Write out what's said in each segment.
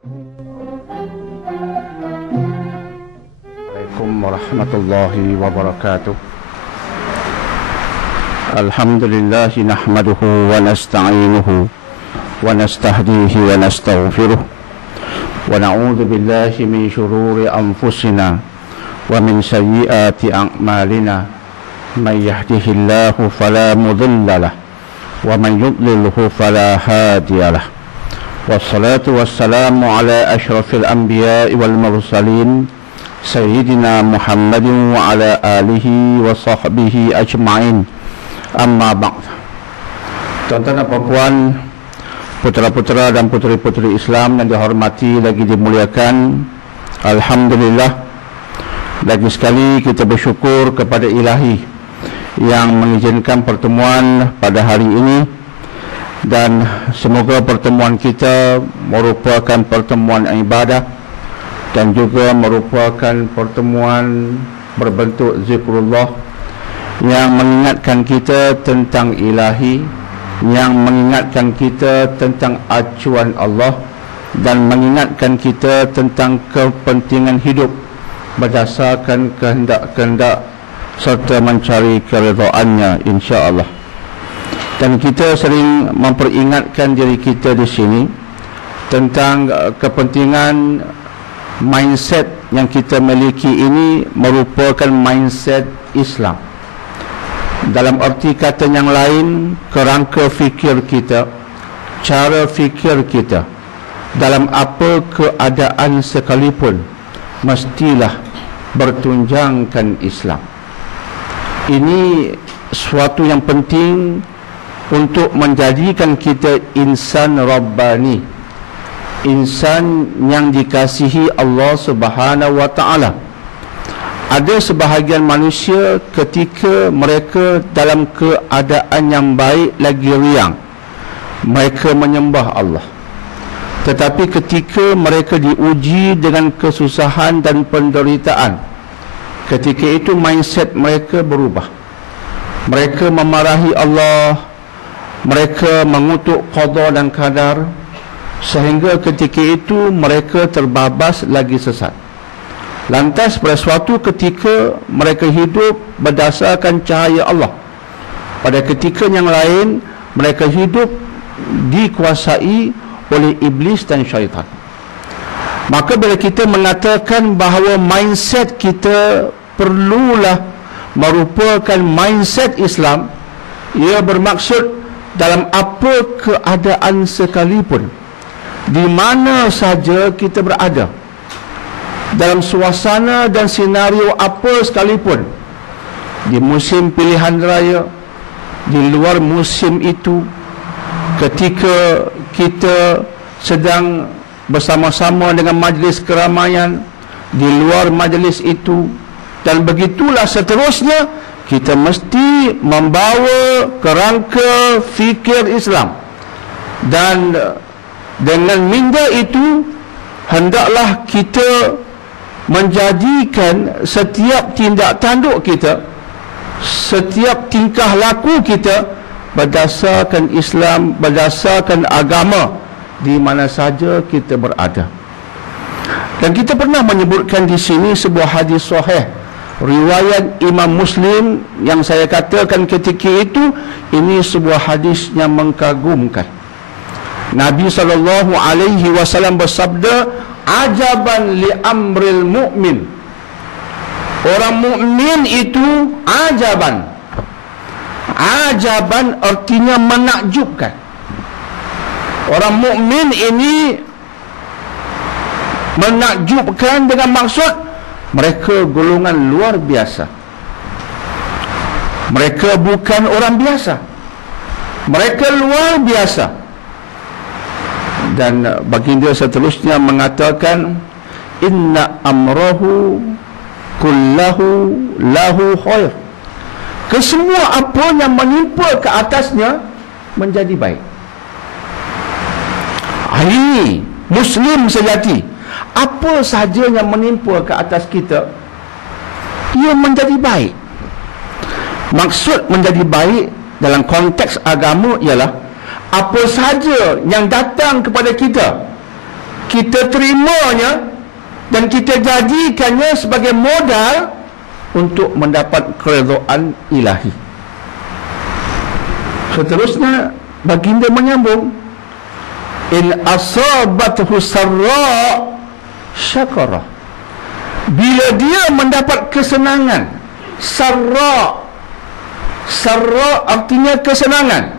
Assalamualaikum warahmatullahi wabarakatuh. Alhamdulillah nahmaduhu wa nasta'inuhu wa nastahdihi wa nastaghfiruh wa na'udzu billahi min shururi anfusina wa min sayyiati a'malina. Man yahdihillahu fala mudilla lahu wa man yudlilhu fala hadiya lahu. Wassalatu wassalamu ala asyrafil anbiya'i wal mursalin Sayyidina Muhammadin wa ala alihi wa sahbihi ajma'in. Amma ba'd. Tuan-tuan dan puan-puan, putera-putera dan puteri-puteri Islam yang dihormati lagi dimuliakan, alhamdulillah, lagi sekali kita bersyukur kepada Ilahi yang mengizinkan pertemuan pada hari ini, dan semoga pertemuan kita merupakan pertemuan ibadah dan juga merupakan pertemuan berbentuk zikrullah yang mengingatkan kita tentang Ilahi, yang mengingatkan kita tentang acuan Allah, dan mengingatkan kita tentang kepentingan hidup berdasarkan kehendak-kehendak serta mencari keridhaannya, insya-Allah. Dan kita sering memperingatkan diri kita di sini tentang kepentingan mindset yang kita miliki ini merupakan mindset Islam. Dalam arti kata yang lain, kerangka fikir kita, cara fikir kita dalam apa keadaan sekalipun mestilah bertunjangkan Islam. Ini suatu yang penting untuk menjadikan kita insan Rabbani, insan yang dikasihi Allah Subhanahu wa ta'ala. Ada sebahagian manusia ketika mereka dalam keadaan yang baik lagi riang, mereka menyembah Allah. Tetapi ketika mereka diuji dengan kesusahan dan penderitaan, ketika itu mindset mereka berubah. Mereka memarahi Allah, mereka mengutuk qada dan qadar, sehingga ketika itu mereka terbabas lagi sesat. Lantas pada suatu ketika mereka hidup berdasarkan cahaya Allah, pada ketika yang lain mereka hidup dikuasai oleh iblis dan syaitan. Maka bila kita mengatakan bahawa mindset kita perlulah merupakan mindset Islam, ia bermaksud dalam apa keadaan sekalipun, di mana saja kita berada, dalam suasana dan senario apa sekalipun, di musim pilihan raya, di luar musim itu, ketika kita sedang bersama-sama dengan majlis keramaian, di luar majlis itu, dan begitulah seterusnya, kita mesti membawa kerangka fikir Islam. Dan dengan minda itu, hendaklah kita menjadikan setiap tindak tanduk kita, setiap tingkah laku kita berdasarkan Islam, berdasarkan agama di mana saja kita berada. Dan kita pernah menyebutkan di sini sebuah hadis sahih riwayat Imam Muslim yang saya katakan ketika itu ini sebuah hadis yang mengkagumkan. Nabi SAW bersabda, ajaban li amril mu'min. Orang mukmin itu ajaban. Ajaban artinya menakjubkan. Orang mukmin ini menakjubkan dengan maksud mereka golongan luar biasa. Mereka bukan orang biasa, mereka luar biasa. Dan baginda seterusnya mengatakan, inna amrahu kullahu lahu khair. Kesemua apa yang menimpa ke atasnya menjadi baik. Ini Muslim sejati. Apa sahaja yang menimpa ke atas kita, ia menjadi baik. Maksud menjadi baik dalam konteks agama ialah apa sahaja yang datang kepada kita, kita terimanya dan kita jadikannya sebagai modal untuk mendapat keredaan ilahi. Seterusnya baginda menyambung, in asabathu sarra syakara. Bila dia mendapat kesenangan, sarra artinya kesenangan.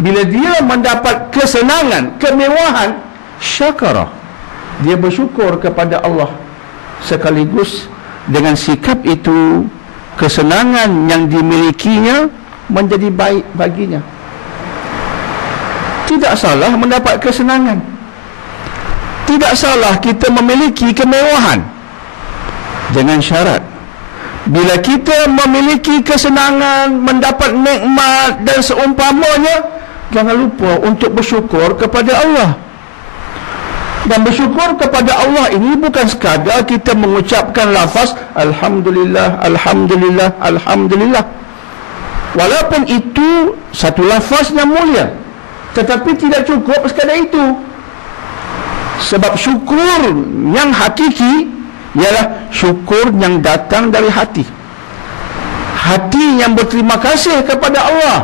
Bila dia mendapat kesenangan, kemewahan, syakara, dia bersyukur kepada Allah. Sekaligus dengan sikap itu, kesenangan yang dimilikinya menjadi baik baginya. Tidak salah mendapat kesenangan, tidak salah kita memiliki kemewahan, dengan syarat bila kita memiliki kesenangan, mendapat nikmat dan seumpamanya, jangan lupa untuk bersyukur kepada Allah. Dan bersyukur kepada Allah ini bukan sekadar kita mengucapkan lafaz Alhamdulillah, Alhamdulillah, Alhamdulillah. Walaupun itu satu lafaz yang mulia, tetapi tidak cukup sekadar itu. Sebab syukur yang hakiki ialah syukur yang datang dari hati. Hati yang berterima kasih kepada Allah.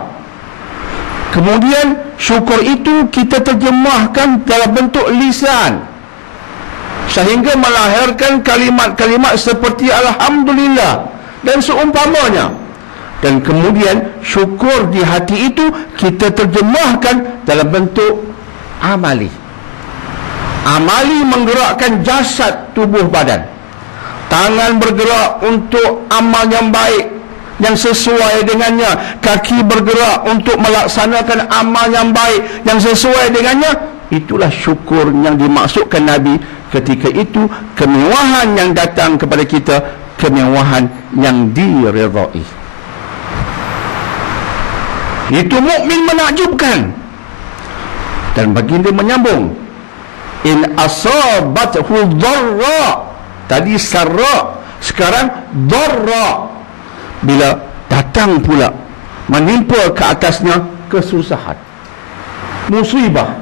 Kemudian syukur itu kita terjemahkan dalam bentuk lisan, sehingga melahirkan kalimat-kalimat seperti Alhamdulillah dan seumpamanya. Dan kemudian syukur di hati itu kita terjemahkan dalam bentuk amali. Amali menggerakkan jasad tubuh badan. Tangan bergerak untuk amal yang baik, yang sesuai dengannya. Kaki bergerak untuk melaksanakan amal yang baik, yang sesuai dengannya. Itulah syukur yang dimaksudkan Nabi ketika itu. Kemewahan yang datang kepada kita, kemewahan yang diredai. Itu mukmin menakjubkan. Dan baginda menyambung, in asabathu dharra. Tadi sarra, sekarang dharra. Bila datang pula menimpa ke atasnya kesusahan, musibah,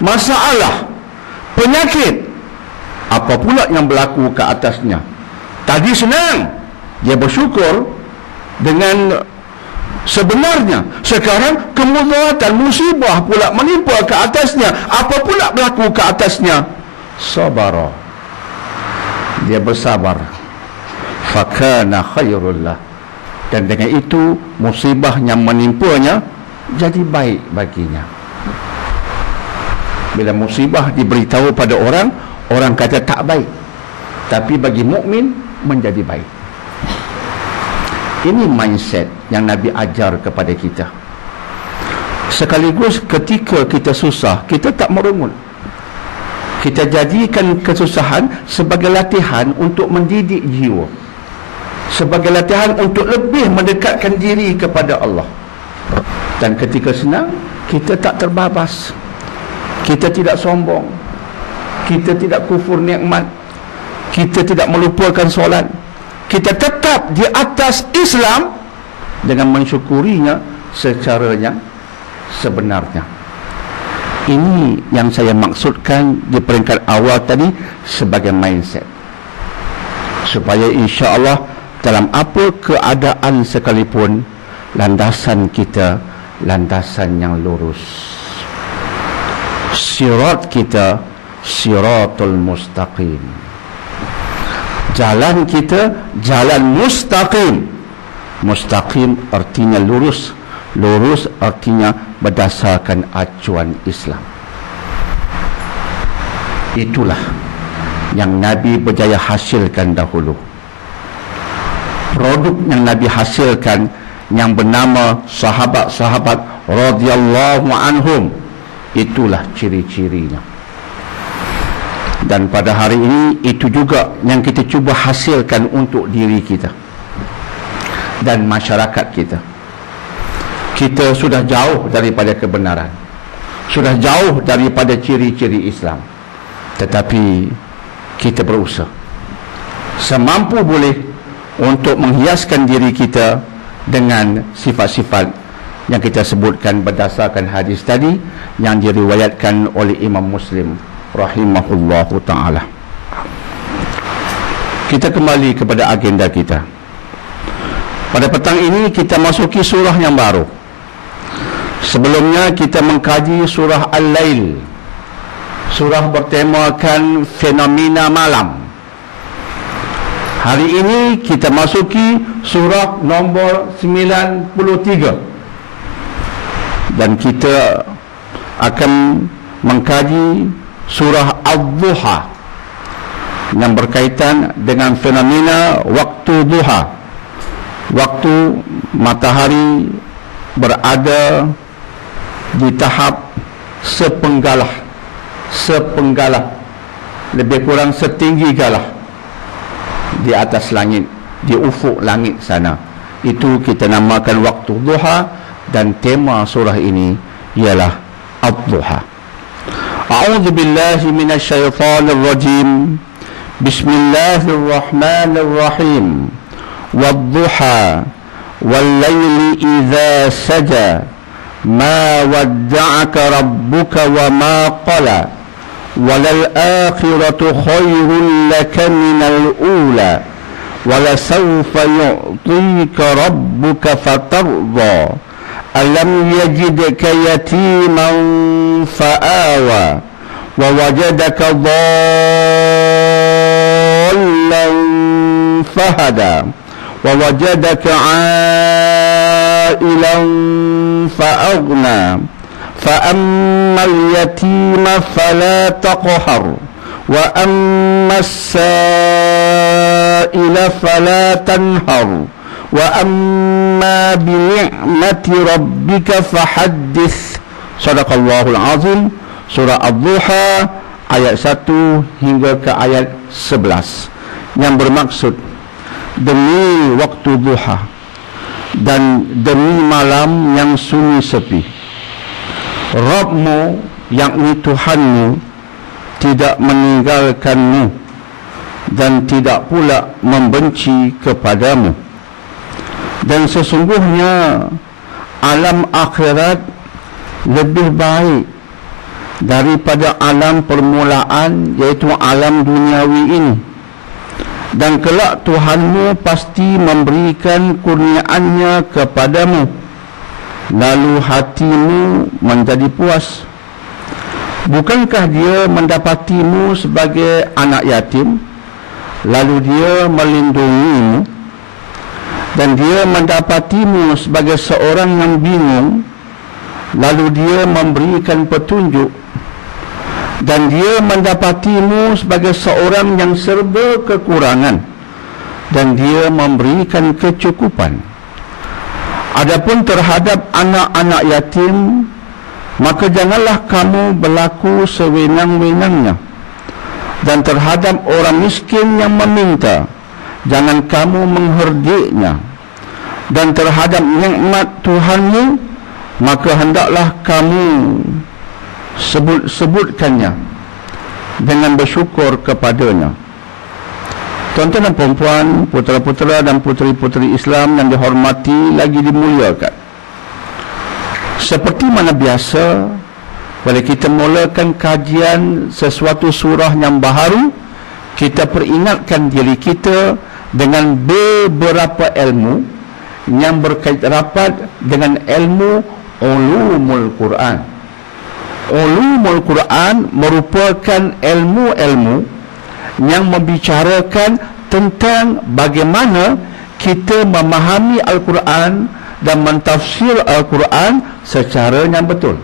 masalah, penyakit, apa pula yang berlaku ke atasnya? Tadi senang, dia bersyukur dengan sebenarnya. Sekarang kemudaratan, musibah pula menimpa ke atasnya. Apa pula berlaku ke atasnya? Sabara, dia bersabar. Fakana khairullah. Dan dengan itu musibah yang menimpanya jadi baik baginya. Bila musibah diberitahu pada orang, orang kata tak baik, tapi bagi mukmin menjadi baik. Ini mindset yang Nabi ajar kepada kita. Sekaligus ketika kita susah, kita tak merungut. Kita jadikan kesusahan sebagai latihan untuk mendidik jiwa, sebagai latihan untuk lebih mendekatkan diri kepada Allah. Dan ketika senang, kita tak terbabas, kita tidak sombong, kita tidak kufur nikmat, kita tidak melupakan solat, kita tetap di atas Islam dengan mensyukurinya secara yang sebenarnya. Ini yang saya maksudkan di peringkat awal tadi sebagai mindset, supaya insya-Allah dalam apa keadaan sekalipun, landasan kita landasan yang lurus. Sirat kita siratul mustaqim. Jalan kita jalan mustaqim. Mustaqim artinya lurus. Lurus artinya berdasarkan acuan Islam. Itulah yang Nabi berjaya hasilkan dahulu. Produk yang Nabi hasilkan yang bernama sahabat-sahabat radhiyallahu anhum, itulah ciri-cirinya. Dan pada hari ini itu juga yang kita cuba hasilkan untuk diri kita dan masyarakat kita. Kita sudah jauh daripada kebenaran, sudah jauh daripada ciri-ciri Islam, tetapi kita berusaha semampu boleh untuk menghiaskan diri kita dengan sifat-sifat yang kita sebutkan berdasarkan hadis tadi yang diriwayatkan oleh Imam Muslim rahimahullahu ta'ala. Kita kembali kepada agenda kita. Pada petang ini kita masuki surah yang baru. Sebelumnya kita mengkaji surah Al-Lail, surah bertemakan fenomena malam. Hari ini kita masuki surah nombor 93, dan kita akan mengkaji surah Ad-Duha yang berkaitan dengan fenomena waktu duha, waktu matahari berada di tahap sepenggalah, lebih kurang setinggi galah di atas langit, di ufuk langit sana. Itu kita namakan waktu duha, dan tema surah ini ialah Ad-Duha. A'udzu billahi minasyaitonir rajim. Bismillahirrahmanirrahim. Wad-duha wal-laili idza saja ma wadda'aka rabbuka wa ma qala walal akhiratu khairun laka minal ula walasawfa yu'tika rabbuka fatarda alam yajidka yatiman fa'awa wa wajadaka dhallan fahada wa wajadaka 'ailan fa'aghna فأما اليتيم فلا تقهر وأما السائل فلا تنهر وأما بنعمة ربك فحدث. Sadaqallahul Azim. Surah Ad-Duha ayat 1 hingga ke ayat 11, yang bermaksud demi waktu duha dan demi malam yang sunyi sepi, Rabbmu, yakni Tuhanmu, tidak meninggalkanmu dan tidak pula membenci kepadamu. Dan sesungguhnya alam akhirat lebih baik daripada alam permulaan, iaitu alam duniawi ini. Dan kelak Tuhanmu pasti memberikan kurniaannya kepadamu, lalu hatimu menjadi puas. Bukankah dia mendapatimu sebagai anak yatim, lalu dia melindungimu? Dan dia mendapatimu sebagai seorang yang bingung, lalu dia memberikan petunjuk. Dan dia mendapatimu sebagai seorang yang serba kekurangan, dan dia memberikan kecukupan. Adapun terhadap anak-anak yatim, maka janganlah kamu berlaku sewenang-wenangnya. Dan terhadap orang miskin yang meminta, jangan kamu mengherdiknya. Dan terhadap nikmat Tuhanmu, maka hendaklah kamu sebut-sebutkannya dengan bersyukur kepadanya. Tuan-tuan dan puan-puan, putera-putera dan puteri-puteri Islam yang dihormati lagi dimuliakan, seperti mana biasa, bila kita mulakan kajian sesuatu surah yang baharu, kita peringatkan diri kita dengan beberapa ilmu yang berkait rapat dengan ilmu ulumul Quran. Ulumul Quran merupakan ilmu-ilmu yang membicarakan tentang bagaimana kita memahami Al-Quran dan mentafsir Al-Quran secara yang betul.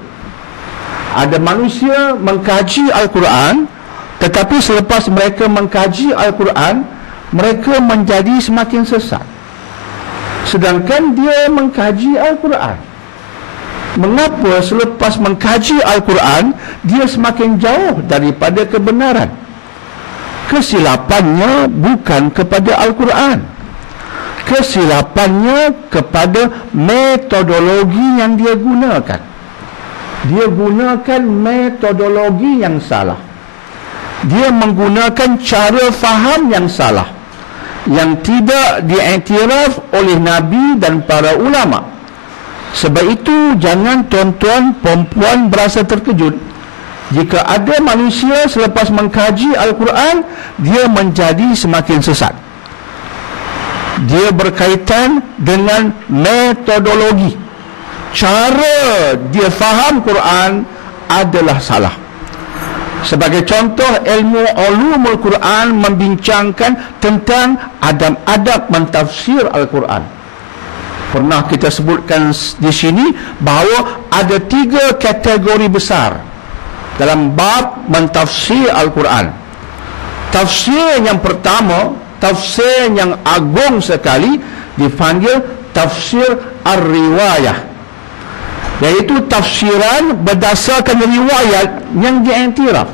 Ada manusia mengkaji Al-Quran, tetapi selepas mereka mengkaji Al-Quran, mereka menjadi semakin sesat. Sedangkan dia mengkaji Al-Quran. Mengapa selepas mengkaji Al-Quran, dia semakin jauh daripada kebenaran? Kesilapannya bukan kepada Al-Quran. Kesilapannya kepada metodologi yang dia gunakan. Dia gunakan metodologi yang salah. Dia menggunakan cara faham yang salah, yang tidak diiktiraf oleh Nabi dan para ulama. Sebab itu jangan tuan-tuan perempuan berasa terkejut Jika ada manusia selepas mengkaji Al-Quran, dia menjadi semakin sesat. Dia berkaitan dengan metodologi. Cara dia faham Quran adalah salah. Sebagai contoh, ilmu ulumul Quran membincangkan tentang adab-adab mentafsir Al-Quran. Pernah kita sebutkan di sini bahawa ada 3 kategori besar dalam bab mentafsir Al-Quran. Tafsir yang pertama, tafsir yang agung sekali, dipanggil tafsir ar-riwayah, iaitu tafsiran berdasarkan riwayat yang diiktiraf.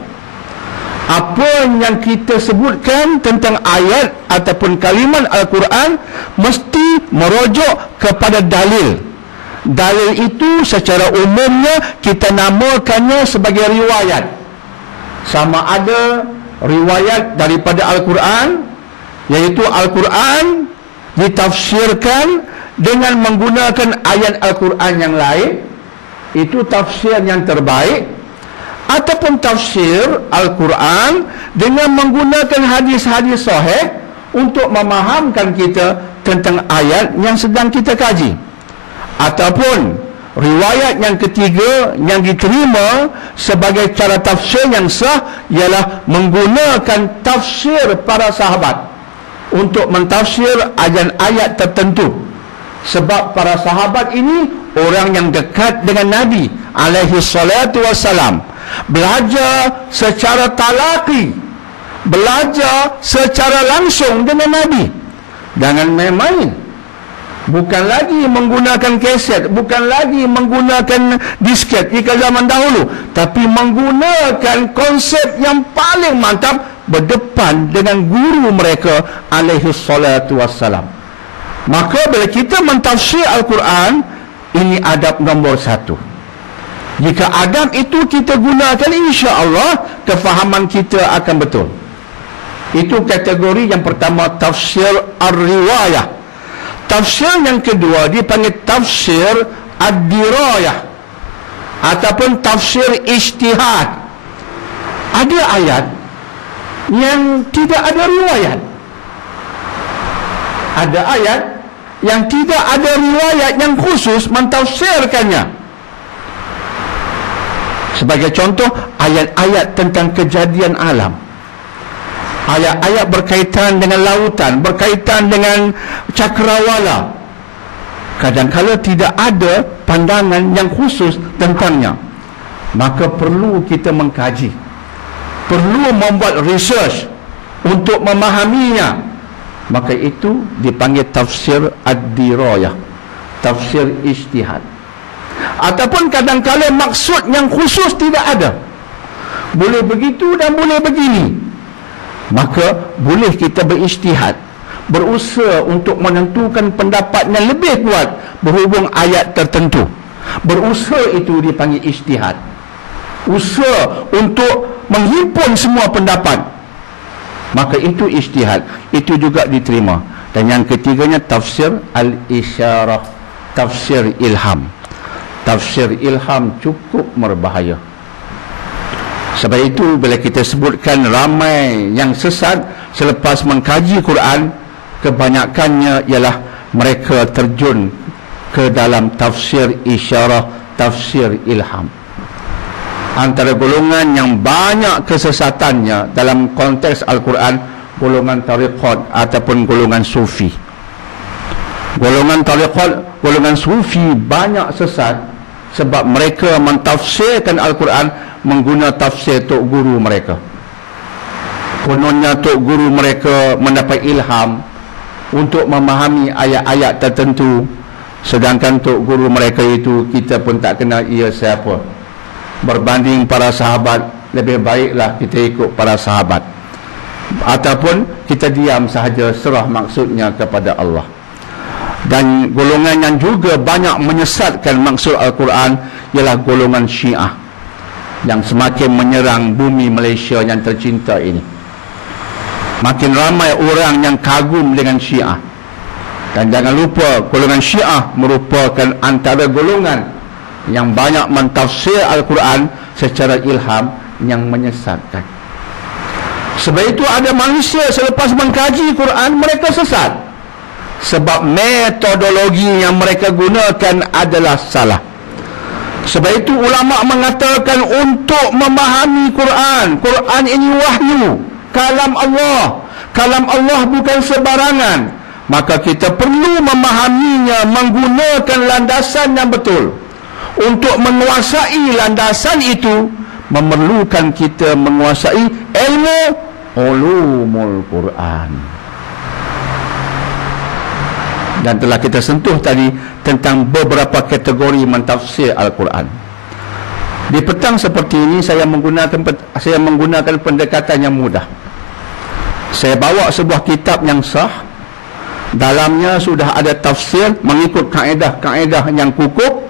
Apa yang kita sebutkan tentang ayat ataupun kalimat Al-Quran mesti merujuk kepada dalil. Dalil itu secara umumnya kita namakannya sebagai riwayat. Sama ada riwayat daripada Al-Quran, iaitu Al-Quran ditafsirkan dengan menggunakan ayat Al-Quran yang lain, itu tafsir yang terbaik. Ataupun tafsir Al-Quran dengan menggunakan hadis-hadis sahih untuk memahamkan kita tentang ayat yang sedang kita kaji. Ataupun riwayat yang ketiga yang diterima sebagai cara tafsir yang sah ialah menggunakan tafsir para sahabat untuk mentafsir ayat-ayat tertentu. Sebab para sahabat ini orang yang dekat dengan Nabi alaihi salatu wassalam, belajar secara talaqi, belajar secara langsung dengan Nabi. Jangan main-main. Bukan lagi menggunakan kaset, bukan lagi menggunakan disket jika zaman dahulu, tapi menggunakan konsep yang paling mantap berdepan dengan guru mereka alaihi salatu wassalam. Maka bila kita mentafsir Al-Quran, ini adab nombor 1. Jika adab itu kita gunakan, insya-Allah kefahaman kita akan betul. Itu kategori yang pertama, tafsir ar-riwayah. Tafsir yang kedua dipanggil tafsir ad-dirayah ataupun tafsir ijtihad. Ada ayat yang tidak ada riwayat. Ada ayat yang tidak ada riwayat yang khusus mentafsirkannya. Sebagai contoh, ayat-ayat tentang kejadian alam, ayat-ayat berkaitan dengan lautan, berkaitan dengan cakrawala. Kadang-kadang tidak ada pandangan yang khusus tentangnya. Maka perlu kita mengkaji, perlu membuat research untuk memahaminya. Maka itu dipanggil tafsir ad-dirayah, tafsir ijtihad. Ataupun kadang-kadang maksud yang khusus tidak ada, boleh begitu dan boleh begini. Maka boleh kita berijtihad, berusaha untuk menentukan pendapat yang lebih kuat berhubung ayat tertentu. Berusaha itu dipanggil ijtihad. Usaha untuk menghimpun semua pendapat, maka itu ijtihad. Itu juga diterima. Dan yang ketiganya tafsir al-isyarah, tafsir ilham. Tafsir ilham cukup berbahaya. Sebab itu bila kita sebutkan ramai yang sesat selepas mengkaji Quran, kebanyakannya ialah mereka terjun ke dalam tafsir isyarah, tafsir ilham. Antara golongan yang banyak kesesatannya dalam konteks Al-Quran, golongan tariqat ataupun golongan sufi. Golongan tariqat, golongan sufi banyak sesat sebab mereka mentafsirkan Al-Quran menggunakan tafsir tok guru mereka. Kononnya tok guru mereka mendapat ilham untuk memahami ayat-ayat tertentu, sedangkan tok guru mereka itu kita pun tak kenal ia siapa. Berbanding para sahabat, lebih baiklah kita ikut para sahabat, ataupun kita diam sahaja, serah maksudnya kepada Allah. Dan golongan yang juga banyak menyesatkan maksud Al-Quran ialah golongan Syiah, yang semakin menyerang bumi Malaysia yang tercinta ini. Makin ramai orang yang kagum dengan Syiah. Dan jangan lupa, golongan Syiah merupakan antara golongan yang banyak mentafsir Al-Quran secara ilham yang menyesatkan. Sebab itu ada manusia selepas mengkaji Quran mereka sesat, sebab metodologi yang mereka gunakan adalah salah. Sebab itu ulama mengatakan untuk memahami Quran, Quran ini wahyu, kalam Allah. Kalam Allah bukan sebarangan. Maka kita perlu memahaminya menggunakan landasan yang betul. Untuk menguasai landasan itu memerlukan kita menguasai ilmu ulumul Quran. Dan telah kita sentuh tadi tentang beberapa kategori mentafsir Al-Quran. Di petang seperti ini saya menggunakan pendekatan yang mudah. Saya bawa sebuah kitab yang sah. Dalamnya sudah ada tafsir mengikut kaedah-kaedah yang kukuh,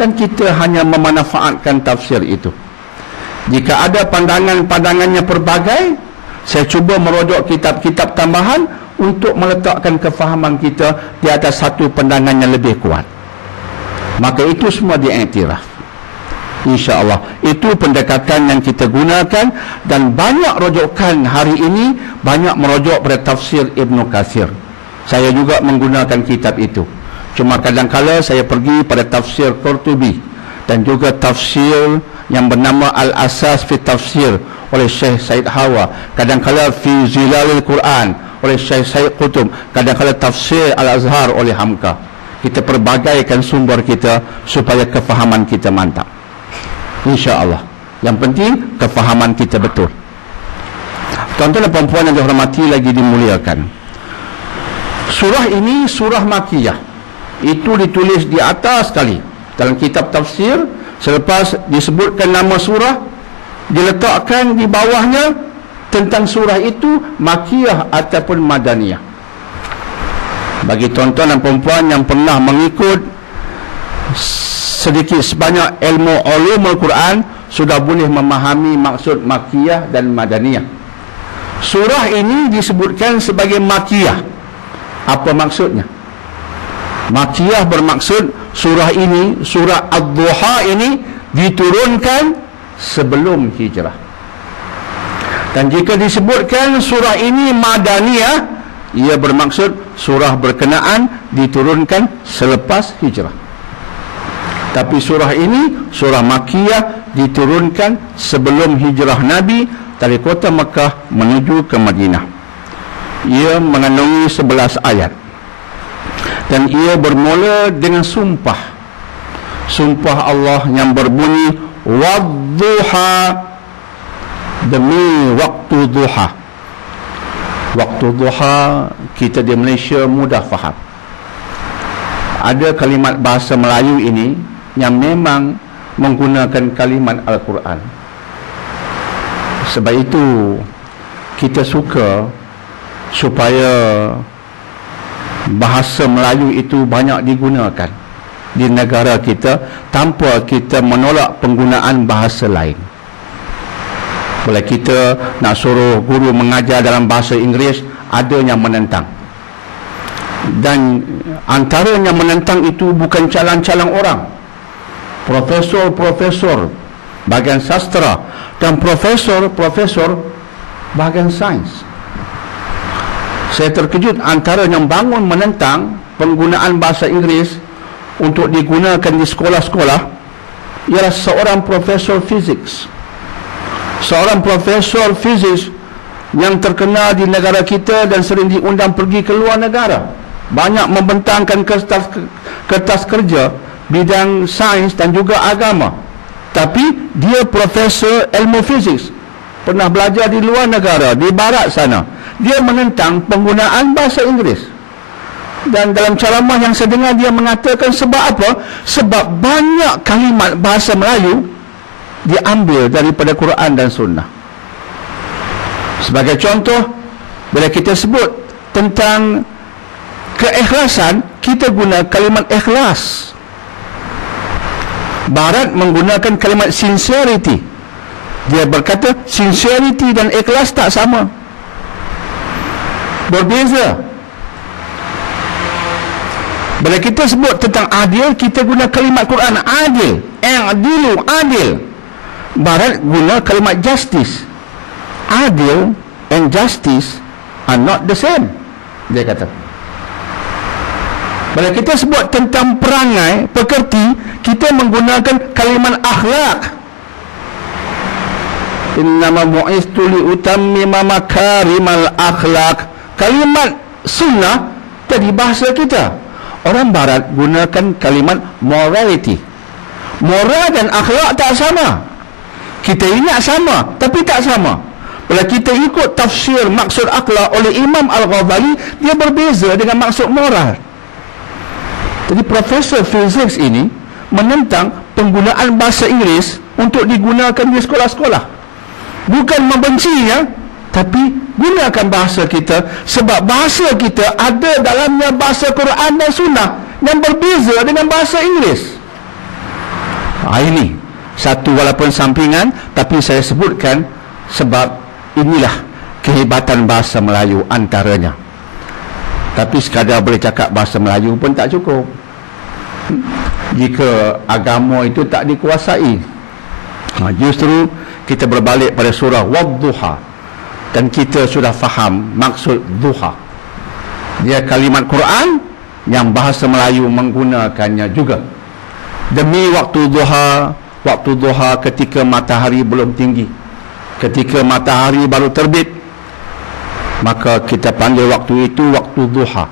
dan kita hanya memanfaatkan tafsir itu. Jika ada pandangan-pandangannya pelbagai, saya cuba merujuk kitab-kitab tambahan untuk meletakkan kefahaman kita di atas satu pandangan yang lebih kuat. Maka itu semua diiktiraf. InsyaAllah itu pendekatan yang kita gunakan, dan banyak rujukan hari ini banyak merujuk pada tafsir Ibn Katsir. Saya juga menggunakan kitab itu. Cuma kadang-kala saya pergi pada tafsir Qurtubi, dan juga tafsir yang bernama Al-Asas fi Tafsir oleh Syekh Said Hawa, kadang-kala Fi Zilalil Quran oleh Syekh Said Qutub, kadang-kala tafsir Al-Azhar oleh Hamka. Kita perbagaikan sumber kita supaya kefahaman kita mantap, insya-Allah. Yang penting kefahaman kita betul. Tuan-tuan dan puan-puan yang dihormati lagi dimuliakan, surah ini surah Makkiyah. Itu ditulis di atas sekali dalam kitab tafsir. Selepas disebutkan nama surah, diletakkan di bawahnya tentang surah itu Makkiyah ataupun Madaniyah. Bagi tuan-tuan dan perempuan yang pernah mengikut sedikit sebanyak ilmu ulumul Quran, sudah boleh memahami maksud Makkiyah dan Madaniyah. Surah ini disebutkan sebagai Makkiyah. Apa maksudnya? Makkiyah bermaksud surah ini, surah Ad-Duha ini diturunkan sebelum hijrah. Dan jika disebutkan surah ini Madaniyah, ia bermaksud surah berkenaan diturunkan selepas hijrah. Tapi surah ini, surah Makkiyah, diturunkan sebelum hijrah Nabi dari kota Mekah menuju ke Madinah. Ia mengandungi 11 ayat. Dan ia bermula dengan sumpah. Sumpah Allah yang berbunyi Wadduha, demi waktu duha. Waktu duha kita di Malaysia mudah faham. Ada kalimat bahasa Melayu ini yang memang menggunakan kalimat Al-Quran. Sebab itu kita suka supaya bahasa Melayu itu banyak digunakan di negara kita tanpa kita menolak penggunaan bahasa lain. Bila kita nak suruh guru mengajar dalam bahasa Inggeris, ada yang menentang. Dan antara yang menentang itu bukan calang-calang orang, profesor-profesor bahagian sastra dan profesor-profesor bahagian sains. Saya terkejut antara yang bangun menentang penggunaan bahasa Inggeris untuk digunakan di sekolah-sekolah ialah seorang profesor fizik. Seorang profesor fizik yang terkenal di negara kita dan sering diundang pergi ke luar negara. Banyak membentangkan kertas kerja bidang sains dan juga agama. Tapi dia profesor ilmu fizik, pernah belajar di luar negara, di barat sana. Dia menentang penggunaan bahasa Inggeris. Dan dalam ceramah yang saya dengar, dia mengatakan sebab apa? Sebab banyak kalimat bahasa Melayu diambil daripada Quran dan Sunnah. Sebagai contoh, bila kita sebut tentang keikhlasan, kita guna kalimat ikhlas. Barat menggunakan kalimat sincerity. Dia berkata sincerity dan ikhlas tak sama, berbeza. Bila kita sebut tentang adil, kita guna kalimat Quran adil, adilu, adil. Barat guna kalimat justice. Adil and justice are not the same, dia kata. Bila kita sebut tentang perangai, pekerti, kita menggunakan kalimat akhlak. Innama bu'istu liutammima makarimal akhlak. Kalimat sunnah jadi bahasa kita. Orang Barat gunakan kalimat morality. Moral dan akhlak tak sama. Kita ingat sama, tapi tak sama. Bila kita ikut tafsir maksud akhlak oleh Imam Al-Ghazali, dia berbeza dengan maksud moral. Jadi Profesor Fizik ini menentang penggunaan bahasa Inggeris untuk digunakan di sekolah-sekolah. Bukan membencinya, tapi gunakan bahasa kita, sebab bahasa kita ada dalamnya bahasa Quran dan Sunnah yang berbeza dengan bahasa Inggeris. Ini satu walaupun sampingan, tapi saya sebutkan sebab inilah kehebatan bahasa Melayu antaranya. Tapi sekadar boleh cakap bahasa Melayu pun tak cukup jika agama itu tak dikuasai. Justru kita berbalik pada surah Wadduha, dan kita sudah faham maksud duha. Dia kalimat Quran yang bahasa Melayu menggunakannya juga. Demi waktu duha ketika matahari belum tinggi, ketika matahari baru terbit, maka kita panggil waktu itu waktu duha.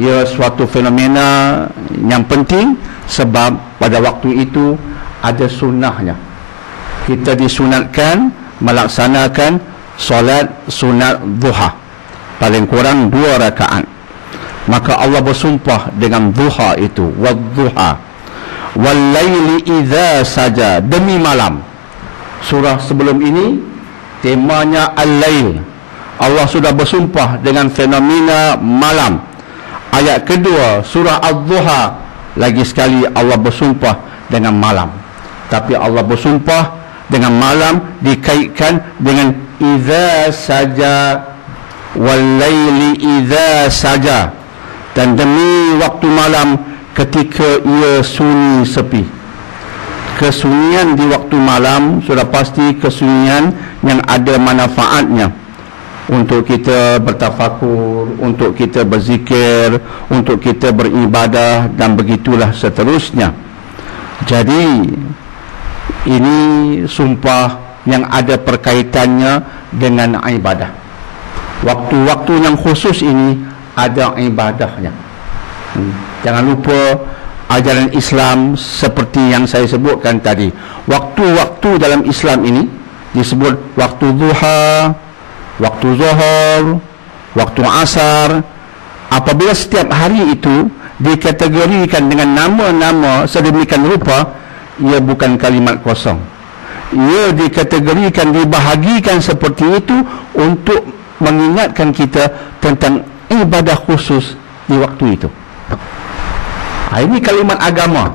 Ia suatu fenomena yang penting sebab pada waktu itu ada sunnahnya. Kita disunatkan melaksanakan solat sunat duha, paling kurang 2 rakaat. Maka Allah bersumpah dengan duha itu, wadduha wal laili idza saja, demi malam. Surah sebelum ini temanya al-lail. Allah sudah bersumpah dengan fenomena malam. Ayat kedua surah ad-duha, lagi sekali Allah bersumpah dengan malam. Tapi Allah bersumpah dengan malam dikaitkan dengan idza saja, wal laili idza saja, dan demi waktu malam ketika ia sunyi sepi. Kesunyian di waktu malam sudah pasti kesunyian yang ada manfaatnya untuk kita bertafakur, untuk kita berzikir, untuk kita beribadah, dan begitulah seterusnya. Jadi ini sumpah yang ada perkaitannya dengan ibadah. Waktu-waktu yang khusus ini ada ibadahnya. Jangan lupa ajaran Islam seperti yang saya sebutkan tadi. Waktu-waktu dalam Islam ini disebut waktu duha, waktu zuhur, waktu asar. Apabila setiap hari itu dikategorikan dengan nama-nama sedemikian rupa, ia bukan kalimat kosong. Ia dikategorikan, dibahagikan seperti itu untuk mengingatkan kita tentang ibadah khusus di waktu itu. Ini kalimat agama.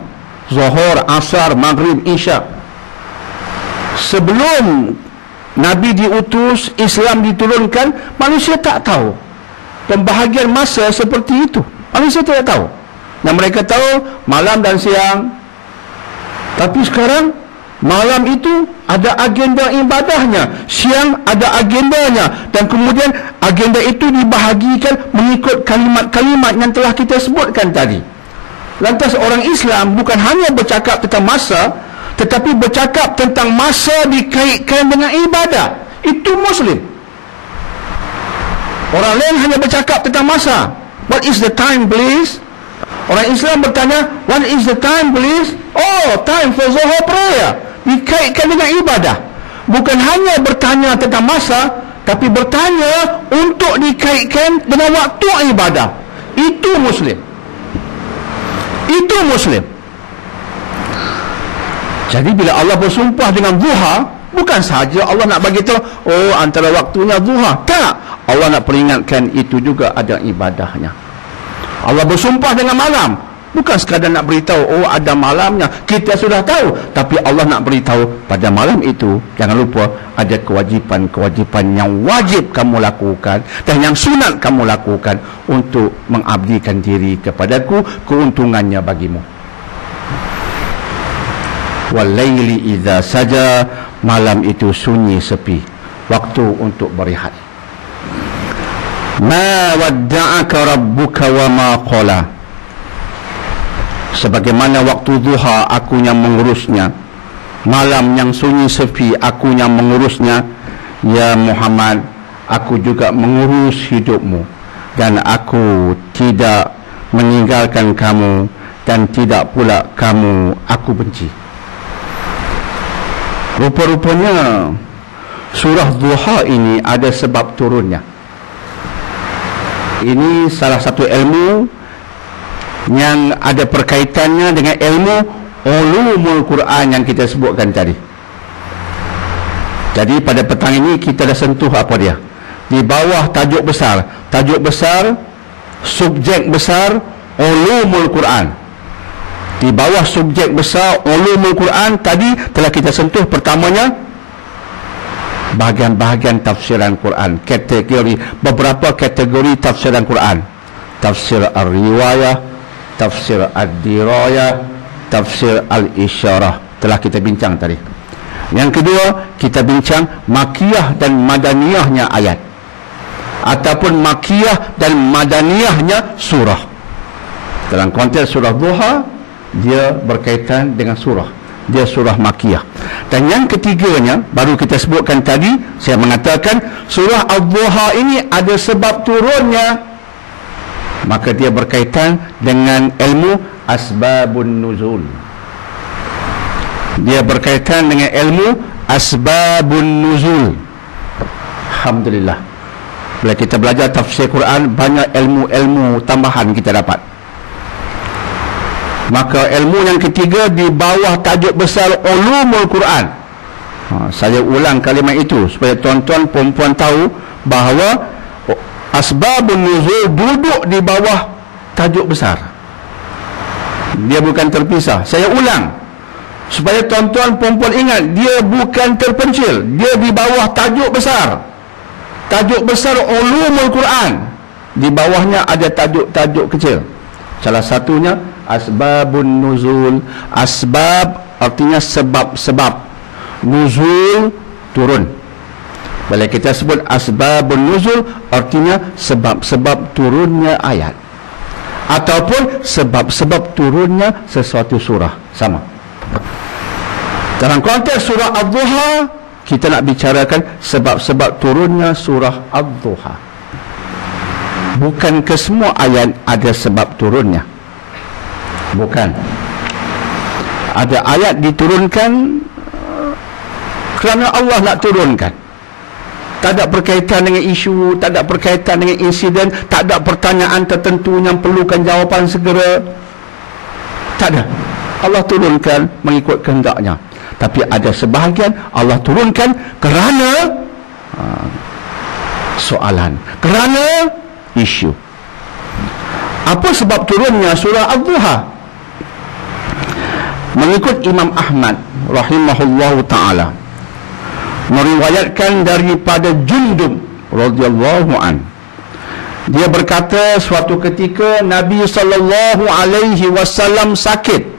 Zuhur, asar, maghrib, isya. Sebelum Nabi diutus, Islam diturunkan, manusia tak tahu pembahagian masa seperti itu. Manusia tidak tahu. Yang mereka tahu malam dan siang. Tapi sekarang malam itu ada agenda ibadahnya, siang ada agendanya, dan kemudian agenda itu dibahagikan mengikut kalimat-kalimat yang telah kita sebutkan tadi. Lantas orang Islam bukan hanya bercakap tentang masa, tetapi bercakap tentang masa dikaitkan dengan ibadah. Itu Muslim. Orang lain hanya bercakap tentang masa. What is the time, please? Orang Islam bertanya, what is the time, please? Oh, time for Zuhur prayer. Dikaitkan dengan ibadah. Bukan hanya bertanya tentang masa, tapi bertanya untuk dikaitkan dengan waktu ibadah. Itu Muslim. Itu Muslim. Jadi bila Allah bersumpah dengan duha, bukan sahaja Allah nak bagi tahu, oh antara waktunya duha. Tak. Allah nak peringatkan itu juga ada ibadahnya. Allah bersumpah dengan malam, bukan sekadar nak beritahu, oh ada malamnya. Kita sudah tahu, tapi Allah nak beritahu pada malam itu, jangan lupa ada kewajipan-kewajipan yang wajib kamu lakukan dan yang sunat kamu lakukan untuk mengabdikan diri kepadaku, keuntungannya bagimu. Walaili idza saja, malam itu sunyi sepi, waktu untuk berehat. Ma wadda'aka rabbuka wa ma qala. Sebagaimana waktu duha aku yang mengurusnya, malam yang sunyi sepi aku yang mengurusnya. Ya Muhammad, aku juga mengurus hidupmu, dan aku tidak meninggalkan kamu, dan tidak pula kamu aku benci. Rupa-rupanya surah Duha ini ada sebab turunnya. Ini salah satu ilmu yang ada perkaitannya dengan ilmu ulumul Quran yang kita sebutkan tadi. Jadi pada petang ini kita dah sentuh apa dia. Di bawah tajuk besar, subjek besar, ulumul Quran. Di bawah subjek besar ulumul Quran tadi telah kita sentuh pertamanya bahagian-bahagian tafsiran Quran, beberapa kategori tafsiran Quran. Tafsir al-riwayah, tafsir al-dirayah, tafsir al-isyarah telah kita bincang tadi. Yang kedua, kita bincang makiyah dan madaniyahnya ayat, ataupun makiyah dan madaniyahnya surah. Dalam konteks surah Duha, dia berkaitan dengan surah, dia surah makiyah. Dan yang ketiganya baru kita sebutkan tadi, saya mengatakan surah Al-Duha ini ada sebab turunnya, maka dia berkaitan dengan ilmu asbabun nuzul. Dia berkaitan dengan ilmu asbabun nuzul. Alhamdulillah, bila kita belajar tafsir Quran, banyak ilmu-ilmu tambahan kita dapat. Maka ilmu yang ketiga di bawah tajuk besar ulumul Quran. Saya ulang kalimat itu supaya tuan-tuan perempuan tahu bahawa asbabun nuzul duduk di bawah tajuk besar. Dia bukan terpisah. Saya ulang supaya tuan-tuan perempuan ingat, dia bukan terpencil, dia di bawah tajuk besar. Tajuk besar ulumul Quran, di bawahnya ada tajuk-tajuk kecil. Salah satunya asbabun nuzul. Asbab artinya sebab-sebab, nuzul turun. Bila kita sebut asbabun nuzul, artinya sebab-sebab turunnya ayat, ataupun sebab-sebab turunnya sesuatu surah. Sama. Dalam konteks surah Ad-Duha, kita nak bicarakan sebab-sebab turunnya surah Ad-Duha. Bukan ke semua ayat ada sebab turunnya. Bukan. Ada ayat diturunkan kerana Allah nak turunkan. Tak ada berkaitan dengan isu, tak ada berkaitan dengan insiden, tak ada pertanyaan tertentu yang perlukan jawapan segera. Tak ada. Allah turunkan mengikut kehendaknya. Tapi ada sebahagian Allah turunkan kerana soalan, kerana isu. Apa sebab turunnya surah Ad-Duha? Mengikut Imam Ahmad rahimahullahu ta'ala, meriwayatkan daripada Jundub radhiyallahu an, dia berkata suatu ketika Nabi sallallahu alaihi wasallam sakit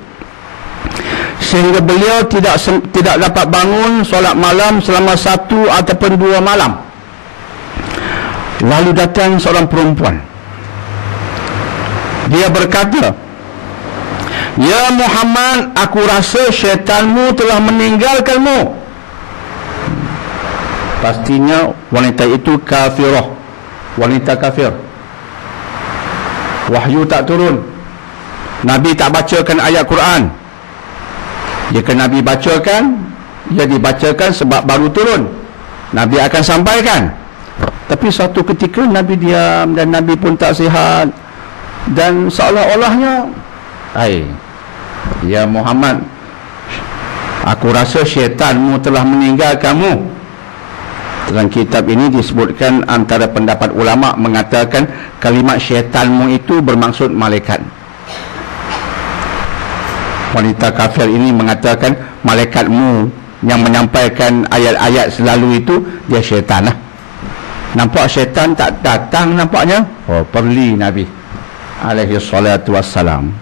sehingga beliau tidak dapat bangun solat malam selama 1 ataupun 2 malam. Lalu datang seorang perempuan. Dia berkata, "Ya Muhammad, aku rasa syaitanmu telah meninggalkanmu." Pastinya wanita itu kafirah, wanita kafir. Wahyu tak turun, Nabi tak bacakan ayat Quran. Jika Nabi bacakan, ia dibacakan sebab baru turun, Nabi akan sampaikan. Tapi suatu ketika Nabi diam, dan Nabi pun tak sihat, dan seolah-olahnya, "Ya Muhammad, aku rasa syaitanmu telah meninggal kamu." Dalam kitab ini disebutkan antara pendapat ulama mengatakan kalimat syaitanmu itu bermaksud malaikat. Wanita kafir ini mengatakan malaikatmu yang menyampaikan ayat-ayat selalu itu, dia syaitan lah. Nampak syaitan tak datang nampaknya. Perli Nabi alaihi salatu wassalam.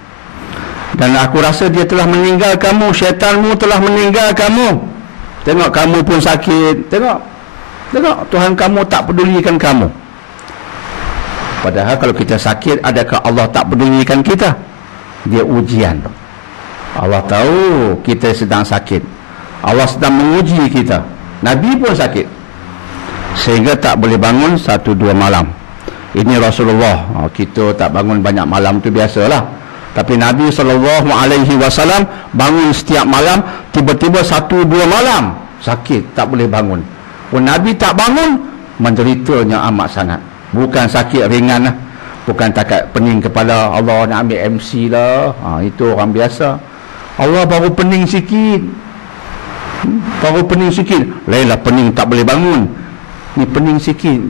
Dan aku rasa dia telah meninggal kamu, syaitanmu telah meninggal kamu. Tengok kamu pun sakit. Tengok Tuhan kamu tak pedulikan kamu. Padahal kalau kita sakit, adakah Allah tak pedulikan kita? Dia ujian. Allah tahu kita sedang sakit. Allah sedang menguji kita. Nabi pun sakit sehingga tak boleh bangun 1-2 malam. Ini Rasulullah. Kita tak bangun banyak malam tu biasalah. Tapi Nabi SAW bangun setiap malam. Tiba-tiba 1-2 malam sakit, tak boleh bangun. Nabi tak bangun, menderitanya amat sangat. Bukan sakit ringan lah. Bukan takat pening kepala, Allah nak ambil MC lah. Itu orang biasa. Allah baru pening sikit. Baru pening sikit. Lainlah pening tak boleh bangun. Ni pening sikit.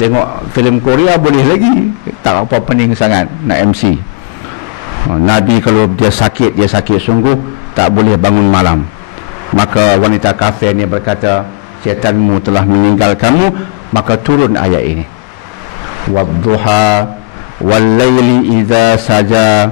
Tengok filem Korea boleh lagi. Tak apa pening sangat nak MC. Nabi kalau dia sakit sungguh, tak boleh bangun malam. Maka wanita kafir ni berkata, syaitanmu telah meninggal kamu. Maka turun ayat ini, wadduha wallaili idza saja.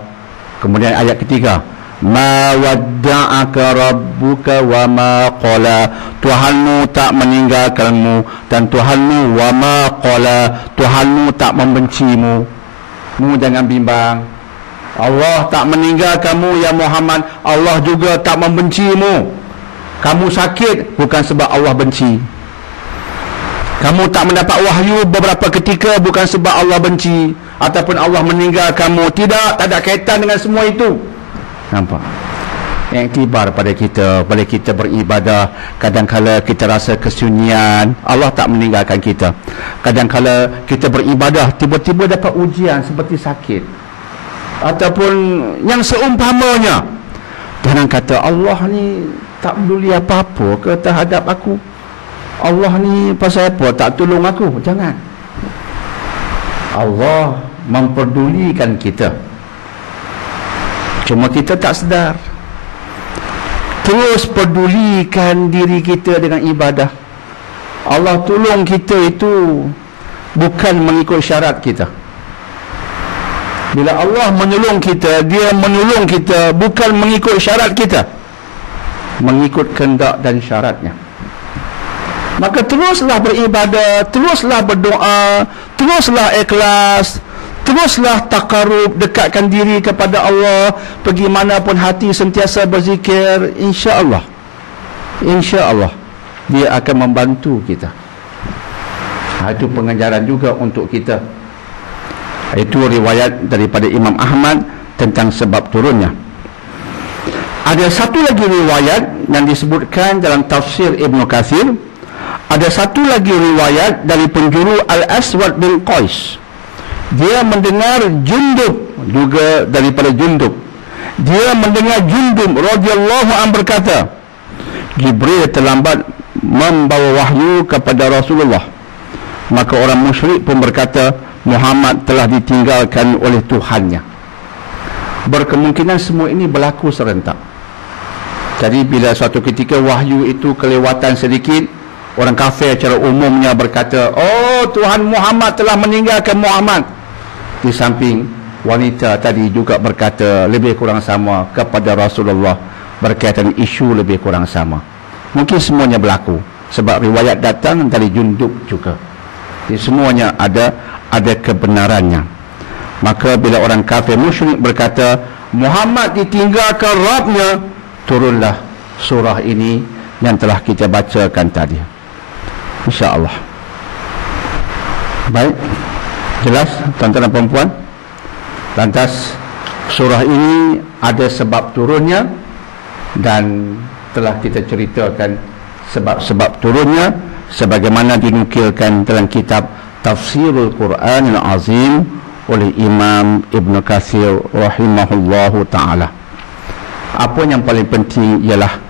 Kemudian ayat ketiga, ma wadda'aka rabbuka wa ma qala. Tuhanmu tak meninggalkanmu, dan Tuhanmu wa ma qala, Tuhanmu tak membencimu. Jangan bimbang. Allah tak meninggal kamu ya Muhammad. Allah juga tak membencimu. Kamu sakit bukan sebab Allah benci. Kamu tak mendapat wahyu beberapa ketika bukan sebab Allah benci ataupun Allah meninggal kamu. Tidak, tak ada kaitan dengan semua itu. Nampak? Yang tibar pada kita beribadah. Kadang-kala kita rasa kesunyian, Allah tak meninggalkan kita. Kadang-kala kita beribadah, tiba-tiba dapat ujian seperti sakit ataupun yang seumpamanya. Jangan kata Allah ni tak peduli apa-apa ke terhadap aku. Allah ni pasal apa tak tolong aku. Jangan. Allah memperdulikan kita, cuma kita tak sedar. Terus pedulikan diri kita dengan ibadah. Allah tolong kita itu bukan mengikut syarat kita. Bila Allah menolong kita, Dia menolong kita bukan mengikut syarat kita, mengikut kehendak dan syaratnya. Maka teruslah beribadah, teruslah berdoa, teruslah ikhlas, teruslah takarub, dekatkan diri kepada Allah. Pergi mana pun hati sentiasa berzikir. InsyaAllah Dia akan membantu kita. Itu pengajaran juga untuk kita. Itu riwayat daripada Imam Ahmad tentang sebab turunnya. Ada satu lagi riwayat yang disebutkan dalam tafsir Ibn Kathir. Ada satu lagi riwayat dari penjuru Al-Aswad bin Qais. Dia mendengar Jundub, juga daripada Jundub. Dia mendengar Jundub radhiyallahu anhu berkata, Jibril terlambat membawa wahyu kepada Rasulullah. Maka orang musyrik pun berkata, Muhammad telah ditinggalkan oleh Tuhannya. Berkemungkinan semua ini berlaku serentak. Jadi bila suatu ketika wahyu itu kelewatan sedikit, orang kafir secara umumnya berkata, oh Tuhan Muhammad telah meninggalkan Muhammad. Di samping wanita tadi juga berkata lebih kurang sama kepada Rasulullah berkaitan isu lebih kurang sama. Mungkin semuanya berlaku sebab riwayat datang dari Jundub juga. Jadi semuanya ada kebenarannya. Maka bila orang kafir musyrik berkata Muhammad ditinggalkan Rabbnya, turunlah surah ini yang telah kita bacakan tadi. InsyaAllah. Baik, jelas tuan-tuan dan puan-puan. Lantas surah ini ada sebab turunnya, dan telah kita ceritakan sebab-sebab turunnya sebagaimana dinukilkan dalam kitab Tafsirul Quran Al-Azim oleh Imam Ibn Kathir rahimahullahu ta'ala. Apa yang paling penting ialah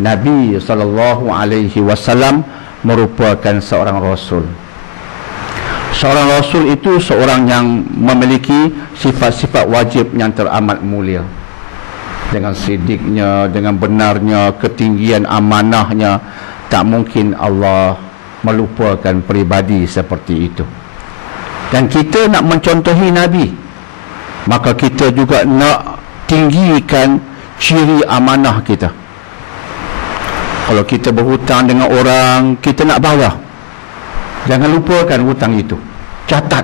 Nabi SAW merupakan seorang Rasul. Seorang Rasul itu seorang yang memiliki sifat-sifat wajib yang teramat mulia. Dengan sidiknya, dengan benarnya, ketinggian amanahnya, tak mungkin Allah melupakan peribadi seperti itu. Dan kita nak mencontohi Nabi, maka kita juga nak tinggikan ciri amanah kita. Kalau kita berhutang dengan orang, kita nak bayar, jangan lupakan hutang itu. Catat,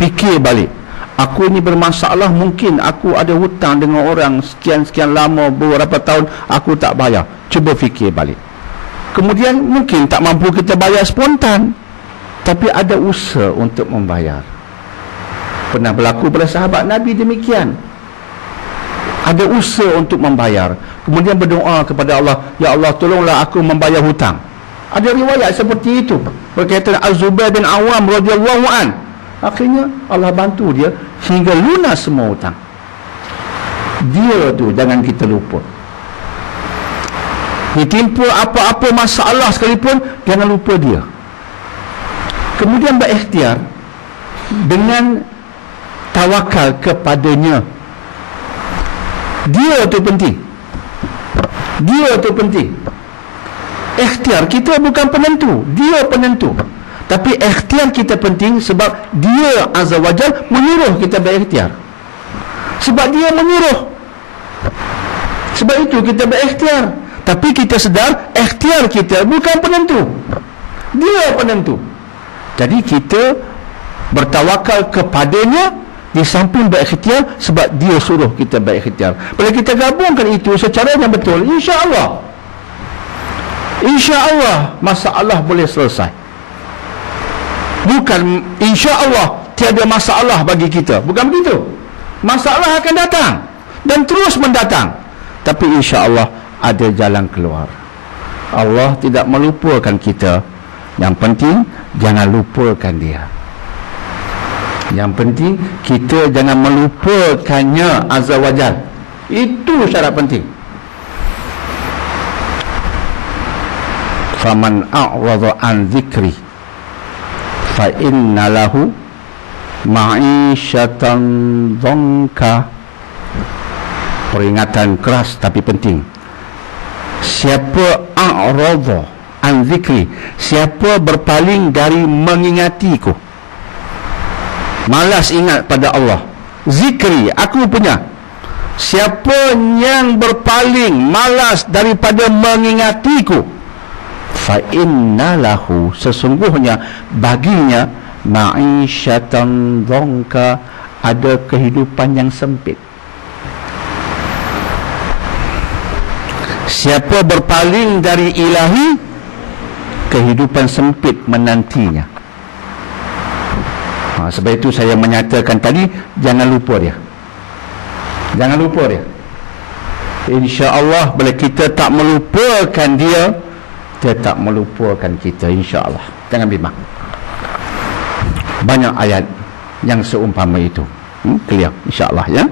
fikir balik. Aku ni bermasalah, mungkin aku ada hutang dengan orang sekian-sekian lama, beberapa tahun aku tak bayar. Cuba fikir balik. Kemudian mungkin tak mampu kita bayar spontan, tapi ada usaha untuk membayar. Pernah berlaku pada sahabat Nabi demikian. Ada usaha untuk membayar, kemudian berdoa kepada Allah, ya Allah tolonglah aku membayar hutang. Ada riwayat seperti itu berkaitan Az-Zubair bin Awam radhiyallahu an. Akhirnya Allah bantu dia sehingga lunas semua hutang. Dia tu jangan kita lupa. Ditimpa apa-apa masalah sekalipun, jangan lupa dia. Kemudian berikhtiar dengan tawakal kepadanya. Dia tu penting. Ikhtiar kita bukan penentu, dia penentu. Tapi ikhtiar kita penting sebab dia Azza wa Jal menyuruh kita berikhtiar. Sebab dia menyuruh, sebab itu kita berikhtiar. Tapi kita sedar ikhtiar kita bukan penentu, dia penentu. Jadi kita bertawakal kepadanya di samping berikhtiar sebab dia suruh kita berikhtiar. Bila kita gabungkan itu secara yang betul, insya-Allah masalah boleh selesai. Bukan insya-Allah tiada masalah bagi kita, bukan begitu. Masalah akan datang dan terus mendatang, tapi insya-Allah ada jalan keluar. Allah tidak melupakan kita. Yang penting jangan lupakan dia. Yang penting kita jangan melupakannya Azza wa Jal. Itu syarat penting. Faman a'radha an dzikri fa inna lahu ma'isyatan dhanka. Peringatan keras tapi penting. Siapa a'radha an dzikri, siapa berpaling dari mengingatiku, malas ingat pada Allah, zikri aku punya. Siapa yang berpaling, malas daripada mengingatiku, fa inna lahu, sesungguhnya baginya ma'isyatan dhanka, ada kehidupan yang sempit. Siapa berpaling dari ilahi, kehidupan sempit menantinya. Sebab itu saya menyatakan tadi, jangan lupa dia. InsyaAllah bila kita tak melupakan dia, dia tak melupakan kita, insyaAllah. Jangan bimbang. Banyak ayat yang seumpama itu. Clear, insyaAllah ya.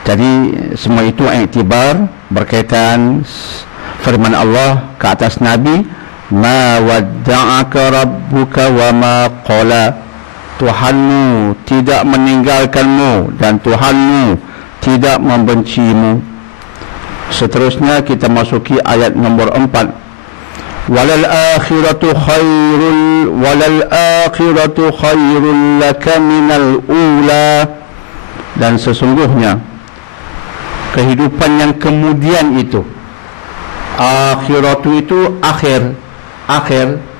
Jadi semua itu iktibar berkaitan firman Allah ke atas Nabi, ma wadda'aka rabbuka wa ma qala. Tuhanmu tidak meninggalkanmu dan Tuhanmu tidak membencimu. Seterusnya kita masuki ayat nombor 4. Walal akhiratu khairul laka minal ula. Dan sesungguhnya kehidupan yang kemudian itu, akhiratu itu akhir,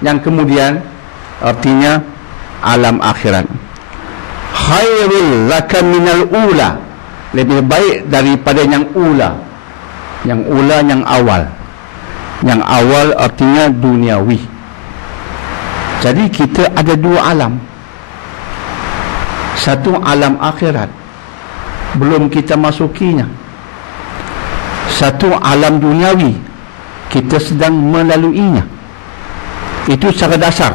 yang kemudian artinya alam akhirat. Khairul laka minal ula, lebih baik daripada yang ula. Yang ula yang awal. Yang awal artinya duniawi. Jadi kita ada dua alam. Satu alam akhirat, belum kita masukinya. Satu alam duniawi, kita sedang melaluinya. Itu secara dasar.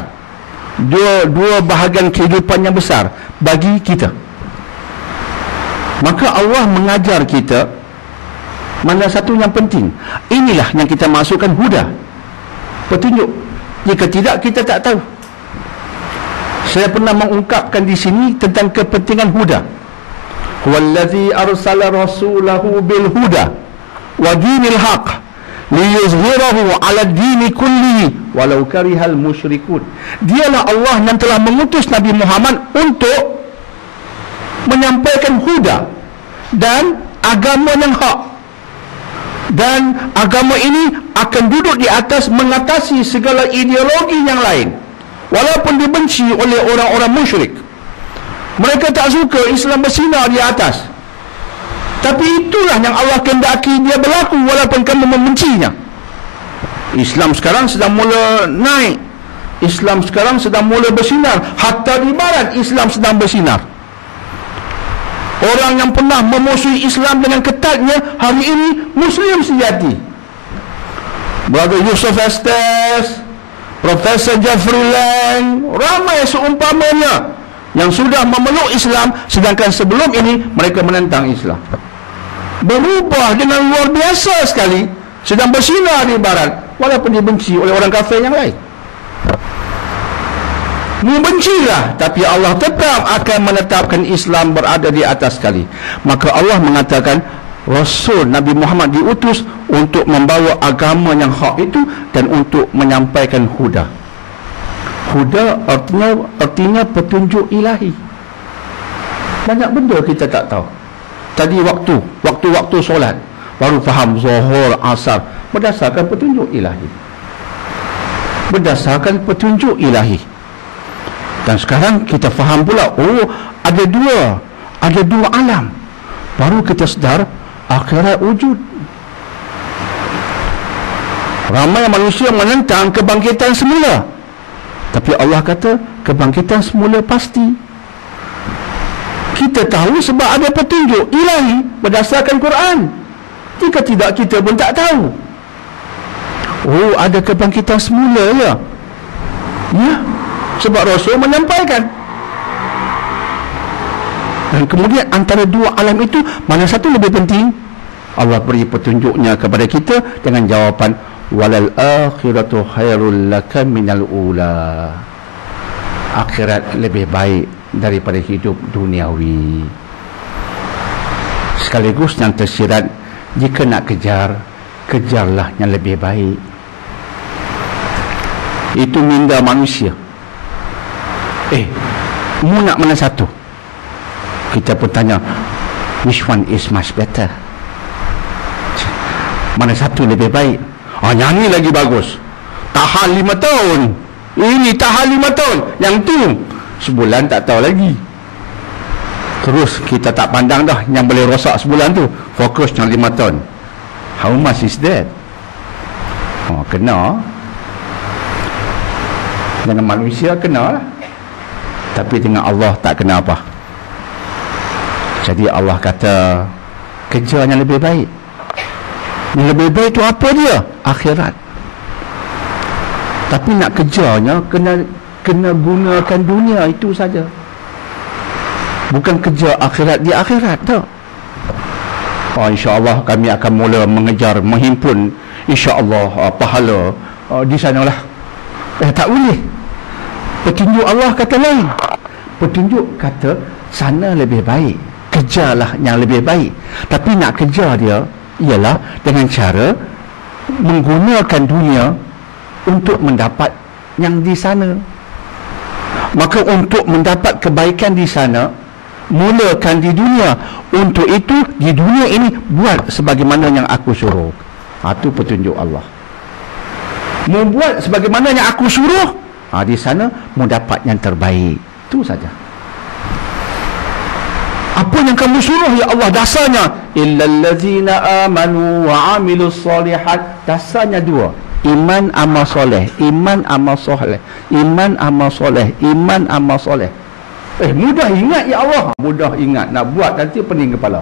Dua bahagian kehidupan yang besar bagi kita. Maka Allah mengajar kita mana satu yang penting. Inilah yang kita masukkan huda, petunjuk. Jika tidak, kita tak tahu. Saya pernah mengungkapkan di sini tentang kepentingan huda. Huwallazi arsala rasulahu bil huda wa dinil haq liyuzhirahu ala dini kullihi walau karihal musyrikun. Dialah Allah yang telah mengutus Nabi Muhammad untuk menyampaikan huda, dan agama yang hak. Dan agama ini akan duduk di atas mengatasi segala ideologi yang lain, walaupun dibenci oleh orang-orang musyrik. Mereka tak suka Islam bersinar di atas, tapi itulah yang Allah kehendaki dia berlaku walaupun kamu membencinya. Islam sekarang sedang mula naik, Islam sekarang sedang mula bersinar. Hatta di barat Islam sedang bersinar. Orang yang pernah memusuhi Islam dengan ketatnya hari ini Muslim sejati. Brother Yusuf Estes, Profesor Jeffrey Lang, ramai seumpamanya yang sudah memeluk Islam, sedangkan sebelum ini mereka menentang Islam. Berubah dengan luar biasa sekali, sedang bersinar di barat walaupun dibenci oleh orang kafir yang lain. Membencilah, tapi Allah tetap akan menetapkan Islam berada di atas sekali. Maka Allah mengatakan Rasul Nabi Muhammad diutus untuk membawa agama yang hak itu dan untuk menyampaikan huda. Huda artinya petunjuk ilahi. Banyak benda kita tak tahu. Tadi waktu solat baru faham Zuhur, Asar, berdasarkan petunjuk ilahi. Berdasarkan petunjuk ilahi. Dan sekarang kita faham pula, oh, ada dua alam. Baru kita sedar akhirat wujud. Ramai manusia menentang kebangkitan semula, tapi Allah kata kebangkitan semula pasti. Kita tahu sebab ada petunjuk ilahi berdasarkan Quran. Jika tidak, kita pun tak tahu. Oh, ada kebangkitan semula, ya. Ya, sebab Rasul menyampaikan. Dan kemudian antara dua alam itu, mana satu lebih penting? Allah beri petunjuknya kepada kita dengan jawapan walal akhiratu khairul laka minal ula. Akhirat lebih baik daripada hidup duniawi. Sekaligus yang tersirat, jika nak kejar, kejarlah yang lebih baik. Itu minda manusia. Mu nak mana satu? Kita pun tanya, which one is much better? Mana satu lebih baik? Yang ni lagi bagus, tahan 5 tahun. Ini tahan 5 tahun. Yang tu sebulan tak tahu lagi. Terus kita tak pandang dah yang boleh rosak sebulan tu, fokus yang 5 tahun. How much is that? Kena. Dengan manusia kena lah, tapi dengan Allah tak kena apa. Jadi Allah kata kejar yang lebih baik. Yang lebih baik tu apa dia? Akhirat. Tapi nak kejarnya kena gunakan dunia itu saja. Bukan kejar akhirat di akhirat tak. InsyaAllah kami akan mula mengejar, menghimpun insyaAllah pahala di sanalah. Tak boleh. Petunjuk Allah kata lain. Petunjuk kata sana lebih baik, kejarlah yang lebih baik. Tapi nak kejar dia ialah dengan cara menggunakan dunia untuk mendapat yang di sana. Maka untuk mendapat kebaikan di sana, mulakan di dunia. Untuk itu di dunia ini buat sebagaimana yang aku suruh. Itu petunjuk Allah. Membuat sebagaimana yang aku suruh, di sana mendapat yang terbaik. Itu saja. Apa yang kamu suruh ya Allah, dasarnya illallazina amanu wa amilus solihat. Dasarnya dua, iman amal soleh, iman amal soleh, iman amal soleh, iman amal soleh. Mudah ingat ya Allah, mudah ingat. Nak buat nanti pening kepala.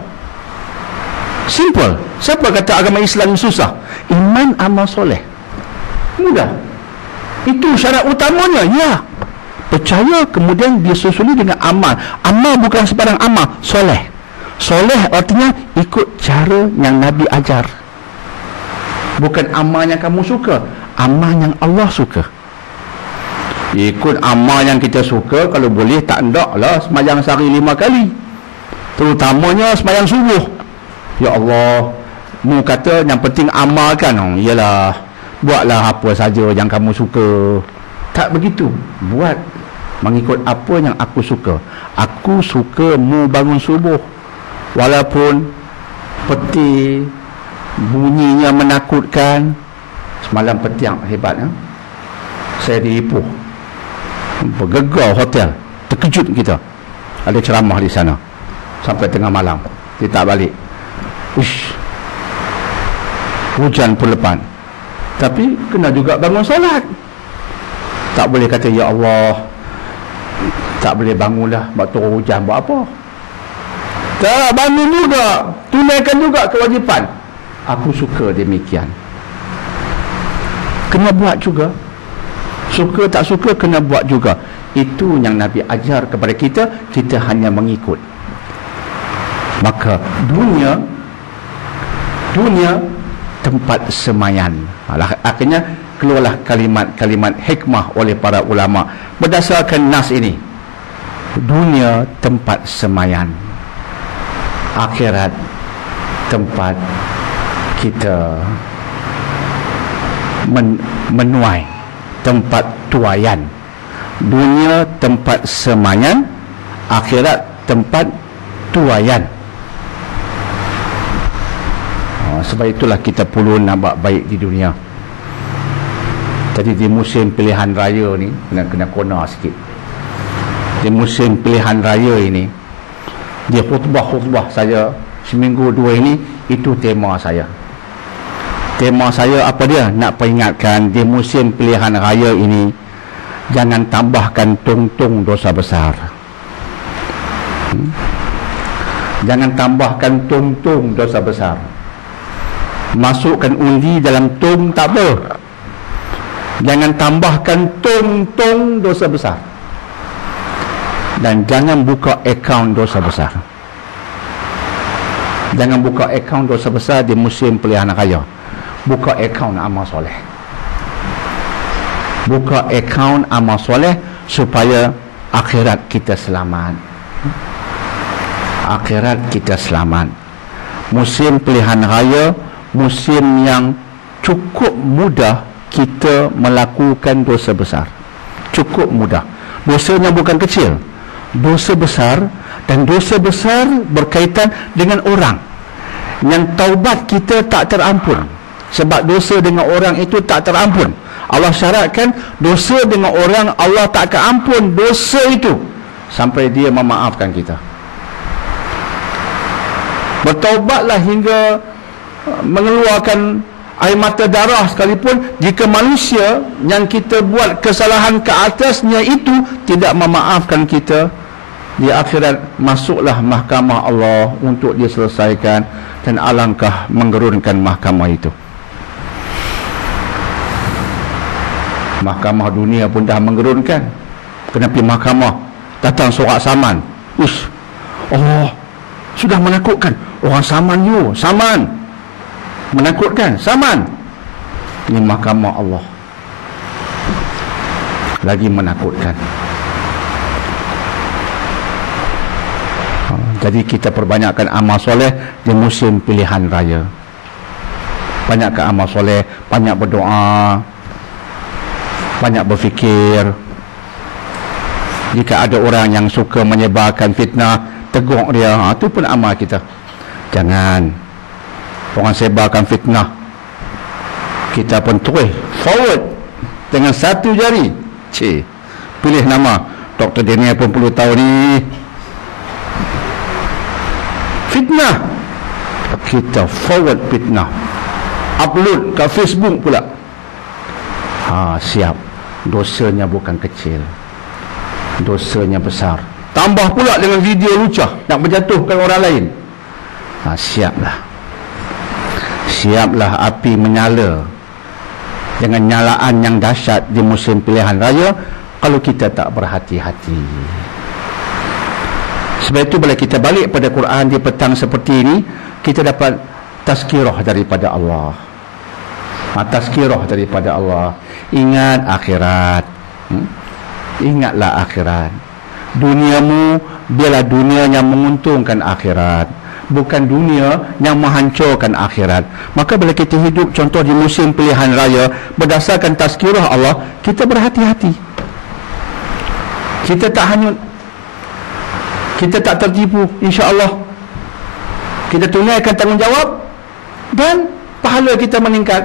Simple. Siapa kata agama Islam susah? Iman amal soleh mudah. Itu syarat utamanya. Ya, percaya kemudian disusuli dengan amal. Amal bukan sebarang amal, soleh. Soleh artinya ikut cara yang Nabi ajar. Bukan amal yang kamu suka, amal yang Allah suka. Ikut amal yang kita suka, kalau boleh tak ndaklah sembahyang sehari 5 kali, terutamanya sembahyang subuh. Ya Allah, mu kata yang penting amalkan. Ialah buatlah apa saja yang kamu suka. Tak begitu. Buat mengikut apa yang aku suka. Aku suka mu bangun subuh. Walaupun peti bunyinya menakutkan. Semalam petiang hebat, saya ditipu, bergegar hotel, terkejut kita. Ada ceramah di sana sampai tengah malam, dia tak balik. Uish, hujan pun lepas, tapi kena juga bangun solat. Tak boleh kata ya Allah, tak boleh bangunlah sebab turun hujan, buat apa? Tak, bangun juga, tunaikan juga kewajipan. Aku suka demikian, kena buat juga. Suka tak suka kena buat juga. Itu yang Nabi ajar kepada kita, kita hanya mengikut. Maka dunia tempat semayan. Akhirnya keluarlah kalimat-kalimat hikmah oleh para ulama berdasarkan nas ini. Dunia tempat semayan, akhirat tempat kita menuai, tempat tuaian. Dunia tempat semayan, akhirat tempat tuaian. Sebab itulah kita perlu nampak baik di dunia. Jadi di musim pilihan raya ni kena kona sikit. Di musim pilihan raya ini, di khutbah saya seminggu dua ini, itu tema saya. Tema saya apa dia? Nak peringatkan di musim pilihan raya ini, jangan tambahkan tung-tung dosa besar. Jangan tambahkan tung-tung dosa besar. Masukkan undi dalam tung tak apa. Jangan tambahkan tung-tung dosa besar. Dan jangan buka akaun dosa besar. Jangan buka akaun dosa besar di musim pilihan raya. Buka akaun amal soleh. Buka akaun amal soleh supaya akhirat kita selamat. Akhirat kita selamat. Musim pilihan raya, musim yang cukup mudah kita melakukan dosa besar. Cukup mudah. Dosanya bukan kecil, dosa besar. Dan dosa besar berkaitan dengan orang. Yang taubat kita tak terampun. Sebab dosa dengan orang itu tak terampun. Allah syaratkan dosa dengan orang, Allah tak ampun dosa itu sampai dia memaafkan kita. Bertaubatlah hingga mengeluarkan air mata darah sekalipun, jika manusia yang kita buat kesalahan ke atasnya itu tidak memaafkan kita, di akhirat masuklah mahkamah Allah untuk diselesaikan, dan alangkah menggerunkan mahkamah itu. Mahkamah dunia pun dah menggerunkan. Kenapa mahkamah datang sorak saman? Ush, Allah sudah menakutkan. Orang saman you, saman. Menakutkan, saman. Ini mahkamah Allah lagi menakutkan. Jadi kita perbanyakkan amal soleh di musim pilihan raya. Banyakkan amal soleh, banyak berdoa, banyak berfikir. Jika ada orang yang suka menyebarkan fitnah, tegur dia. Itu pun amal kita. Jangan orang sebarkan fitnah, kita pun terus forward dengan satu jari. Pilih nama Dr. Daniel pun perlu tahu ni. Fitnah, kita forward fitnah, upload ke Facebook pula. Siap. Dosanya bukan kecil, dosanya besar. Tambah pula dengan video lucah nak menjatuhkan orang lain. Siaplah. Siaplah api menyala dengan nyalaan yang dahsyat di musim pilihan raya kalau kita tak berhati-hati. Sebab itu bila kita balik pada Quran di petang seperti ini, kita dapat tazkirah daripada Allah. Tazkirah daripada Allah. Ingat akhirat. Ingatlah akhirat. Duniamu biarlah dunia yang menguntungkan akhirat, bukan dunia yang menghancurkan akhirat. Maka bila kita hidup contoh di musim pilihan raya berdasarkan tazkirah Allah, kita berhati-hati. Kita tak hanyut, kita tak tertipu, insya-Allah. kita tunaikan tanggungjawab dan pahala kita meningkat.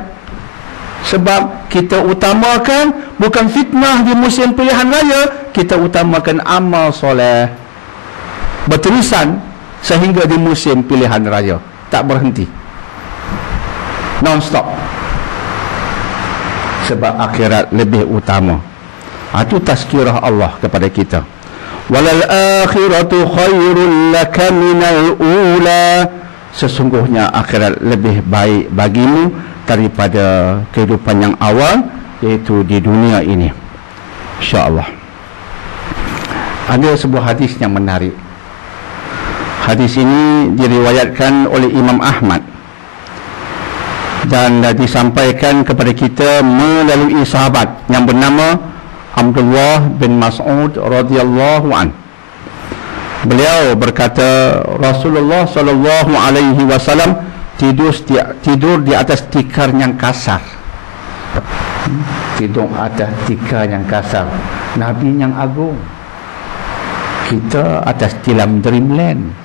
Sebab kita utamakan bukan fitnah di musim pilihan raya, kita utamakan amal soleh berterusan sehingga di musim pilihan raya, tak berhenti, non-stop. Sebab akhirat lebih utama. Itu tazkirah Allah kepada kita. Walal akhiratu khairul laka minal ula. Sesungguhnya akhirat lebih baik bagimu daripada kehidupan yang awal, iaitu di dunia ini. InsyaAllah. Ada sebuah hadis yang menarik. Hadis ini diriwayatkan oleh Imam Ahmad dan disampaikan kepada kita melalui sahabat yang bernama Abdullah bin Mas'ud radhiyallahu an. Beliau berkata, Rasulullah sallallahu alaihi wasallam tidur di atas tikar yang kasar. Tidur atas tikar yang kasar. Nabi yang agung. Kita atas tilam dreamland.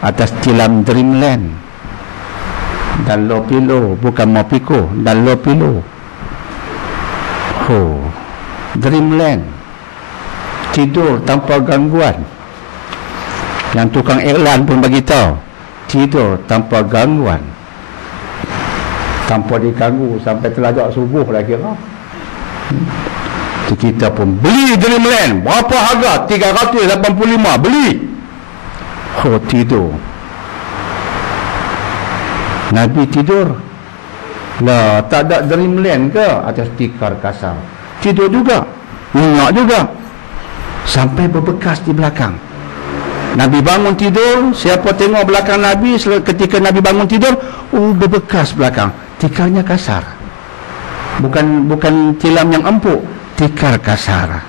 Atas tilam dreamland. Dan low pillow, bukan Mopiko, dan low pillow. Oh, dreamland. Tidur tanpa gangguan. Yang tukang iklan pun bagi tahu, tidur tanpa gangguan, tanpa diganggu sampai terlajak subuh lah kira. Kita pun beli dreamland. Berapa harga? 385. Beli. Oh, tidur. Nabi tidur lah, tak ada dreamland ke atas tikar kasar. Tidur juga, minyak juga, sampai berbekas di belakang. Nabi bangun tidur, siapa tengok belakang Nabi ketika Nabi bangun tidur, oh, berbekas belakang. Tikarnya kasar. Bukan tilam yang empuk, tikar kasar.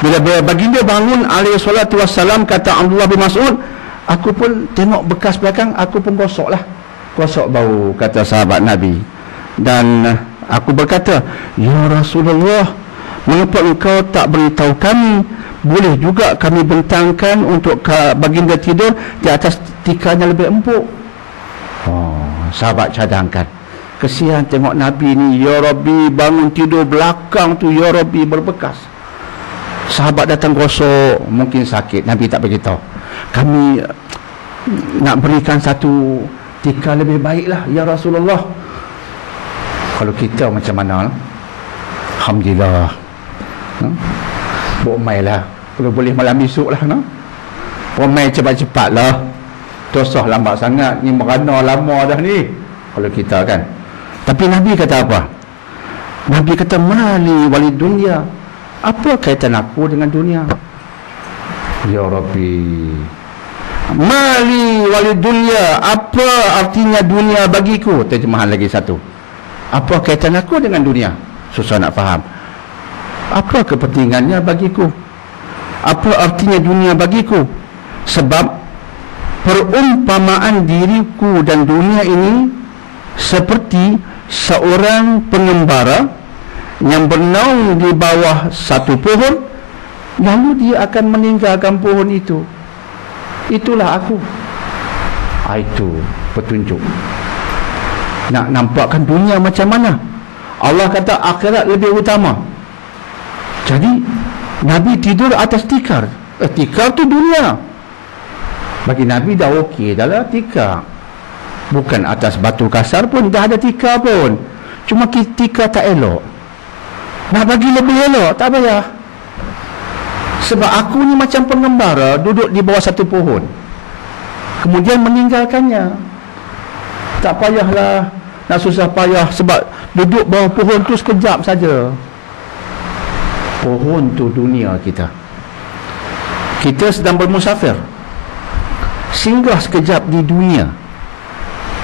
Bila baginda bangun alaihi salatu wassalam, kata Abdullah bin Mas'ud, aku pun tengok bekas belakang, aku pun gosoklah. Gosok bau, kata sahabat Nabi. Dan aku berkata, ya Rasulullah, mengapa engkau tak beritahu kami? Boleh juga kami bentangkan untuk baginda tidur di atas tikarnya lebih empuk. Oh, sahabat cadangkan. Kesian tengok Nabi ni, ya Rabbi, bangun tidur belakang tu, ya Rabbi, berbekas. Sahabat datang gosok, mungkin sakit. Nabi tak beritahu. Kami nak berikan satu tikar lebih baiklah, ya Rasulullah. Kalau kita macam mana? Alhamdulillah. Buat mai lah. Kalau boleh malam esok lah. Ramai cepat-cepat lah. Tosah lambat sangat. Ni merana lama dah ni. Kalau kita kan. Tapi Nabi kata apa? Nabi kata, mali walid dunia. Apa kaitan aku dengan dunia? Ya Rabbi, mali walid dunia. Apa artinya dunia bagiku? Terjemahan lagi satu. Apa kaitan aku dengan dunia? Susah nak faham. Apa kepentingannya bagiku? Apa artinya dunia bagiku? Sebab perumpamaan diriku dan dunia ini seperti seorang pengembara yang bernaung di bawah satu pohon, lalu dia akan meninggalkan pohon itu. Itulah aku. Itu petunjuk. Nak nampakkan dunia macam mana? Allah kata akhirat lebih utama. Jadi Nabi tidur atas tikar. Tikar tu dunia. Bagi Nabi dah okey, dah lah tikar. Bukan atas batu kasar pun, dah ada tikar pun. Cuma tikar tak elok. Nak bagi lebih elok, tak payah. Sebab aku ni macam pengembara duduk di bawah satu pohon, kemudian meninggalkannya. Tak payahlah nak susah payah, sebab duduk bawah pohon tu sekejap saja. Pohon tu dunia kita. Kita sedang bermusafir, singgah sekejap di dunia.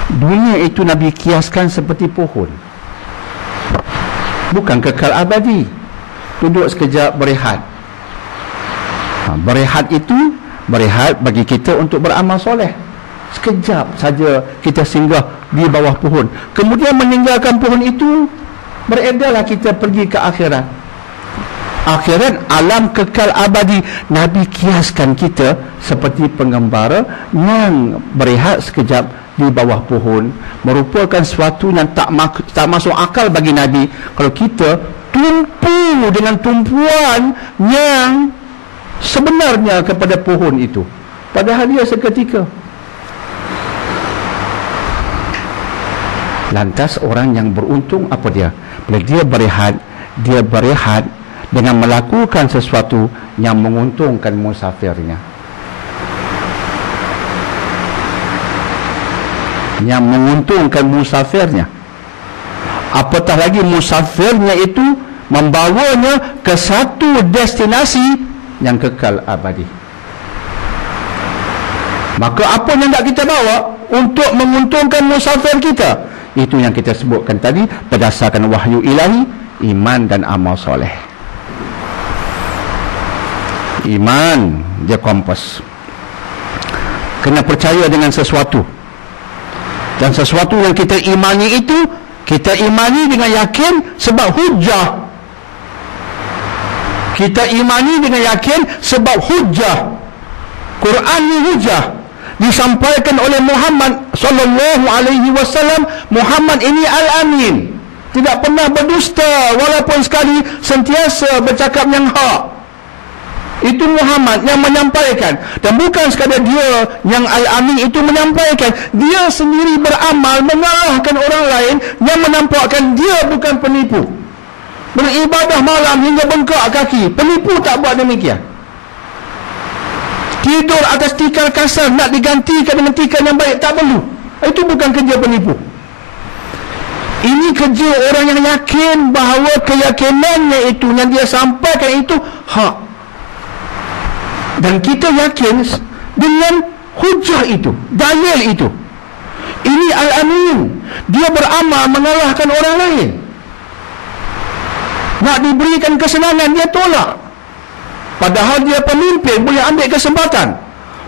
Dunia itu Nabi kiaskan seperti pohon, bukan kekal abadi. Duduk sekejap, berehat. Berehat itu berehat bagi kita untuk beramal soleh. Sekejap saja kita singgah di bawah pohon, kemudian meninggalkan pohon itu, beredarlah kita pergi ke akhirat. akhirat, alam kekal abadi. Nabi kiaskan kita seperti pengembara yang berehat sekejap di bawah pohon, merupakan sesuatu yang tak masuk akal bagi Nabi kalau kita tumpu dengan tumpuan yang sebenarnya kepada pohon itu, padahal dia seketika. Lantas orang yang beruntung apa dia? Bila dia berehat dengan melakukan sesuatu yang menguntungkan musafirnya, apatah lagi musafirnya itu membawanya ke satu destinasi yang kekal abadi. Maka apa yang nak kita bawa untuk menguntungkan musafir kita? Itu yang kita sebutkan tadi, berdasarkan wahyu ilahi, iman dan amal soleh. Iman dia kompas, kena percaya dengan sesuatu, dan sesuatu yang kita imani itu kita imani dengan yakin sebab hujah. Kita imani dengan yakin sebab hujah. Quran ni hujah, disampaikan oleh Muhammad sallallahu alaihi wasallam. Muhammad ini al-amin, tidak pernah berdusta, walaupun sekali sentiasa bercakap yang hak. Itu Muhammad yang menyampaikan, dan bukan sekadar dia yang al-amin itu menyampaikan, dia sendiri beramal mengalahkan orang lain yang menampakkan dia bukan penipu. Beribadah malam hingga bengkak kaki, penipu tak buat demikian. Tidur atas tikar kasar nak digantikan dengan tikar yang baik, tak perlu. Itu bukan kerja penipu. Ini kerja orang yang yakin bahawa keyakinannya itu yang dia sampaikan itu hak. Dan kita yakin dengan hujah itu, dalil itu. Ini al-amin, dia beramal mengalahkan orang lain. Nak diberikan kesenangan, dia tolak. Padahal dia pemimpin, boleh ambil kesempatan.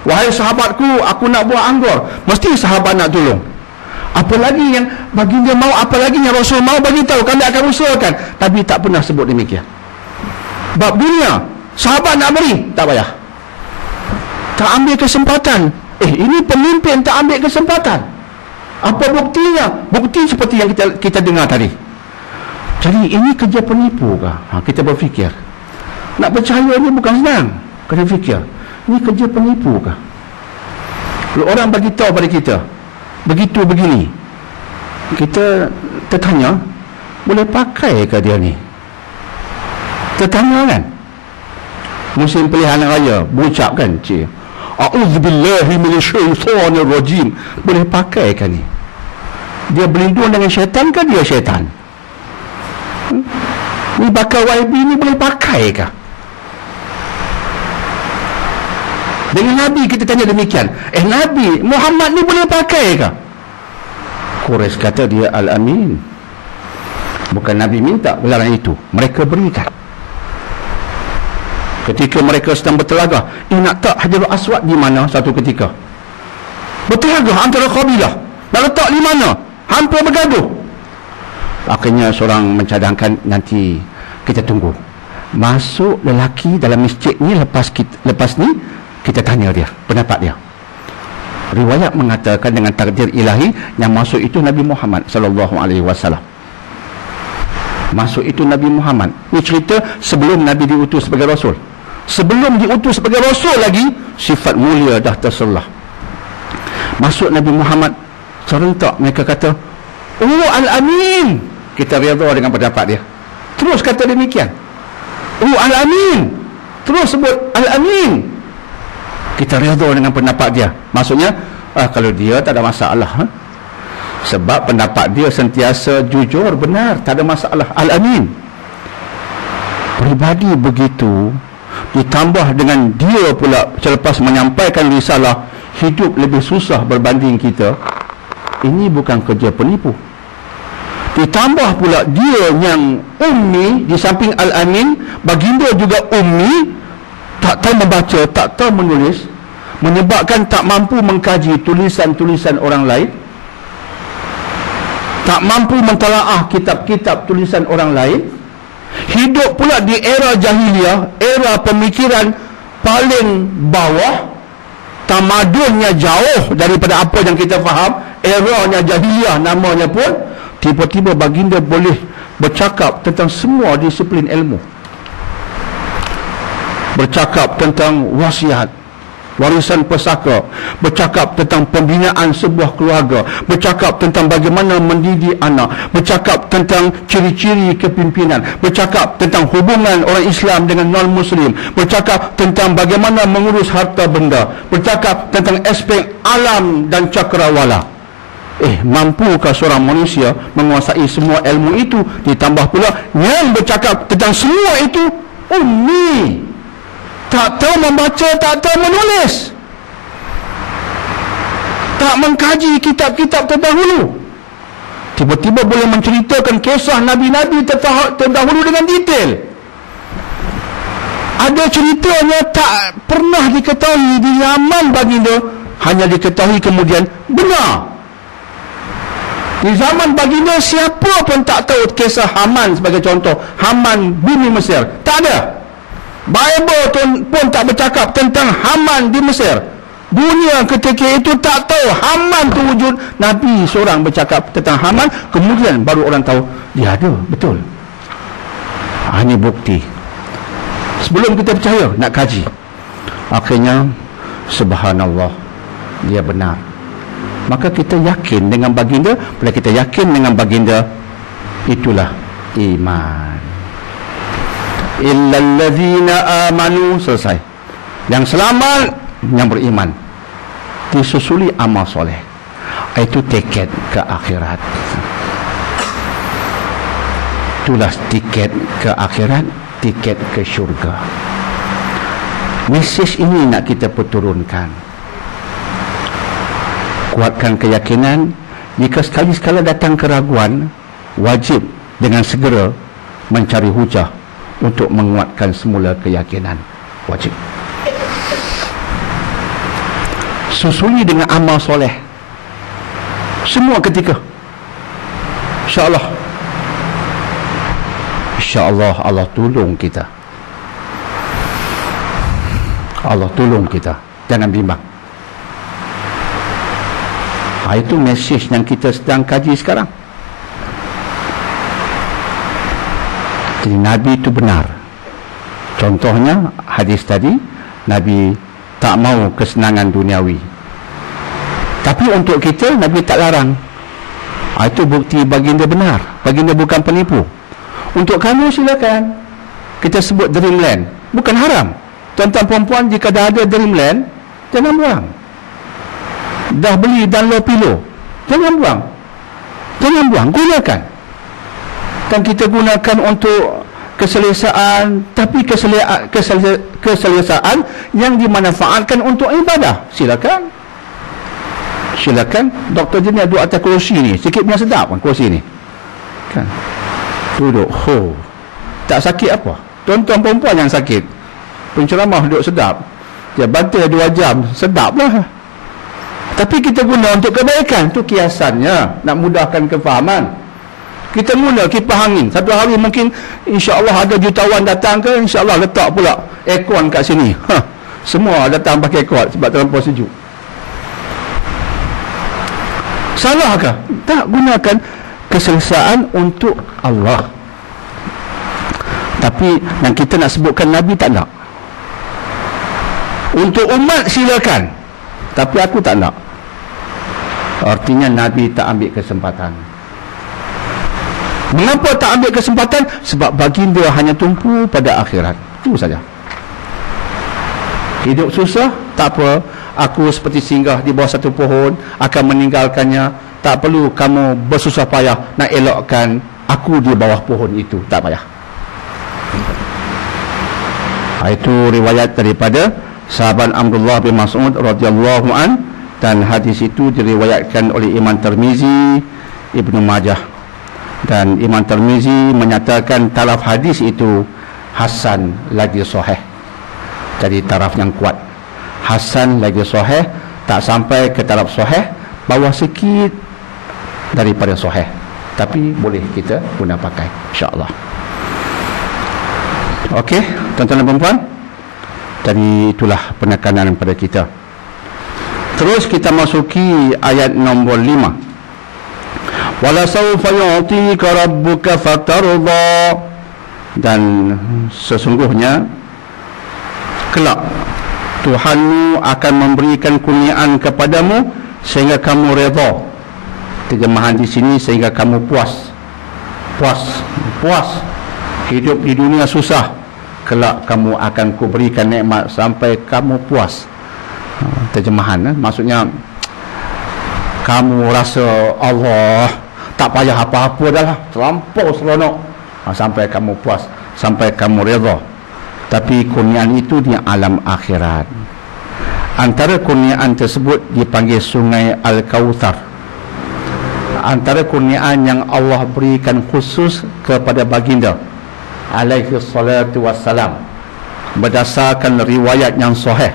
Wahai sahabatku, aku nak buah anggur, mesti sahabat nak tolong. Apa lagi yang baginda mau, apa lagi yang Rasul mau bagi tahu, kami akan usahakan. Tapi tak pernah sebut demikian. Bab dunia, sahabat nak beri, tak payah. Tak ambil kesempatan. Ini pemimpin tak ambil kesempatan. Apa buktinya? Bukti seperti yang kita dengar tadi. Jadi ini kerja penipu kah? Kita berfikir. Nak percaya ni bukan senang. Kena fikir, ini kerja penipu kah? Kalau orang bagi tahu pada kita begitu begini, kita tertanya, boleh pakai ke dia ni? Tertanya kan? Musim pilihan raya berucap kan, cik, a'udzubillahi minasyaitanir rajim, boleh pakai ke ni? Dia berlindung dengan syaitan ke dia syaitan? Ni bakal YB ni boleh pakai ke? Dengan Nabi kita tanya demikian, Nabi Muhammad ni boleh pakai ke? Quraisy kata dia al-amin. Bukan Nabi minta gelaran itu, mereka berikan. Ketika mereka sedang bertelaga, nak tak Hajarul Aswad di mana satu ketika? Bertelaga antara kabilah, nak letak di mana? Hampir bergaduh. Akhirnya seorang mencadangkan, nanti kita tunggu. Masuk lelaki dalam masjid ni, lepas ni kita tanya dia, pendapat dia. Riwayat mengatakan dengan takdir ilahi, yang masuk itu Nabi Muhammad sallallahu alaihi wasallam. Masuk itu Nabi Muhammad. Ini cerita sebelum Nabi diutus sebagai Rasul. Sebelum diutus sebagai Rasul lagi, sifat mulia dah terselah. Masuk Nabi Muhammad, serentak mereka kata, oh al-amin. Kita redha dengan pendapat dia. Terus kata demikian, oh al-amin. Terus sebut al-amin. Kita redha dengan pendapat dia. Maksudnya, kalau dia tak ada masalah. Sebab pendapat dia sentiasa jujur, benar, tak ada masalah. Al-amin. Peribadi begitu, ditambah dengan dia pula selepas menyampaikan risalah, hidup lebih susah berbanding kita. Ini bukan kerja penipu. Ditambah pula dia yang ummi, di samping al-amin, baginda juga ummi, tak tahu membaca, tak tahu menulis, menyebabkan tak mampu mengkaji tulisan-tulisan orang lain, tak mampu mentalaah kitab-kitab tulisan orang lain. hidup pula di era jahiliyah, era pemikiran paling bawah, tamadunnya jauh daripada apa yang kita faham, eranya jahiliyah namanya pun, tiba-tiba baginda boleh bercakap tentang semua disiplin ilmu, bercakap tentang wasiat, warisan pusaka, bercakap tentang pembinaan sebuah keluarga, bercakap tentang bagaimana mendidik anak, bercakap tentang ciri-ciri kepimpinan, bercakap tentang hubungan orang Islam dengan non-Muslim, bercakap tentang bagaimana mengurus harta benda, bercakap tentang aspek alam dan cakrawala. Mampukah seorang manusia menguasai semua ilmu itu? Ditambah pula yang bercakap tentang semua itu ummi, tak tahu membaca, tak tahu menulis, tak mengkaji kitab-kitab terdahulu, tiba-tiba boleh menceritakan kisah Nabi-Nabi terdahulu dengan detail. Ada ceritanya tak pernah diketahui di zaman baginda, hanya diketahui kemudian benar. Di zaman baginda siapa pun tak tahu kisah Haman sebagai contoh, Haman bumi Mesir, tak ada. Bible pun tak bercakap tentang Haman di Mesir. Dunia ketika itu tak tahu Haman tu wujud. Nabi seorang bercakap tentang Haman, kemudian baru orang tahu dia ada, betul. Ini bukti. Sebelum kita percaya, nak kaji. Akhirnya, subhanallah, dia benar. Maka kita yakin dengan baginda. Bila kita yakin dengan baginda, itulah iman. Illallazina amanu, selesai. Yang selamat, yang beriman, disusuli amal soleh. Itu tiket ke akhirat. Itulah tiket ke akhirat, tiket ke syurga. Mesej ini nak kita perturunkan. Kuatkan keyakinan. Jika sekali-sekala datang keraguan, wajib dengan segera mencari hujah untuk menguatkan semula keyakinan. Wajib. Susuli dengan amal soleh semua ketika. InsyaAllah, InsyaAllah Allah tolong kita. Allah tolong kita. Jangan bimbang. Itu mesej yang kita sedang kaji sekarang. Jadi Nabi itu benar. Contohnya hadis tadi, Nabi tak mau kesenangan duniawi. Tapi untuk kita, Nabi tak larang. Itu bukti baginda benar. Baginda bukan penipu. Untuk kamu silakan. Kita sebut dreamland, bukan haram. Tuan-tuan perempuan, jika dah ada dreamland, jangan buang. Dah beli Dunlopillo, jangan buang. Jangan buang, gunakan. Kan kita gunakan untuk keselesaan, tapi keselesaan yang dimanfaatkan untuk ibadah. Silakan. Silakan. Doktor jenis duduk atas kursi ni, sikit punya sedap kan kursi ni. Kan? Duduk, tak sakit apa. Tuan-tuan perempuan yang sakit, penceramah duduk sedap, dia bantai 2 jam, sedap lah. Tapi kita guna untuk kebaikan. Itu kiasannya, nak mudahkan kefahaman. Kita guna kipas angin. Satu hari mungkin insya-Allah ada jutawan datang ke, insya-Allah letak pula aircon kat sini. Semua datang pakai aircon sebab terlampau sejuk. Salahkah? Tak, gunakan keselesaan untuk Allah. Tapi yang kita nak sebutkan Nabi tak nak. Untuk umat silakan, tapi aku tak nak. Artinya Nabi tak ambil kesempatan. Mengapa tak ambil kesempatan? Sebab baginda hanya tumpu pada akhirat. Itu saja. Hidup susah, tak apa. Aku seperti singgah di bawah satu pohon, akan meninggalkannya. Tak perlu kamu bersusah payah nak elokkan aku di bawah pohon itu. Tak payah. Itu riwayat daripada sahabat Abdullah bin Mas'ud radhiyallahu an, dan hadis itu diriwayatkan oleh Imam Tirmizi, Ibnu Majah, dan Imam Tirmizi menyatakan taraf hadis itu hasan lagi sahih. Jadi taraf yang kuat, hasan lagi sahih, tak sampai ke taraf sahih, bawah sikit daripada sahih, tapi boleh kita guna pakai, insya-Allah. Okey, tuan-tuan dan puan-puan, jadi itulah penekanan pada kita. Terus kita masuki ayat nombor 5. Wala sawfa yu'tika rabbuka fatarda. Dan sesungguhnya kelak Tuhanmu akan memberikan kurniaan kepadamu sehingga kamu redha. Terjemahan di sini sehingga kamu puas. Puas. Hidup di dunia susah, kelak kamu akan kuberikan nikmat sampai kamu puas. Terjemahan maksudnya kamu rasa Allah tak payah apa-apa dah lah, terlampau seronok, sampai kamu puas, sampai kamu redha. Tapi kurniaan itu di alam akhirat. Antara kurniaan tersebut dipanggil sungai Al-Kautsar. Antara kurniaan yang Allah berikan khusus kepada baginda alaihi salatu wassalam berdasarkan riwayat yang sahih,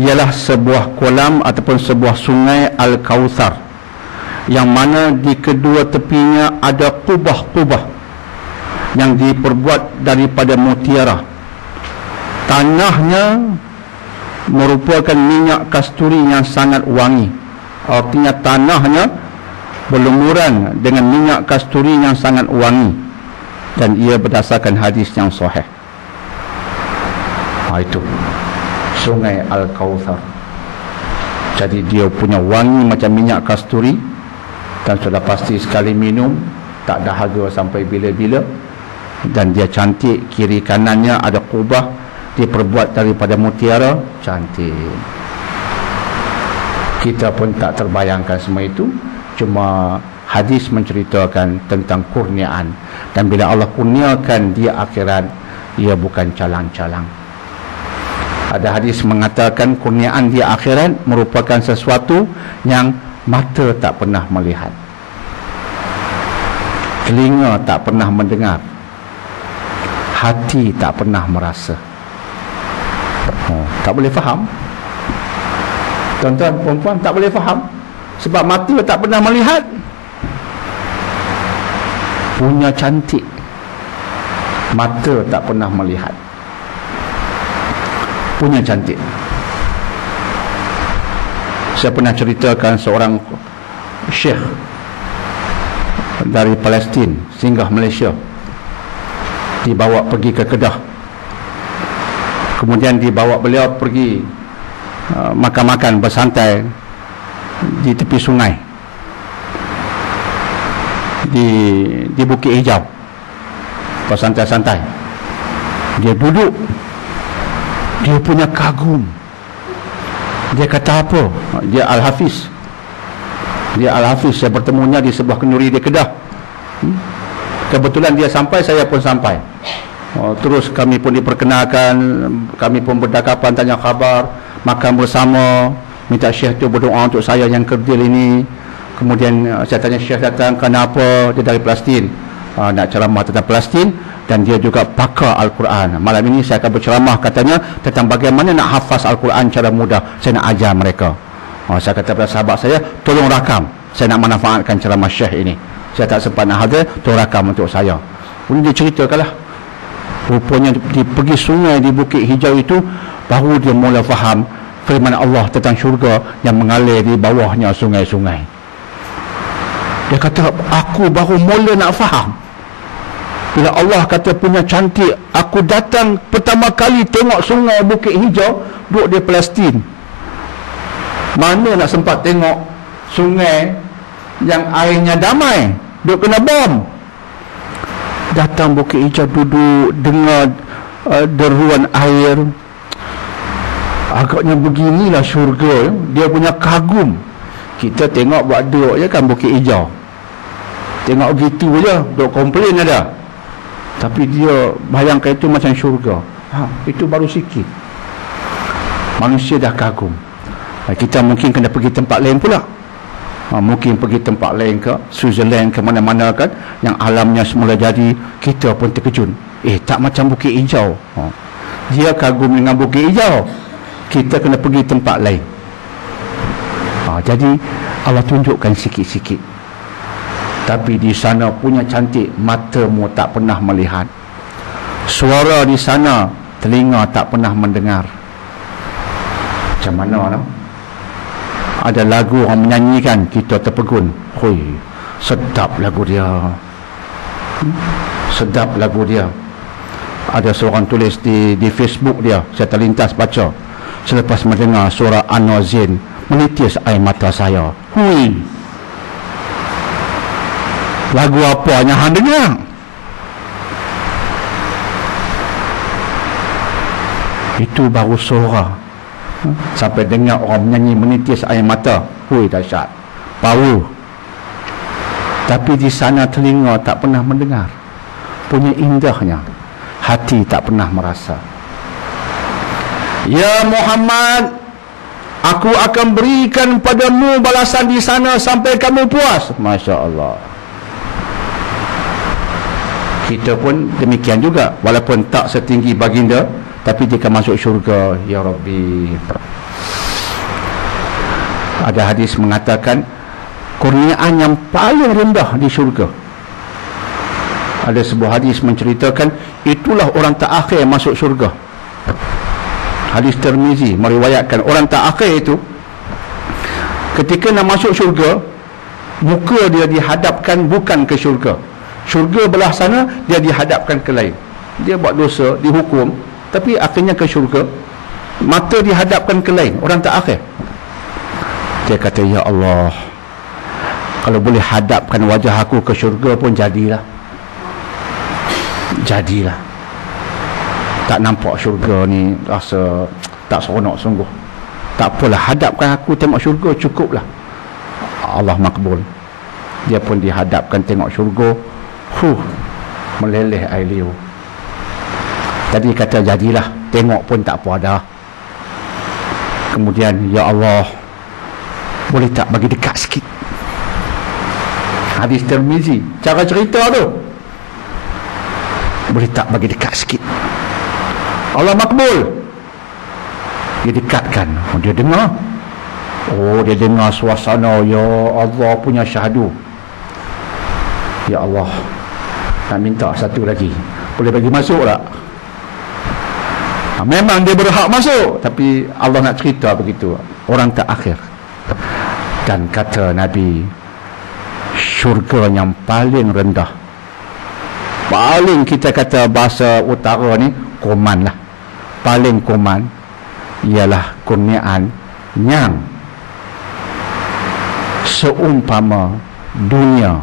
ialah sebuah kolam ataupun sebuah sungai Al-Kautsar yang mana di kedua tepinya ada kubah-kubah yang diperbuat daripada mutiara. Tanahnya merupakan minyak kasturi yang sangat wangi. Artinya tanahnya berlumuran dengan minyak kasturi yang sangat wangi, dan ia berdasarkan hadis yang sahih. Itu sungai Al-Kautsar. Jadi dia punya wangi macam minyak kasturi, dan sudah pasti sekali minum tak dahaga sampai bila-bila. Dan dia cantik, kiri kanannya ada kubah diperbuat daripada mutiara, cantik. Kita pun tak terbayangkan semua itu, cuma hadis menceritakan tentang kurniaan. Dan bila Allah kurniakan di akhirat, ia bukan calang-calang. Ada hadis mengatakan kurniaan di akhirat merupakan sesuatu yang mata tak pernah melihat, telinga tak pernah mendengar, hati tak pernah merasa. Tak boleh faham. Tuan-tuan, perempuan, tak boleh faham. Sebab mata tak pernah melihat. Punya cantik, mata tak pernah melihat. Punya cantik. Saya pernah ceritakan seorang syekh dari Palestin singgah Malaysia, dibawa pergi ke Kedah. Kemudian dibawa beliau pergi makan-makan, bersantai di tepi sungai, di Bukit Hijau, bersantai-santai. Dia duduk, dia punya kagum. Dia kata apa? Dia Al-Hafiz. Saya bertemunya di sebuah kenduri di Kedah. Kebetulan dia sampai, saya pun sampai. Terus kami pun diperkenalkan, kami pun berdakapan, tanya khabar, makan bersama, minta Syekh tu berdoa untuk saya yang kerdil ini. Kemudian saya tanya Syekh datang kenapa, dia dari Palestin, nak ceramah tentang Palestin, dan dia juga pakar Al-Quran. Malam ini saya akan berceramah katanya tentang bagaimana nak hafaz Al-Quran cara mudah. Saya nak ajar mereka. Saya kata pada sahabat saya, tolong rakam, saya nak manfaatkan ceramah Syekh ini. Saya tak sempat nak hadir, tolong rakam untuk saya. Kemudian dia ceritakanlah, rupanya pergi sungai di Bukit Hijau itu, baru dia mula faham firman Allah tentang syurga yang mengalir di bawahnya sungai-sungai. Dia kata, aku baru mula nak faham. Bila Allah kata punya cantik, aku datang pertama kali tengok sungai Bukit Hijau, duduk di Palestin. Mana nak sempat tengok sungai yang airnya damai, duduk kena bom. Datang Bukit Hijau, duduk dengar deruan air. Agaknya beginilah syurga. Dia punya kagum. Kita tengok buat duduk je kan Bukit Hijau, tengok gitu je, duduk komplain ada. Tapi dia bayangkan itu macam syurga. Itu baru sikit. Manusia dah kagum. Kita mungkin kena pergi tempat lain pula. Mungkin pergi tempat lain ke Switzerland, ke mana-mana kan, yang alamnya semula jadi, kita pun terkejut. Tak macam Bukit Hijau. Dia kagum dengan Bukit Hijau, kita kena pergi tempat lain. Jadi Allah tunjukkan sikit-sikit. Tapi di sana punya cantik, matamu tak pernah melihat, Suara di sana telinga tak pernah mendengar. Macam mana no? Ada lagu orang menyanyikan, kita terpegun, hui, sedap lagu dia, sedap lagu dia. Ada seorang tulis di Facebook dia, saya terlintas baca, selepas mendengar suara Anwar Zain, menitis air mata saya. Hui, lagu apa yang hang dengar? Itu baru suara. Sampai dengar orang menyanyi menitis air mata. Hui, dahsyat, power. Tapi di sana telinga tak pernah mendengar. Punya indahnya, hati tak pernah merasa. Ya Muhammad, aku akan berikan padamu balasan di sana sampai kamu puas. Masya Allah. Kita pun demikian juga, walaupun tak setinggi baginda, tapi jika masuk syurga, ya Rabbi. Ada hadis mengatakan kurniaan yang paling rendah di syurga. Ada sebuah hadis menceritakan itulah orang terakhir masuk syurga. Hadis Tirmizi meriwayatkan orang terakhir itu ketika nak masuk syurga, muka dia dihadapkan bukan ke syurga. Syurga belah sana, dia dihadapkan ke lain. Dia buat dosa, dihukum, tapi akhirnya ke syurga, mata dihadapkan ke lain, orang terakhir. Dia kata, ya Allah, kalau boleh hadapkan wajah aku ke syurga pun jadilah. Jadilah. Tak nampak syurga ni, rasa tak seronok sungguh. Tak apalah, hadapkan aku tengok syurga, cukuplah. Allah makbul. Dia pun dihadapkan tengok syurga, meleleh air liur. Tadi kata jadilah, tengok pun tak apa dah. Kemudian, ya Allah, boleh tak bagi dekat sikit? Hadis Tirmizi, cara cerita tu, boleh tak bagi dekat sikit? Allah makbul. Dia dekatkan. Dia dengar. Dia dengar suasana, ya Allah punya syahdu. Ya Allah, nak minta satu lagi, boleh bagi masuk tak? Memang dia berhak masuk, tapi Allah nak cerita begitu, orang terakhir. Dan kata Nabi, syurga yang paling rendah, paling kita kata bahasa utara ni, koman lah, paling koman, ialah kurniaan yang seumpama dunia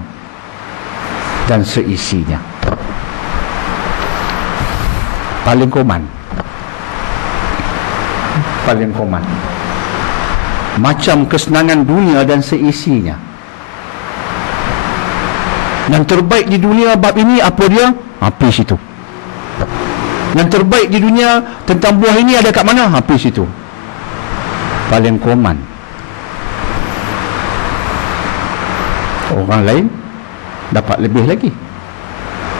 dan seisinya. Paling koman, paling koman, macam kesenangan dunia dan seisinya. Yang terbaik di dunia bab ini apa dia? Habis itu. Yang terbaik di dunia tentang buah ini ada kat mana? Habis itu. Paling koman. Orang lain dapat lebih lagi.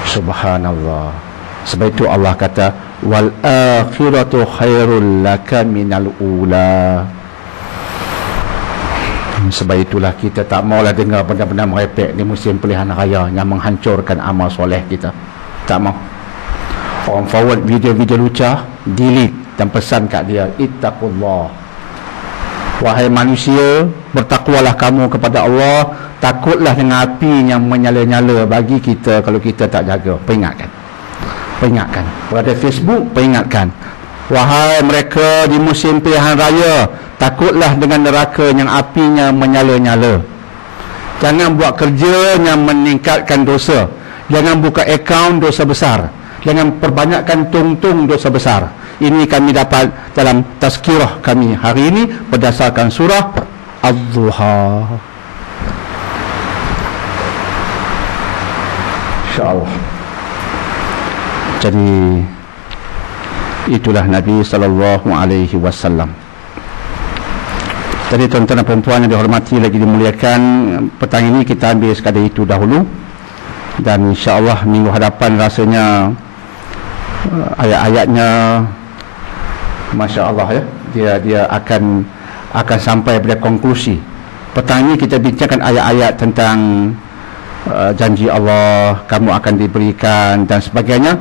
Subhanallah. Sebab itu Allah kata, wal akhiratu khairul laka minal ula. Sebab itulah kita tak maulah dengar benda-benda merepek di musim pilihan raya yang menghancurkan amal soleh kita. Tak mau. Orang forward video-video lucah, delete dan pesan kat dia, ittaqullah. Wahai manusia, bertakwalah kamu kepada Allah, takutlah dengan api yang menyala-nyala bagi kita kalau kita tak jaga. Peringatkan. Peringatkan. Berada Facebook, peringatkan. Wahai mereka di musim pilihan raya, takutlah dengan neraka yang apinya menyala-nyala. Jangan buat kerja yang meningkatkan dosa. Jangan buka akaun dosa besar. Jangan perbanyakkan tung-tung dosa besar. Ini kami dapat dalam tazkirah kami hari ini berdasarkan surah Ad-Duha. InsyaAllah. Jadi itulah Nabi SAW. Jadi tuan-tuan dan perempuan yang dihormati lagi dimuliakan, petang ini kita ambil sekadar itu dahulu. Dan insya-Allah minggu hadapan rasanya ayat-ayatnya Masya Allah ya, dia akan sampai pada konklusi. Petang ini kita bincangkan ayat-ayat tentang janji Allah, kamu akan diberikan dan sebagainya.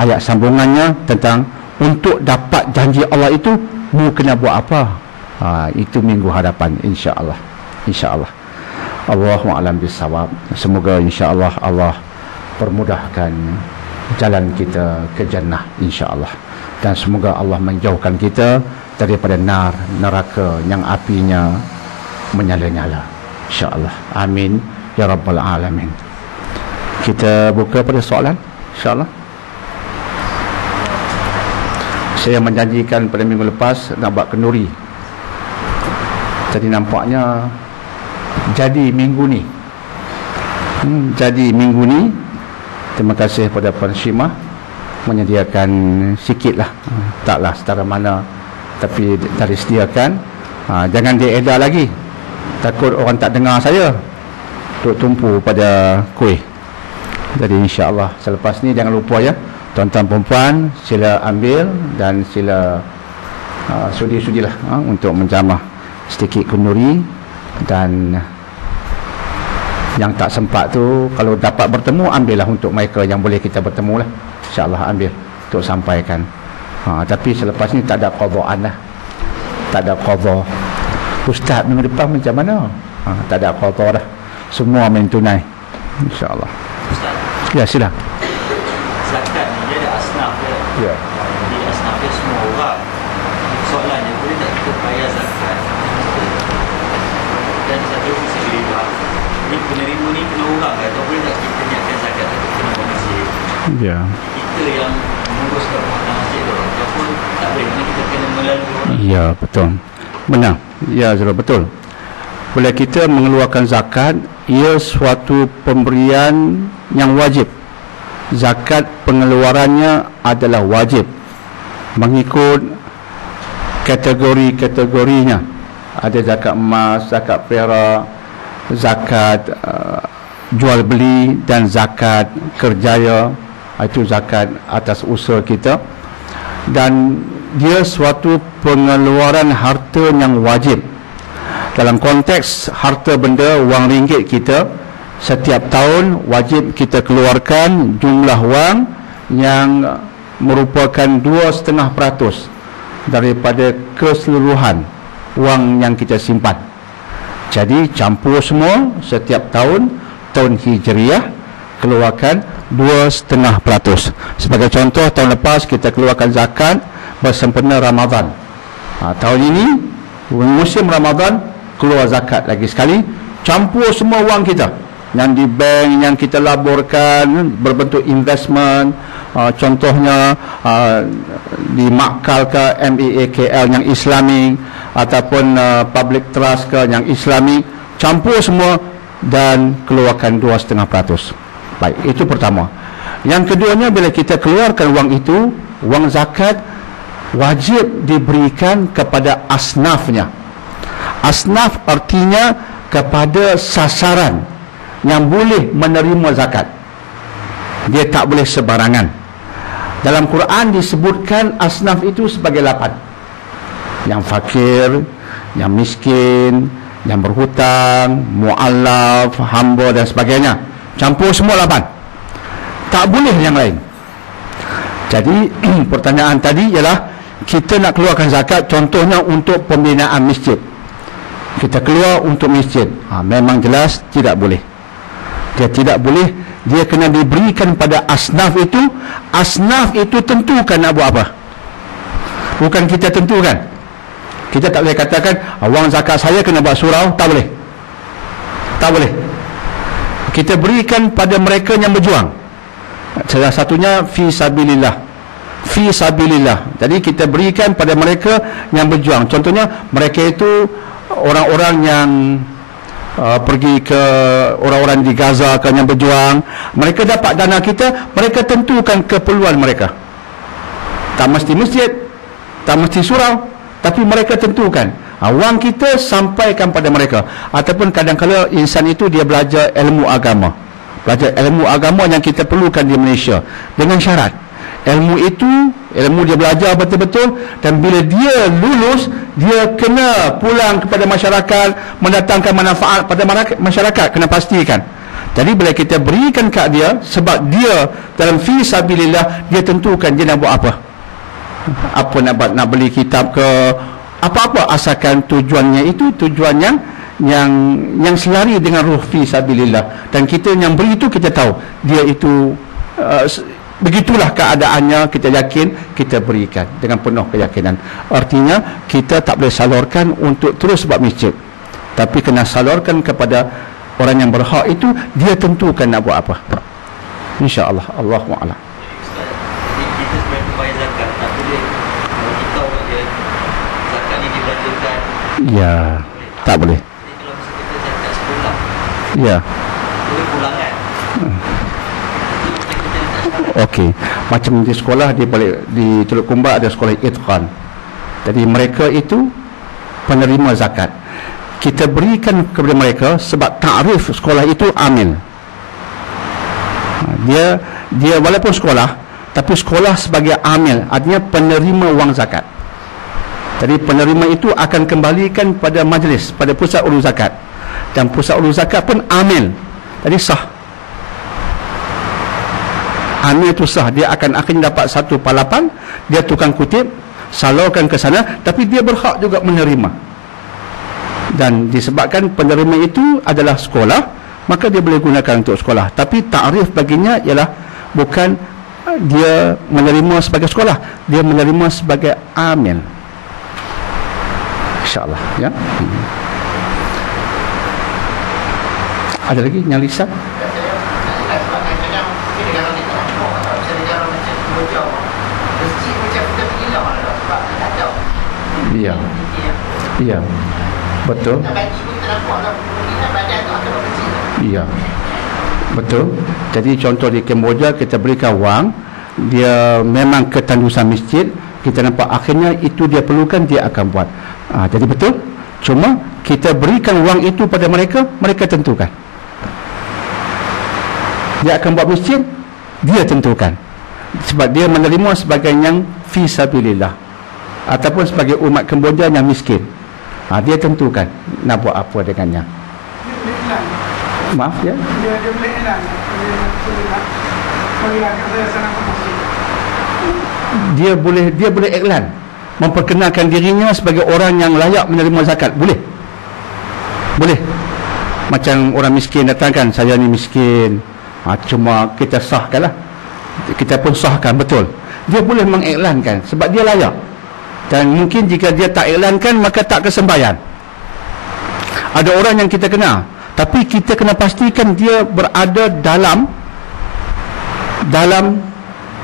ayat sambungannya tentang untuk dapat janji Allah itu mu kena buat apa. Itu minggu hadapan, insya-Allah. Insya-Allah. Allahu a'lam bissawab. Semoga insya-Allah Allah permudahkan jalan kita ke jannah, insya-Allah. Dan semoga Allah menjauhkan kita daripada neraka yang apinya menyala-nyala, insya-Allah. Amin ya rabbal alamin. Kita buka pada soalan, insya-Allah. Saya menjanjikan pada minggu lepas nak buat kenduri. Jadi nampaknya jadi minggu ni. Jadi minggu ni. Terima kasih kepada Puan Syimah menyediakan sikit lah. Taklah setara mana, tapi dah disediakan. Jangan diedar lagi, takut orang tak dengar saya, duk tumpu pada kuih. Jadi insya-Allah selepas ni jangan lupa ya, tuan-tuan perempuan sila ambil dan sila sudi-sudilah untuk menjamah sedikit kenduri. Dan yang tak sempat tu, kalau dapat bertemu, ambillah untuk mereka yang boleh kita bertemu lah, insya-Allah ambil untuk sampaikan. Tapi selepas ni tak ada qadaan lah, tak ada qada. Ustaz minggu depan macam mana? Tak ada qada dah, semua main tunai, insya-Allah. Ustaz, ya sila. zakat ni dia ada asnaf dia. Ya. Jadi asnaf dia semua orang. Soalannya, boleh tak kita bayar zakat dan satu sisi riba? Ni penerima ni kena orang ke, atau boleh tak kita niatkan zakat atau kena buat masjid? Ya. Kita yang menguruskan rumah masjid tu, ataupun tak boleh, kerana kita kena melalui orang. Ya, betul. Benar. Ya, Zura, betul. Bila kita mengeluarkan zakat, ia suatu pemberian yang wajib. Zakat pengeluarannya adalah wajib mengikut kategori-kategorinya. Ada zakat emas, zakat perak, zakat jual beli, dan zakat kerjaya. Itu zakat atas usaha kita. Dan dia suatu pengeluaran harta yang wajib. Dalam konteks harta benda, wang ringgit kita, setiap tahun wajib kita keluarkan jumlah wang yang merupakan 2,5% daripada keseluruhan wang yang kita simpan. Jadi campur semua, setiap tahun Hijriah keluarkan 2,5%. Sebagai contoh, tahun lepas kita keluarkan zakat bersempena Ramadan. Tahun ini musim Ramadan keluar zakat lagi sekali, campur semua wang kita yang di bank, yang kita laburkan berbentuk investment, contohnya di Makal ke, MAAKL yang Islami, ataupun public trust ke yang Islami, campur semua dan keluarkan 2,5%. Baik, itu pertama. Yang keduanya, bila kita keluarkan wang itu, wang zakat wajib diberikan kepada asnafnya. Asnaf artinya kepada sasaran yang boleh menerima zakat. Dia tak boleh sebarangan. Dalam Quran disebutkan asnaf itu sebagai 8. Yang fakir, yang miskin, yang berhutang, mu'allaf, hamba dan sebagainya. Campur semua 8. Tak boleh yang lain. Jadi pertanyaan tadi ialah, kita nak keluarkan zakat contohnya untuk pembinaan masjid. Kita keluar untuk masjid, memang jelas tidak boleh. Dia tidak boleh. Dia kena diberikan pada asnaf itu. Asnaf itu tentukan nak buat apa, bukan kita tentukan. Kita tak boleh katakan wang zakat saya kena buat surau. Tak boleh. Tak boleh. Kita berikan pada mereka yang berjuang. Salah satunya fi sabilillah. Fi sabilillah. Jadi kita berikan pada mereka yang berjuang. Contohnya mereka itu orang-orang yang pergi ke orang-orang di Gaza kan, yang berjuang. Mereka dapat dana kita, mereka tentukan keperluan mereka. Tak mesti masjid, tak mesti surau, tapi mereka tentukan. Wang kita sampaikan pada mereka. Ataupun kadang-kadang insan itu dia belajar ilmu agama. Belajar ilmu agama yang kita perlukan di Malaysia, dengan syarat ilmu dia belajar betul-betul, dan bila dia lulus, dia kena pulang kepada masyarakat, mendatangkan manfaat pada masyarakat, kena pastikan. Jadi bila kita berikan kat dia, sebab dia dalam fi sabilillah, dia tentukan dia nak buat apa. Apa nak beli kitab ke, apa-apa, asalkan tujuannya itu tujuan yang selari dengan ruh fi sabilillah. Dan kita yang beri itu, kita tahu dia itu begitulah keadaannya, kita yakin, kita berikan dengan penuh keyakinan. Artinya kita tak boleh salurkan untuk terus buat masjid, tapi kena salurkan kepada orang yang berhak itu, dia tentukan nak buat apa. InsyaAllah. Allahu a'lam. Kita sebenarnya bayar zakat, tak boleh beritahu dia zakat ni dibelanjakan. Ya, tak boleh. Jadi kalau misalnya kita zakat sekolah, Ya. boleh pulang kan? Okey. Macam di sekolah, dia boleh, di Teluk Kumba ada sekolah Itqan. Jadi mereka itu penerima zakat. Kita berikan kepada mereka sebab takrif sekolah itu amil. Dia walaupun sekolah, tapi sekolah sebagai amil, artinya penerima wang zakat. Jadi penerima itu akan kembalikan pada majlis, pada pusat urus zakat, dan pusat urus zakat pun amil. Jadi sah. Amil itu sah. Dia akan akhirnya dapat 1/8, dia tukang kutip, salurkan ke sana, tapi dia berhak juga menerima. Dan disebabkan penerima itu adalah sekolah, maka dia boleh gunakan untuk sekolah. Tapi takrif baginya ialah bukan dia menerima sebagai sekolah, dia menerima sebagai amil. InsyaAllah, ya. Ada lagi yang lisan? Ya. Ya. Betul. Ya. Betul. Jadi contoh di Kemboja, kita berikan wang, dia memang ketandusan masjid, kita nampak akhirnya itu dia perlukan, dia akan buat. Jadi betul. Cuma kita berikan wang itu pada mereka, mereka tentukan. Dia akan buat masjid, dia tentukan. Sebab dia menerima sebagai yang fi sabilillah, ataupun sebagai umat Kemboja yang miskin. Dia tentukan nak buat apa dengannya. Maaf ya. Dia boleh iklan, memperkenalkan dirinya sebagai orang yang layak menerima zakat. Boleh. Macam orang miskin datangkan, saya ni miskin. Cuma kita sahkanlah. Kita pun sahkan betul. Dia boleh mengiklankan sebab dia layak. Dan mungkin jika dia tak iklankan, maka tak kesembayan. Ada orang yang kita kenal, tapi kita kena pastikan dia berada dalam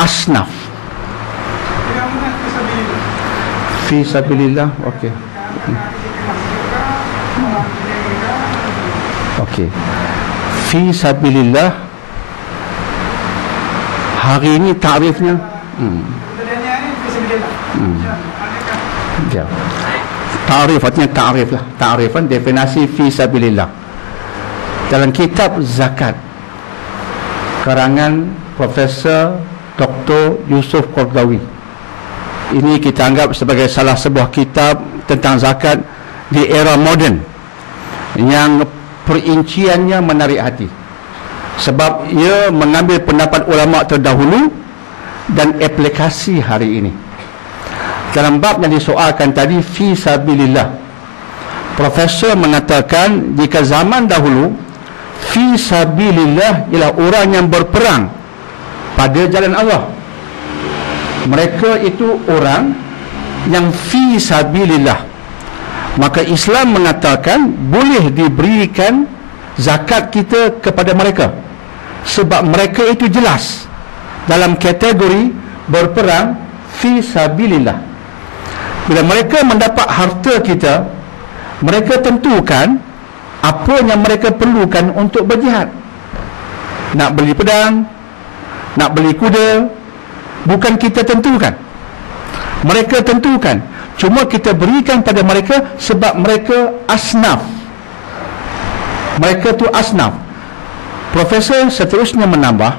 asnaf fi sabilillah. Okey. Okey. Fi sabilillah hari ini takrifnya ya. Ta'rif artinya ta'rif lah. Ta'rifan definisi fi sabilillah. Dalam kitab zakat karangan Profesor Dr. Yusuf Qardawi, ini kita anggap sebagai salah sebuah kitab tentang zakat di era moden yang perinciannya menarik hati, sebab ia mengambil pendapat ulama terdahulu dan aplikasi hari ini. Dalam bab yang disoalkan tadi, fi sabilillah, Profesor mengatakan jika zaman dahulu fi sabilillah ialah orang yang berperang pada jalan Allah. Mereka itu orang yang fi sabilillah. Maka Islam mengatakan boleh diberikan zakat kita kepada mereka, sebab mereka itu jelas dalam kategori berperang fi sabilillah. Bila mereka mendapat harta kita, mereka tentukan apa yang mereka perlukan untuk berjihad. Nak beli pedang, nak beli kuda, bukan kita tentukan, mereka tentukan. Cuma kita berikan pada mereka sebab mereka asnaf. Mereka tu asnaf. Profesor seterusnya menambah,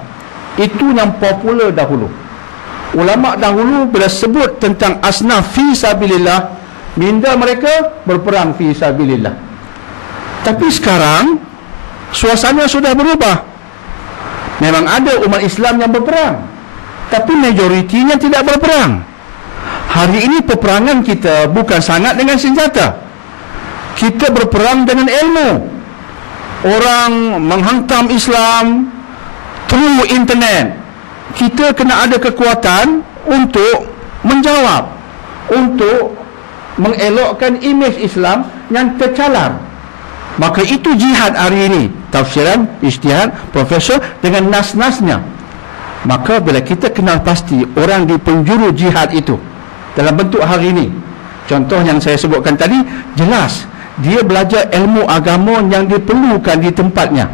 itu yang popular dahulu. Ulama dahulu bila sebut tentang asnaf fi sabilillah, minda mereka berperang fi sabilillah. Tapi sekarang suasana sudah berubah. Memang ada umat Islam yang berperang, tapi majoritinya tidak berperang. Hari ini peperangan kita bukan sangat dengan senjata. Kita berperang dengan ilmu. Orang menghantam Islam through internet. Kita kena ada kekuatan untuk menjawab, untuk mengelokkan imej Islam yang tercalar. Maka itu jihad hari ini. Tafsiran, ijtihad, profesor dengan nas-nasnya. Maka bila kita kenal pasti orang di penjuru jihad itu dalam bentuk hari ini, contoh yang saya sebutkan tadi, jelas dia belajar ilmu agama yang diperlukan di tempatnya.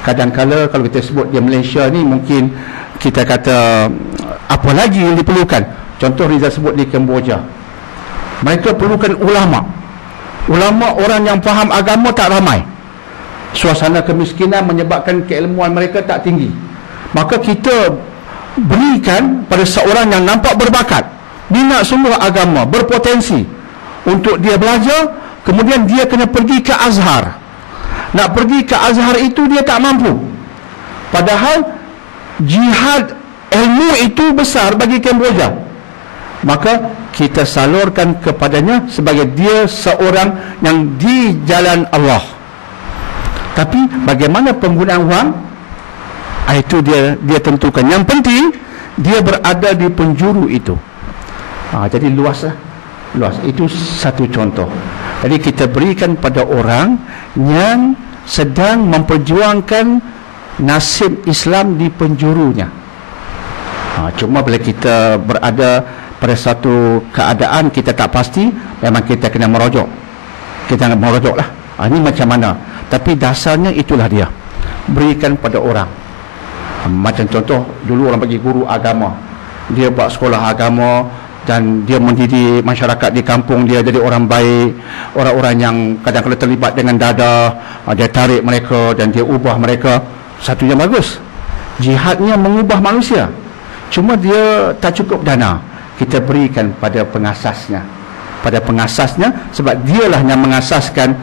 Kadang-kala kalau kita sebut di Malaysia ni, mungkin kita kata apa lagi yang diperlukan. Contoh Rizal sebut di Kemboja, mereka perlukan ulama. Ulama, orang yang faham agama tak ramai. Suasana kemiskinan menyebabkan keilmuan mereka tak tinggi. Maka kita berikan pada seorang yang nampak berbakat, minat semua agama, berpotensi untuk dia belajar. Kemudian dia kena pergi ke Azhar. Nak pergi ke Azhar itu dia tak mampu. Padahal jihad ilmu itu besar bagi Kemboja. Maka kita salurkan kepadanya sebagai dia seorang yang di jalan Allah. Tapi bagaimana penggunaan wang, itu dia tentukan. Yang penting dia berada di penjuru itu. Jadi luas. Itu satu contoh. Jadi kita berikan pada orang yang sedang memperjuangkan nasib Islam di penjurunya. Cuma bila kita berada pada satu keadaan kita tak pasti, memang kita kena merujuk. Kita kena merujuk lah. Ini macam mana? Tapi dasarnya itulah dia. Berikan pada orang. Macam contoh, dulu orang bagi guru agama. Dia buat sekolah agama dan dia mendidik masyarakat di kampung dia jadi orang baik. Orang-orang yang kadang-kadang terlibat dengan dadah, dia tarik mereka dan dia ubah mereka. Satu yang bagus. Jihadnya mengubah manusia. Cuma dia tak cukup dana. Kita berikan pada pengasasnya. Pada pengasasnya, sebab dialah yang mengasaskan,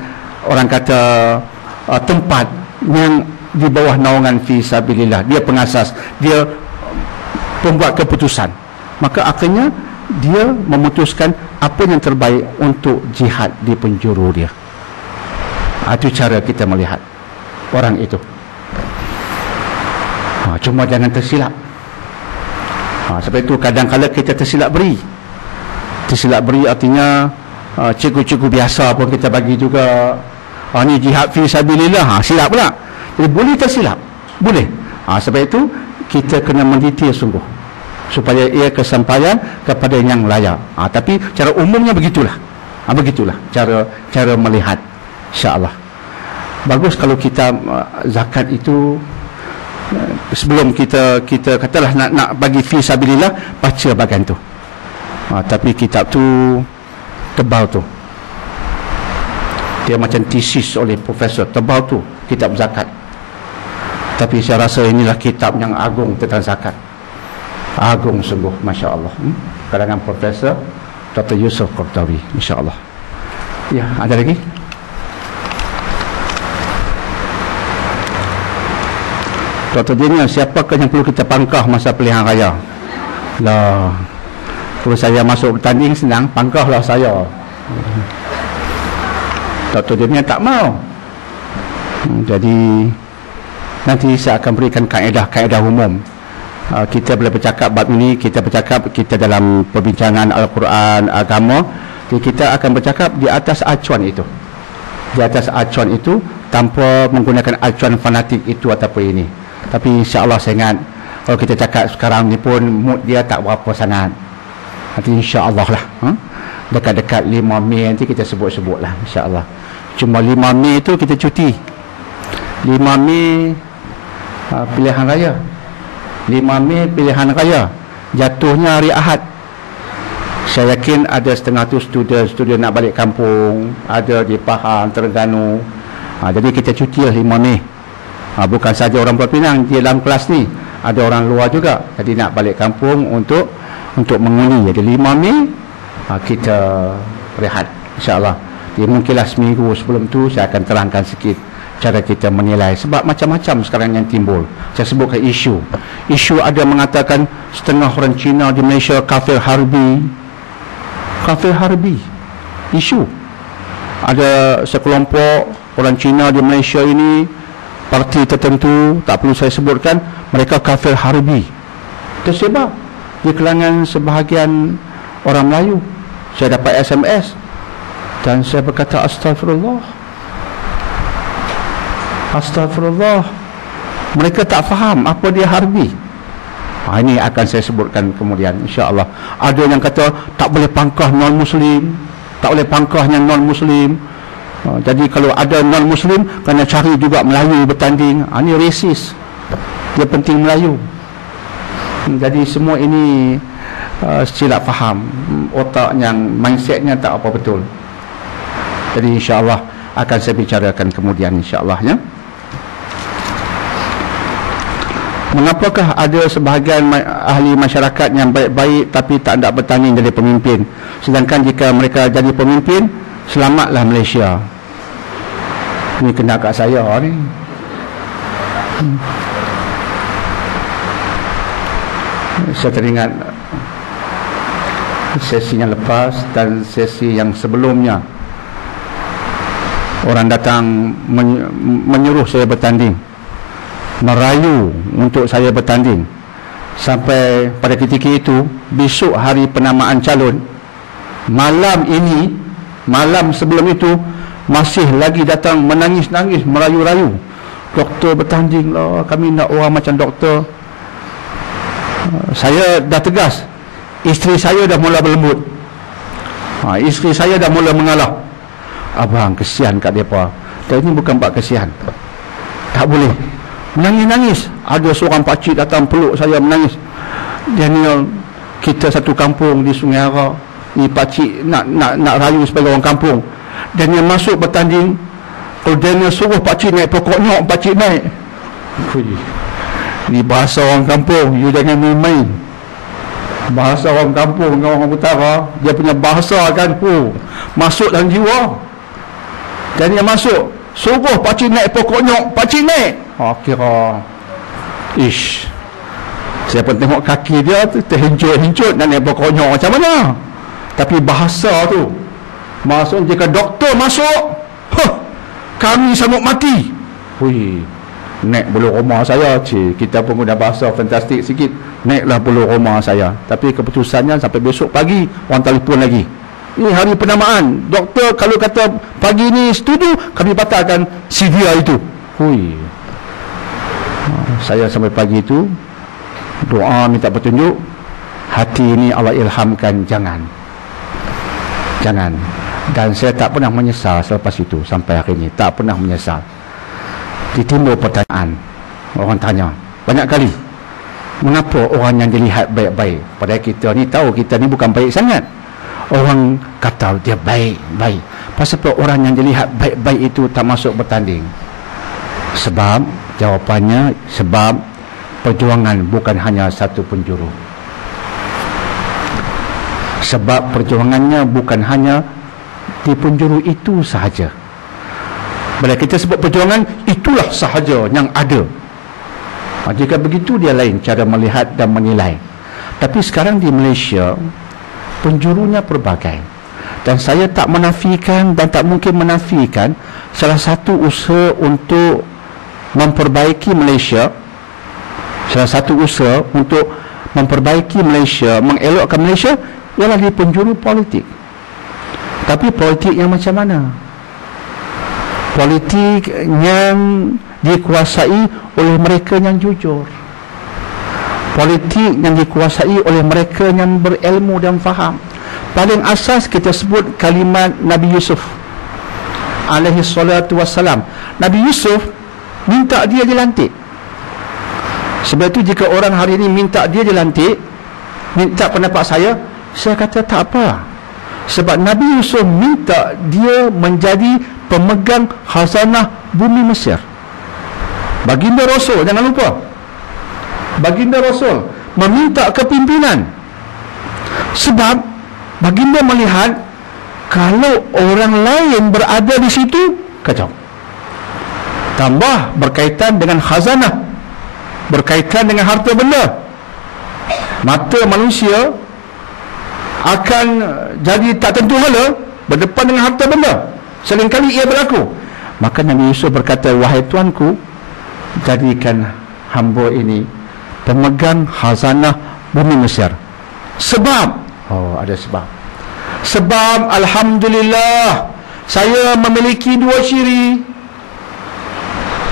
orang kata, tempat yang di bawah naungan fi sabilillah. Dia pengasas, dia pembuat keputusan. Maka akhirnya dia memutuskan apa yang terbaik untuk jihad di penjuru dia. Itu cara kita melihat orang itu. Cuma jangan tersilap. Sebab itu kadang-kadang kita tersilap beri. Tersilap beri artinya cikgu-cikgu biasa pun kita bagi juga. Ni jihad fi sabilillah. Silap pula. Jadi boleh tersilap. Boleh. Sebab itu kita kena mendidik sungguh supaya ia kesampaian kepada yang layak. Tapi cara umumnya begitulah. Begitulah cara melihat, insya-Allah. Bagus kalau kita zakat itu sebelum kita katalah nak bagi fi sabilillah, baca bahagian tu. Tapi kitab tu tebal tu. Dia macam tesis oleh profesor, tebal tu kitab zakat. Tapi saya rasa inilah kitab yang agung tentang zakat. Agung sungguh, masya-Allah. Karangan Profesor Dr. Yusuf Qardawi, insya-Allah. Ya, ada lagi? Dr. Daniel, siapakah yang perlu kita pangkah masa pilihan raya? Lah, kalau saya masuk bertanding senang, pangkahlah saya. Dr. Daniel tak mau. Jadi nanti saya akan berikan kaedah-kaedah umum. Kita bila bercakap bab ini, kita dalam perbincangan Al-Quran, agama, kita akan bercakap di atas acuan itu. Di atas acuan itu, tanpa menggunakan acuan fanatik itu ataupun ini. Tapi insya-Allah saya ingat, kalau kita cakap sekarang ni pun mood dia tak berapa sangat. Nanti insya-Allah lah, dekat-dekat 5 Mei nanti kita sebut-sebut lah, insya-Allah. Cuma 5 Mei itu kita cuti. 5 Mei pilihan raya. 5 Mei pilihan raya, jatuhnya hari Ahad. Saya yakin ada setengah tu student nak balik kampung, ada di Pahang, Terengganu. Jadi kita cuti lah 5 Mei. Bukan saja orang Pulau Pinang di dalam kelas ni, ada orang luar juga. Jadi nak balik kampung untuk mengundi. Jadi 5 Mei kita rehat, insya-Allah. Jadi mungkinlah seminggu sebelum tu saya akan terangkan sikit cara kita menilai. Sebab macam-macam sekarang yang timbul. Saya sebutkan isu ada mengatakan setengah orang Cina di Malaysia kafir harbi. Isu ada sekelompok orang Cina di Malaysia ini, parti tertentu, tak perlu saya sebutkan, mereka kafir harbi, tersebar di kalangan sebahagian orang Melayu. Saya dapat SMS dan saya berkata astagfirullah, mereka tak faham apa dia harbi. Ini akan saya sebutkan kemudian, insya-Allah. Ada yang kata tak boleh pangkah non-Muslim, tak boleh pangkahnya non-Muslim. Jadi kalau ada non-Muslim kena cari juga Melayu bertanding. Ini resis, dia penting Melayu. Jadi semua ini silap faham, otak yang mindsetnya tak apa betul. Jadi insya-Allah akan saya bicarakan kemudian, insya-Allah, ya. Mengapakah ada sebahagian ahli masyarakat yang baik-baik tapi tak nak bertanding jadi pemimpin, sedangkan jika mereka jadi pemimpin, selamatlah Malaysia? Ini kena kat saya ni. Saya teringat sesi yang lepas dan sesi yang sebelumnya, orang datang menyuruh saya bertanding, merayu untuk saya bertanding. Sampai pada ketika itu, besok hari penamaan calon, malam sebelum itu, masih lagi datang menangis-nangis, merayu-rayu, doktor bertanding lah, kami nak orang macam doktor. Saya dah tegas, isteri saya dah mula berlembut, isteri saya dah mula mengalah. Abang, kesian kat mereka. Dan ini bukan bab kesian, tak boleh menangis-nangis. Ada seorang pakcik datang peluk saya menangis. Daniel, kita satu kampung di Sungai Ara. Ni pakcik nak rayu sebagai orang kampung. Daniel masuk bertanding. Kalau Daniel suruh pakcik naik pokok nyok, pakcik naik. Ni bahasa orang kampung, you jangan main-main. Bahasa orang kampung dengan orang utara, dia punya bahasa kan, masuk dalam jiwa. Daniel masuk, suruh pakcik naik pokok nyok, pakcik naik. Kira saya pun tengok kaki dia tu terhencut-hencut dan naik pokoknya macam mana. Tapi bahasa tu, maksudnya jika doktor masuk, kami sanggup mati. Naik bulu roma saya. Kita pun guna bahasa fantastik sikit, naiklah bulu roma saya. Tapi keputusannya sampai besok pagi orang telefon lagi. Ini hari penamaan, doktor kalau kata pagi ni setuju, kami batalkan CVR itu. Saya sampai pagi itu doa minta petunjuk. Hati ini Allah ilhamkan, jangan. Dan saya tak pernah menyesal selepas itu sampai hari ini, tak pernah menyesal. Ditimbul pertanyaan, orang tanya banyak kali, mengapa orang yang dilihat baik-baik, padahal kita ni tahu kita ni bukan baik sangat. Orang kata dia baik. Pasal apa orang yang dilihat baik-baik itu tak masuk bertanding? Sebab jawapannya, sebab perjuangan bukan hanya satu penjuru. Sebab perjuangannya bukan hanya di penjuru itu sahaja. Bila kita sebut perjuangan, itulah sahaja yang ada. Jika begitu, dia lain cara melihat dan menilai. Tapi sekarang di Malaysia, penjurunya pelbagai. Dan saya tak menafikan dan tak mungkin menafikan salah satu usaha untuk memperbaiki Malaysia, mengelokkan Malaysia ialah di penjuru politik. Tapi politik yang macam mana? Politik yang dikuasai oleh mereka yang jujur, politik yang dikuasai oleh mereka yang berilmu dan faham. Paling asas kita sebut kalimat Nabi Yusuf alaihi salatu wassalam. Nabi Yusuf minta dia dilantik. Sebab itu jika orang hari ini minta dia dilantik, minta pendapat saya kata tak apa. Sebab Nabi Yusuf minta dia menjadi pemegang khazanah bumi Mesir. Baginda Rasul, jangan lupa, Baginda Rasul meminta kepimpinan. Sebab baginda melihat kalau orang lain berada di situ, kacau. Tambah berkaitan dengan khazanah, berkaitan dengan harta benda. Mata manusia akan jadi tak tentu hala berdepan dengan harta benda. Seringkali ia berlaku. Maka Nabi Yusuf berkata, wahai tuanku, jadikan hamba ini pemegang khazanah bumi Mesir. Sebab, ada sebab. Sebab alhamdulillah saya memiliki dua ciri.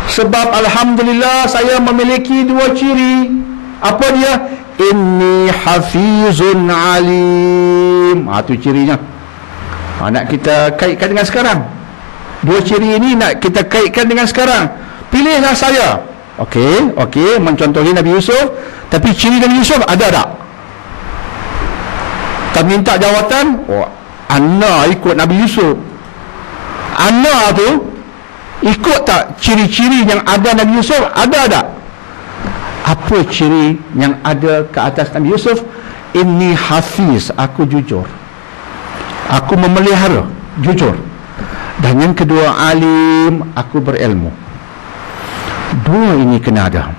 Sebab alhamdulillah saya memiliki dua ciri. Apa dia? Inni hafizun alim. Itu cirinya. Nak kita kaitkan dengan sekarang. Dua ciri ini nak kita kaitkan dengan sekarang. Pilihlah saya. Okey, mencontohi Nabi Yusuf. Tapi ciri Nabi Yusuf ada tak? Tak minta jawatan. Ana ikut Nabi Yusuf. Ana tu ikut tak ciri-ciri yang ada Nabi Yusuf? Ada tak? Apa ciri yang ada ke atas Nabi Yusuf? Inni hafiz, aku jujur, aku memelihara, jujur. Dan yang kedua, alim, aku berilmu. Dua ini kena ada.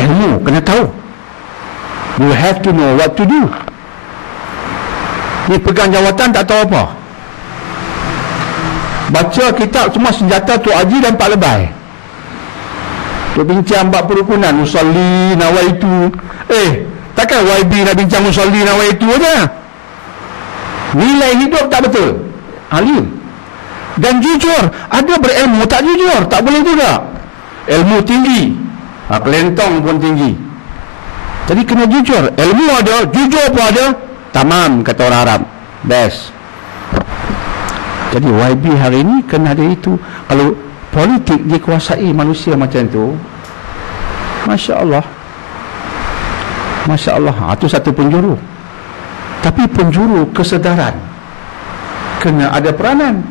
Ilmu kena tahu. You have to know what to do. Ni pegang jawatan tak tahu apa. Baca kitab cuma senjata tu Haji dan Pak Lebay. Tu bincang bab perukunan, usolli nawaitu. Takkan YB nak bincang usolli nawaitu aja. Nilai hidup tak betul. Alim dan jujur. Ada berilmu tak jujur, tak boleh juga. Ilmu tinggi, kelentong pun tinggi. Jadi kena jujur. Ilmu ada, jujur pun ada. Tamam, kata orang Arab. Best. Jadi YB hari ini kena ada itu. Kalau politik dikuasai manusia macam tu, Masya Allah, Masya Allah. Itu satu penjuru. Tapi penjuru kesedaran kena ada peranan.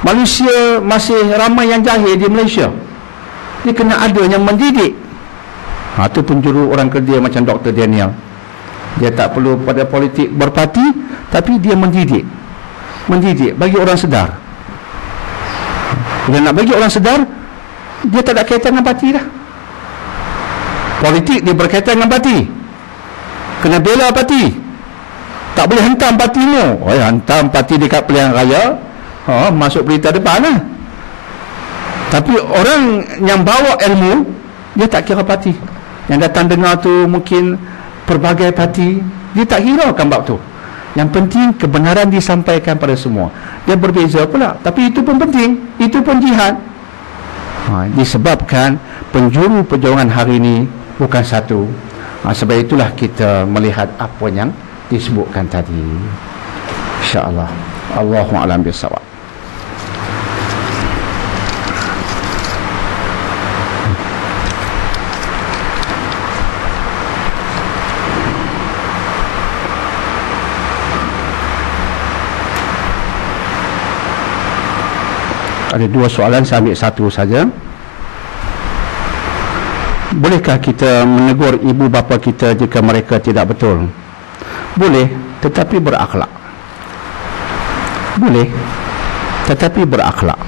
Manusia masih ramai yang jahil di Malaysia. Dia kena ada yang mendidik. Itu penjuru orang kerja macam Dr. Daniel. Dia tak perlu pada politik berparti, tapi dia mendidik. Mendidik bagi orang sedar. Bila nak bagi orang sedar, dia tak ada kaitan dengan parti dah. Politik dia berkaitan dengan parti. Kena bela parti. Tak boleh hentam partimu. Hentam parti dekat pilihan raya, masuk berita depan lah. Tapi orang yang bawa ilmu, dia tak kira parti. Yang datang dengar tu mungkin pelbagai parti, dia tak hiraukan bab tu. Yang penting kebenaran disampaikan pada semua. Dia berbeza pula, tapi itu pun penting. Itu pun jihad. Disebabkan penjuru perjuangan hari ini bukan satu. Sebab itulah kita melihat apa yang disebutkan tadi. InsyaAllah. Allahu a'lam bishawab. Ada dua soalan, saya ambil satu saja. Bolehkah kita menegur ibu bapa kita jika mereka tidak betul? Boleh, tetapi berakhlak. Boleh, tetapi berakhlak.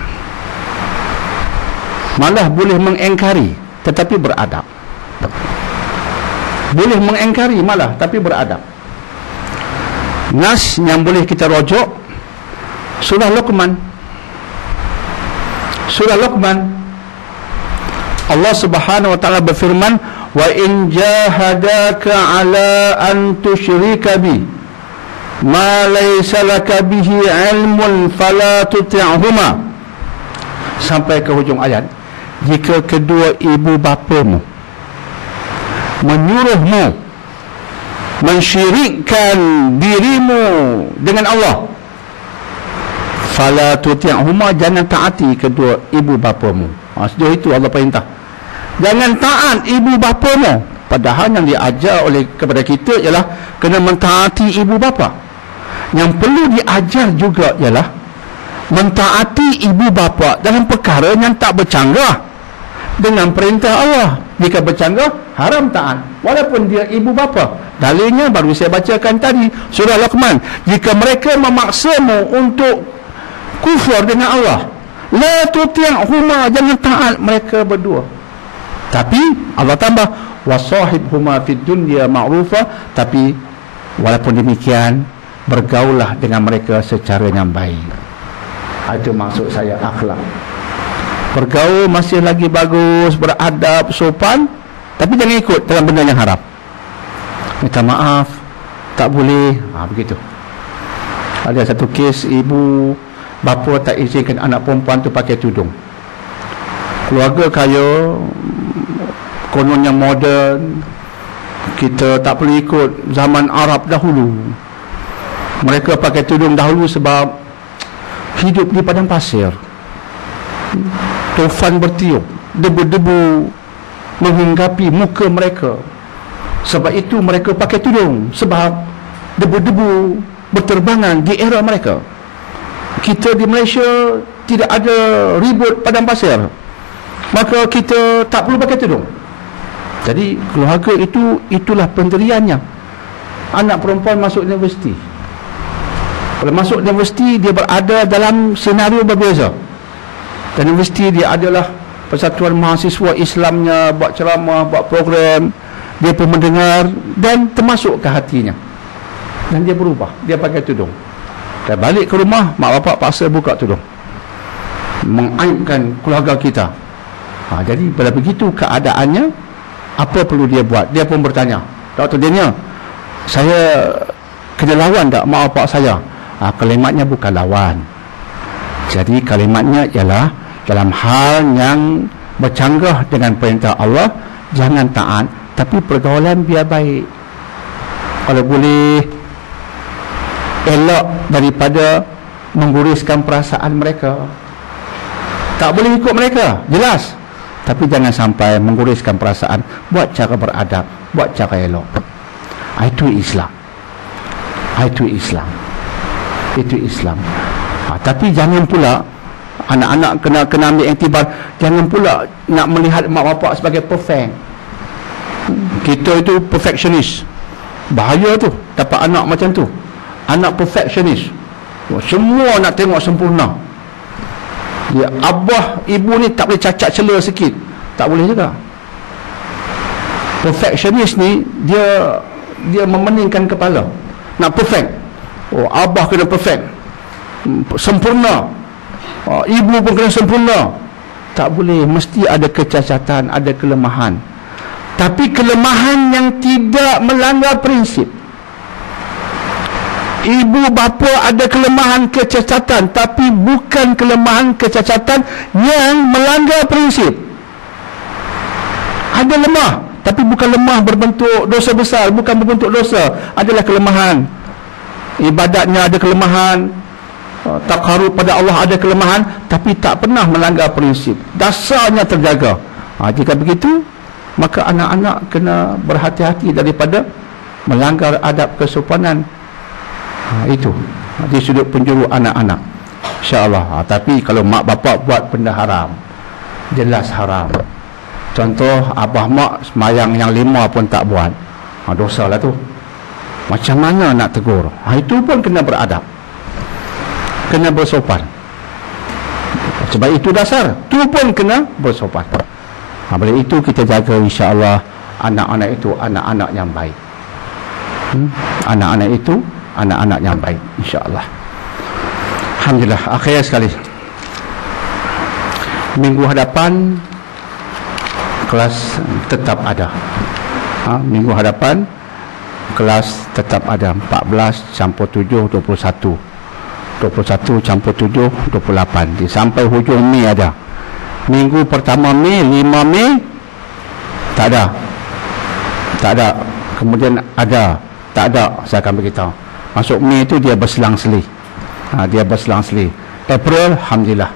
Malah boleh mengingkari, tetapi beradab. Boleh mengingkari malah, tapi beradab. Nas yang boleh kita rujuk, surah Luqman. Surah Luqman, Allah Subhanahu wa taala berfirman, wa in jahadaka ala an tusyrika bi ma laysa laka bihi ilmun fala tuti'huma. Sampai ke hujung ayat. Jika kedua ibu bapamu menyuruhmu mensyirikkan dirimu dengan Allah, fala tuti'huma, jangan taati kedua ibu bapamu. Sejauh itu Allah perintah. Jangan taat ibu bapamu. Padahal yang diajar oleh kepada kita ialah kena mentaati ibu bapa. Yang perlu diajar juga ialah mentaati ibu bapa dalam perkara yang tak bercanggah dengan perintah Allah. Jika bercanggah, haram taat walaupun dia ibu bapa. Dalilnya baru saya bacakan tadi, surah Luqman. Jika mereka memaksamu untuk kufur dengan Allah La tuti'huma, jangan taat mereka berdua. Tapi Allah tambah wasahibhuma fid dunya ma'rufa, tapi walaupun demikian bergaullah dengan mereka secara yang baik. Itu maksud saya akhlak. Bergaul masih lagi bagus, beradab, sopan, tapi jangan ikut dalam benda yang haram. Minta maaf, tak boleh, begitu. Ada satu kes ibu bapa tak izinkan anak perempuan tu pakai tudung. Keluarga kaya, kononnya moden, kita tak perlu ikut zaman Arab dahulu. Mereka pakai tudung dahulu sebab hidup di padang pasir, tufan bertiup, debu-debu menghinggapi muka mereka. Sebab itu mereka pakai tudung, sebab debu-debu berterbangan di era mereka. Kita di Malaysia tidak ada ribut padang pasir, maka kita tak perlu pakai tudung. Jadi keluarga itulah pendiriannya. Anak perempuan masuk universiti, kalau masuk universiti dia berada dalam senario berbeza. Dan universiti dia adalah persatuan mahasiswa Islamnya, buat ceramah, buat program, dia pun mendengar dan termasuk ke hatinya, dan dia berubah, dia pakai tudung. Dan balik ke rumah, mak bapak paksa buka tudung, mengaibkan keluarga kita. Jadi bila begitu keadaannya, apa perlu dia buat? Dia pun bertanya, Dr. Daniel, saya kena lawan tak mak bapak saya? Kalimatnya bukan lawan. Jadi kalimatnya ialah dalam hal yang bercanggah dengan perintah Allah, jangan taat, tapi pergaulan biar baik. Kalau boleh elak daripada mengguriskan perasaan mereka. Tak boleh ikut mereka, jelas, tapi jangan sampai mengguriskan perasaan. Buat cara beradab, buat cara elok. Itu Islam. Itu Islam. Itu Islam. Tapi jangan pula anak-anak kena ambil iktibar. Jangan pula nak melihat mak bapak sebagai perfect. Kita itu perfectionist. Bahaya tu dapat anak macam tu. Anak perfectionist, semua nak tengok sempurna. Dia abah ibu ni tak boleh cacat celah sikit, tak boleh juga. Perfectionist ni dia memeningkan kepala, nak perfect. Abah kena perfect, sempurna, ibu pun kena sempurna. Tak boleh, mesti ada kecacatan, ada kelemahan. Tapi kelemahan yang tidak melanggar prinsip. Ibu bapa ada kelemahan kecacatan, tapi bukan kelemahan kecacatan yang melanggar prinsip. Ada lemah, tapi bukan lemah berbentuk dosa besar, bukan berbentuk dosa. Adalah kelemahan. Ibadatnya ada kelemahan, takarub pada Allah ada kelemahan, tapi tak pernah melanggar prinsip. Dasarnya terjaga. Jika begitu, maka anak-anak kena berhati-hati daripada melanggar adab kesopanan. Itu di sudut penjuru anak-anak, insya-Allah. Tapi kalau mak bapak buat benda haram, jelas haram. Contoh, abah mak semayang yang 5 pun tak buat, dosa lah tu. Macam mana nak tegur? Itu pun kena beradab, kena bersopan. Sebab itu dasar, tu pun kena bersopan. Oleh itu kita jaga, insya-Allah, anak-anak itu anak-anak yang baik. Anak-anak itu anak-anak yang baik, insya-Allah. Alhamdulillah. Akhir sekali, minggu hadapan kelas tetap ada. Minggu hadapan kelas tetap ada. 14 campur 7 21, 21 campur 7 28, sampai hujung Mei ada. Minggu pertama Mei, 5 Mei tak ada, tak ada. Kemudian ada, tak ada, saya akan beritahu. Masuk Mei itu dia berselang-seli. Dia berselang-seli. April, alhamdulillah,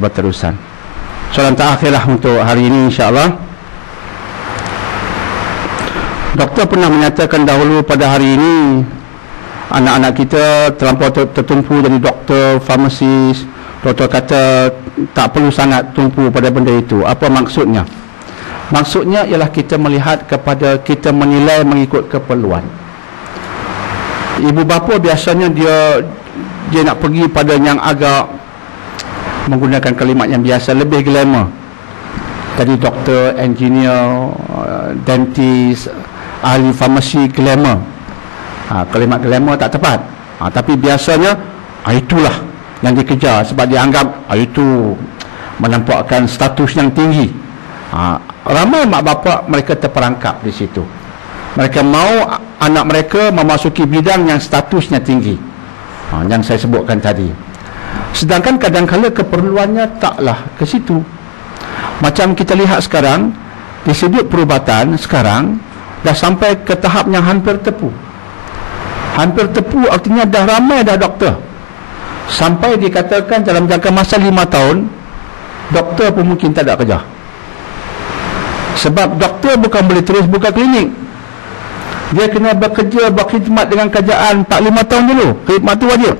berterusan. Soalan terakhirlah untuk hari ini, insya-Allah. Doktor pernah menyatakan dahulu pada hari ini anak-anak kita terlampau tertumpu jadi doktor, farmasis. Doktor kata tak perlu sangat tumpu pada benda itu. Apa maksudnya? Maksudnya ialah kita melihat kepada, kita menilai mengikut keperluan. Ibu bapa biasanya dia nak pergi pada yang agak menggunakan kalimat yang biasa, lebih glamour. Tadi doktor, engineer, dentist, ahli farmasi, glamour. Kalimat glamour tak tepat. Tapi biasanya itulah yang dikejar, sebab dianggap itu menampakkan status yang tinggi. Ramai mak bapak mereka terperangkap di situ. Mereka mau anak mereka memasuki bidang yang statusnya tinggi, yang saya sebutkan tadi. Sedangkan kadang-kadang keperluannya taklah ke situ. Macam kita lihat sekarang, di sudut perubatan sekarang dah sampai ke tahap yang hampir tepu. Hampir tepu artinya dah ramai dah doktor. Sampai dikatakan dalam jangka masa 5 tahun, doktor pun mungkin tak ada kerja. Sebab doktor bukan boleh terus buka klinik. Dia kena bekerja, berkhidmat dengan kerajaan 4-5 tahun dulu. Khidmat tu wajib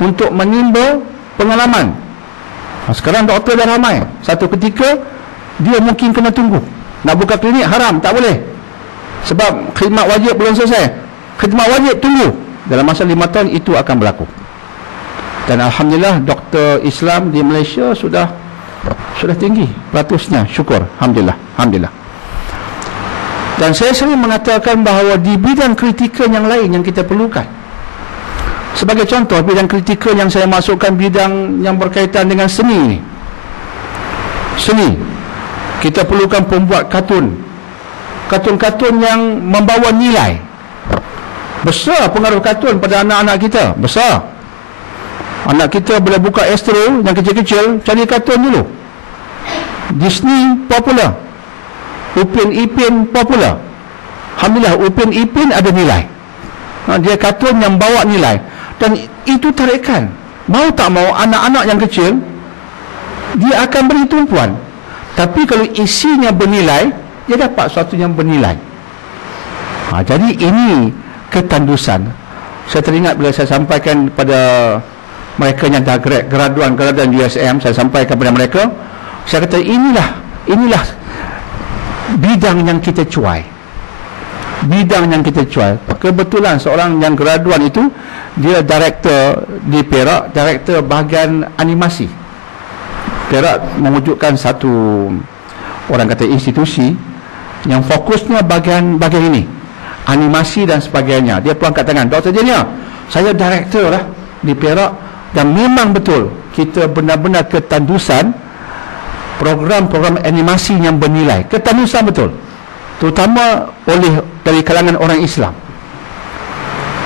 untuk menimba pengalaman. Sekarang doktor dah ramai. Satu ketika dia mungkin kena tunggu. Nak buka klinik haram, tak boleh. Sebab khidmat wajib belum selesai. Khidmat wajib tunggu. Dalam masa 5 tahun itu akan berlaku. Dan alhamdulillah doktor Islam di Malaysia sudah tinggi peratusnya. Syukur, alhamdulillah, alhamdulillah. Dan saya sering mengatakan bahawa di bidang kritikal yang lain yang kita perlukan, sebagai contoh, bidang kritikal yang saya masukkan bidang yang berkaitan dengan seni ni. Seni. Kita perlukan pembuat kartun. Kartun-kartun yang membawa nilai. Besar pengaruh kartun pada anak-anak kita. Besar. Anak kita boleh buka Astro yang kecil-kecil, cari kartun dulu. Disney popular. Upin Ipin popular. Alhamdulillah, Upin Ipin ada nilai. Dia kartun yang bawa nilai. Dan itu tarikan. Mau tak mau, anak-anak yang kecil, dia akan beri tumpuan. Tapi kalau isinya bernilai, dia dapat sesuatu yang bernilai. Jadi ini ketandusan. Saya teringat bila saya sampaikan pada mereka yang dah graduan USM, saya sampaikan kepada mereka, saya kata inilah bidang yang kita cuai. Bidang yang kita cuai. Kebetulan seorang yang graduan itu, dia director di Perak, director bahagian animasi. Perak mewujudkan satu, orang kata, institusi yang fokusnya bahagian ini, animasi dan sebagainya. Dia pun angkat tangan, Dr. Jenia, saya director lah di Perak, dan memang betul kita benar-benar ketandusan program-program animasi yang bernilai. Ketandusan betul, terutama dari kalangan orang Islam.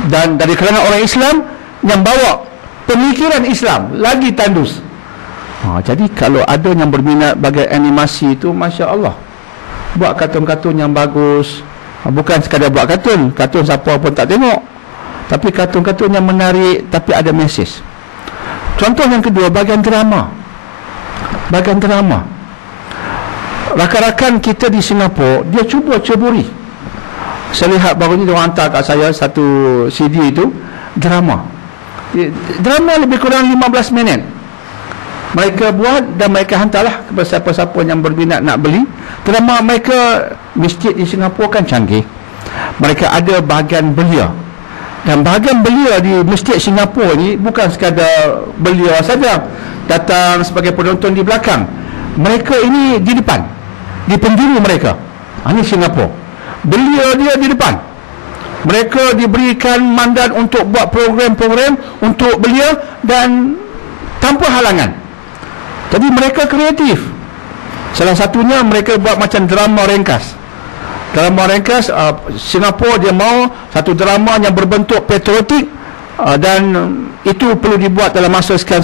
Dan dari kalangan orang Islam yang bawa pemikiran Islam lagi tandus. Jadi kalau ada yang berminat bagai animasi itu, Masya Allah, buat kartun-kartun yang bagus. Bukan sekadar buat kartun siapa pun tak tengok, tapi kartun-kartun yang menarik tapi ada mesej. Contoh yang kedua, bahagian drama. Rakan-rakan kita di Singapura, dia cuba ceburi. Saya lihat baru ni dia hantar kat saya satu CD itu, drama lebih kurang 15 minit mereka buat, dan mereka hantarlah kepada siapa-siapa yang berminat nak beli. Drama mereka, masjid di Singapura kan canggih, mereka ada bahagian belia, dan bahagian belia di masjid Singapura ni bukan sekadar belia saja datang sebagai penonton di belakang. Mereka ini di depan, di penjuru mereka. Ini Singapura, belia dia di depan. Mereka diberikan mandat untuk buat program-program untuk belia dan tanpa halangan. Jadi mereka kreatif. Salah satunya mereka buat macam drama ringkas. Singapura dia mau satu drama yang berbentuk patriotik, dan itu perlu dibuat dalam masa sekian.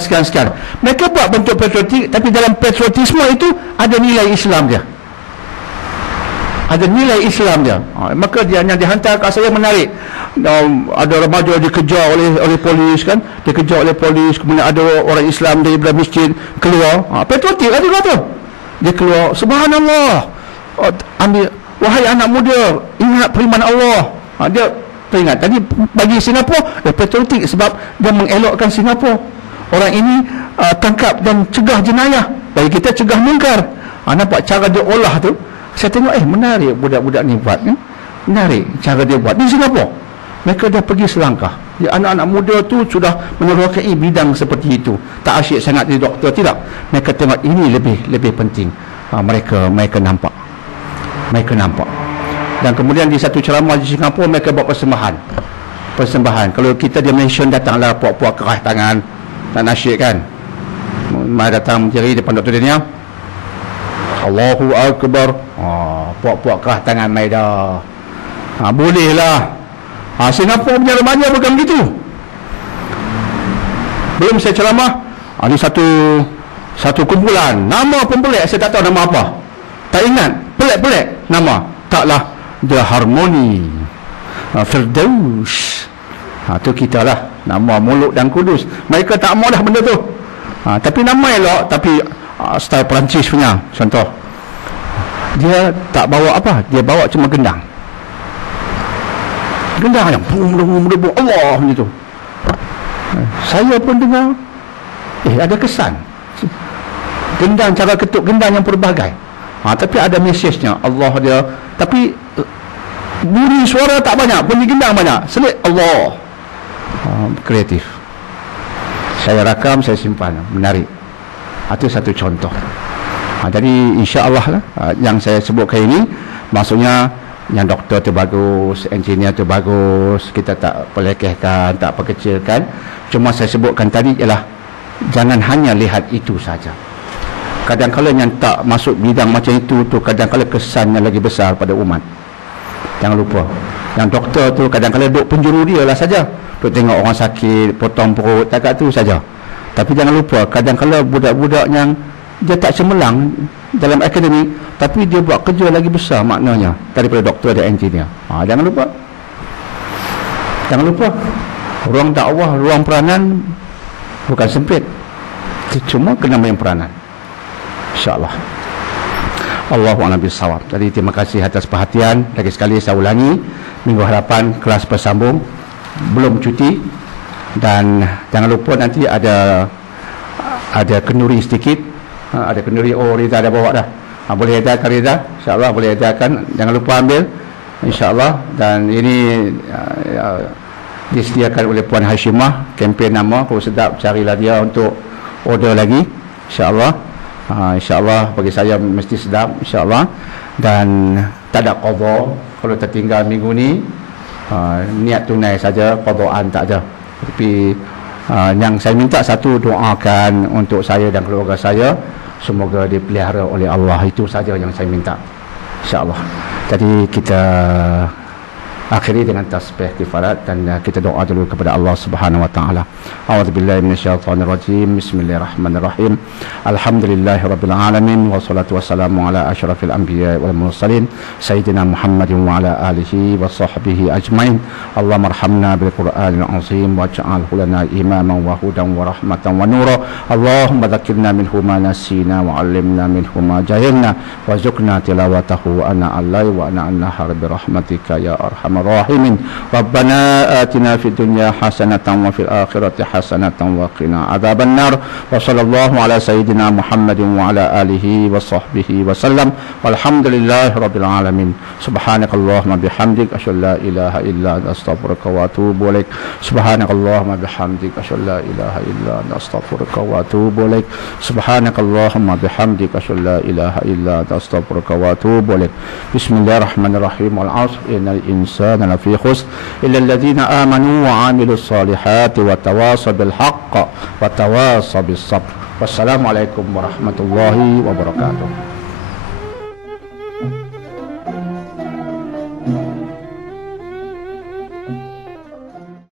Mereka buat bentuk patriotik, tapi dalam patriotisme itu ada nilai Islam dia. Maka dia yang dihantar kat saya menarik. Ada remaja dikejar oleh polis kan, kemudian ada orang Islam dari masjid keluar, patriotik lah dia tu. Dia keluar, subhanallah, ambil, wahai anak muda, ingat firman Allah. Dia teringat. Tadi bagi Singapura patriotik sebab dia mengelokkan Singapura. Orang ini tangkap dan cegah jenayah, bagi kita cegah mungkar. Nampak cara dia olah tu. Saya tengok, menarik budak-budak ni buat, menarik cara dia buat. Di Singapura mereka dah pergi selangkah. Ya, anak-anak muda tu sudah menerokai bidang seperti itu. Tak asyik sangat jadi doktor, tidak. Mereka tengok ini lebih penting. Mereka nampak. Dan kemudian di satu ceramah di Singapura, mereka buat persembahan. Kalau kita di Malaysia datanglah puak-puak kerah tangan, tak nasyik kan. Mai datang menjeri depan Dr. Daniel, Allahu Akbar. Puak-puak kerah tangan mai dah. Bolehlah. Singapura punya remaja bukan begitu. Belum saya ceramah, ada satu kumpulan, nama pun pelik, saya tak tahu nama apa. Tak ingat, pelik-pelik nama. Taklah, The Harmony, Firdaus. Tu kita lah, nama Muluk dan Kudus. Mereka tak mau dah benda tu. Tapi nama elok, tapi style Perancis punya. Contoh, dia tak bawa apa, dia bawa cuma gendang yang bung Allah macam tu. Saya pun dengar, ada kesan. Gendang, cara ketuk gendang yang pelbagai. Tapi ada mesejnya. Allah dia, tapi bunyi suara tak banyak, bunyi gendang banyak. Selit Allah. Kreatif. Saya rakam, saya simpan, menarik. Itu satu contoh. Jadi insya-Allah lah, yang saya sebutkan ini maksudnya yang doktor tu bagus, engineer tu bagus, kita tak pelekehkan, tak perkecilkan. Cuma saya sebutkan tadi ialah jangan hanya lihat itu saja. Kadang-kadang yang tak masuk bidang macam itu tu kadang-kadang kesannya lagi besar pada umat. Jangan lupa, yang doktor tu kadang-kadang duk penjuru dia lah saja, duk tengok orang sakit, potong perut, tak kat tu saja. Tapi jangan lupa, kadang-kadang budak-budak yang dia tak cemerlang dalam akademik, tapi dia buat kerja lagi besar maknanya daripada doktor dan engineer. Jangan lupa, ruang dakwah, ruang peranan bukan sempit, cuma kena main peranan, insyaAllah. Allahu a'lam bissawab. Jadi terima kasih atas perhatian. Lagi sekali saya ulangi, minggu hadapan kelas bersambung, belum cuti. Dan jangan lupa nanti ada kenduri sedikit. Ada kenduri, Reza ada bawa dah. Boleh edarkan Reza, insyaAllah boleh edarkan. Jangan lupa ambil, insyaAllah. Dan ini disediakan oleh Puan Hashimah, kempen nama. Kalau sedap, carilah dia untuk order lagi, insyaAllah. InsyaAllah bagi saya mesti sedap, insyaAllah. Dan tak ada qadha. Kalau tertinggal minggu ni, niat tunai saja, qadhaan tak ada. Tapi yang saya minta satu, doakan untuk saya dan keluarga saya, semoga dipelihara oleh Allah. Itu saja yang saya minta, insyaAllah. Jadi kita akhiri dengan tasbih kifarat dan kita doa dulu kepada Allah Subhanahu wa taala. A'udzubillahi minasyaitonirrajim. Bismillahirrahmanirrahim. Alhamdulillahirabbil alamin wassalatu wassalamu ala asyrafil anbiya'i wal mursalin sayyidina Muhammadin wa ala alihi wa sahbihi ajmain. Allahumma arhamna bil Qur'anil azim waj'alhu lana imaman wa hudan wa rahmatan wa nura. Allahumma dzakkirna minhu ma nasina wa 'allimna minhu ma jahilna warzuqna tilawatahu ana al-laili wa ana an-nahar bi rahmatika ya arhamar rahimin. Rabbana atina fid dunya hasanatan wa fil akhirati hasanatan wa qina adzabannar. Wa sallallahu ala sayyidina Muhammadin wa ala alihi wa sahbihi wa sallam. Walhamdulillahi rabbil alamin. Subhanakallahumma bihamdik asyhadu la ilaha illa anta astaghfiruka wa atubu ilaik. Subhanakallahumma bihamdik asyhadu la ilaha illa anta astaghfiruka wa atubu ilaik. Subhanakallahumma bihamdik asyhadu la ilaha illa anta astaghfiruka wa atubu ilaik. Bismillahirrahmanirrahim. Wal 'asr innal insana لفي خسر إلا الذين آمنوا وعملوا الصالحات وتواصوا بالحق وتواصوا بالصبر. والسلام عليكم ورحمة الله وبركاته.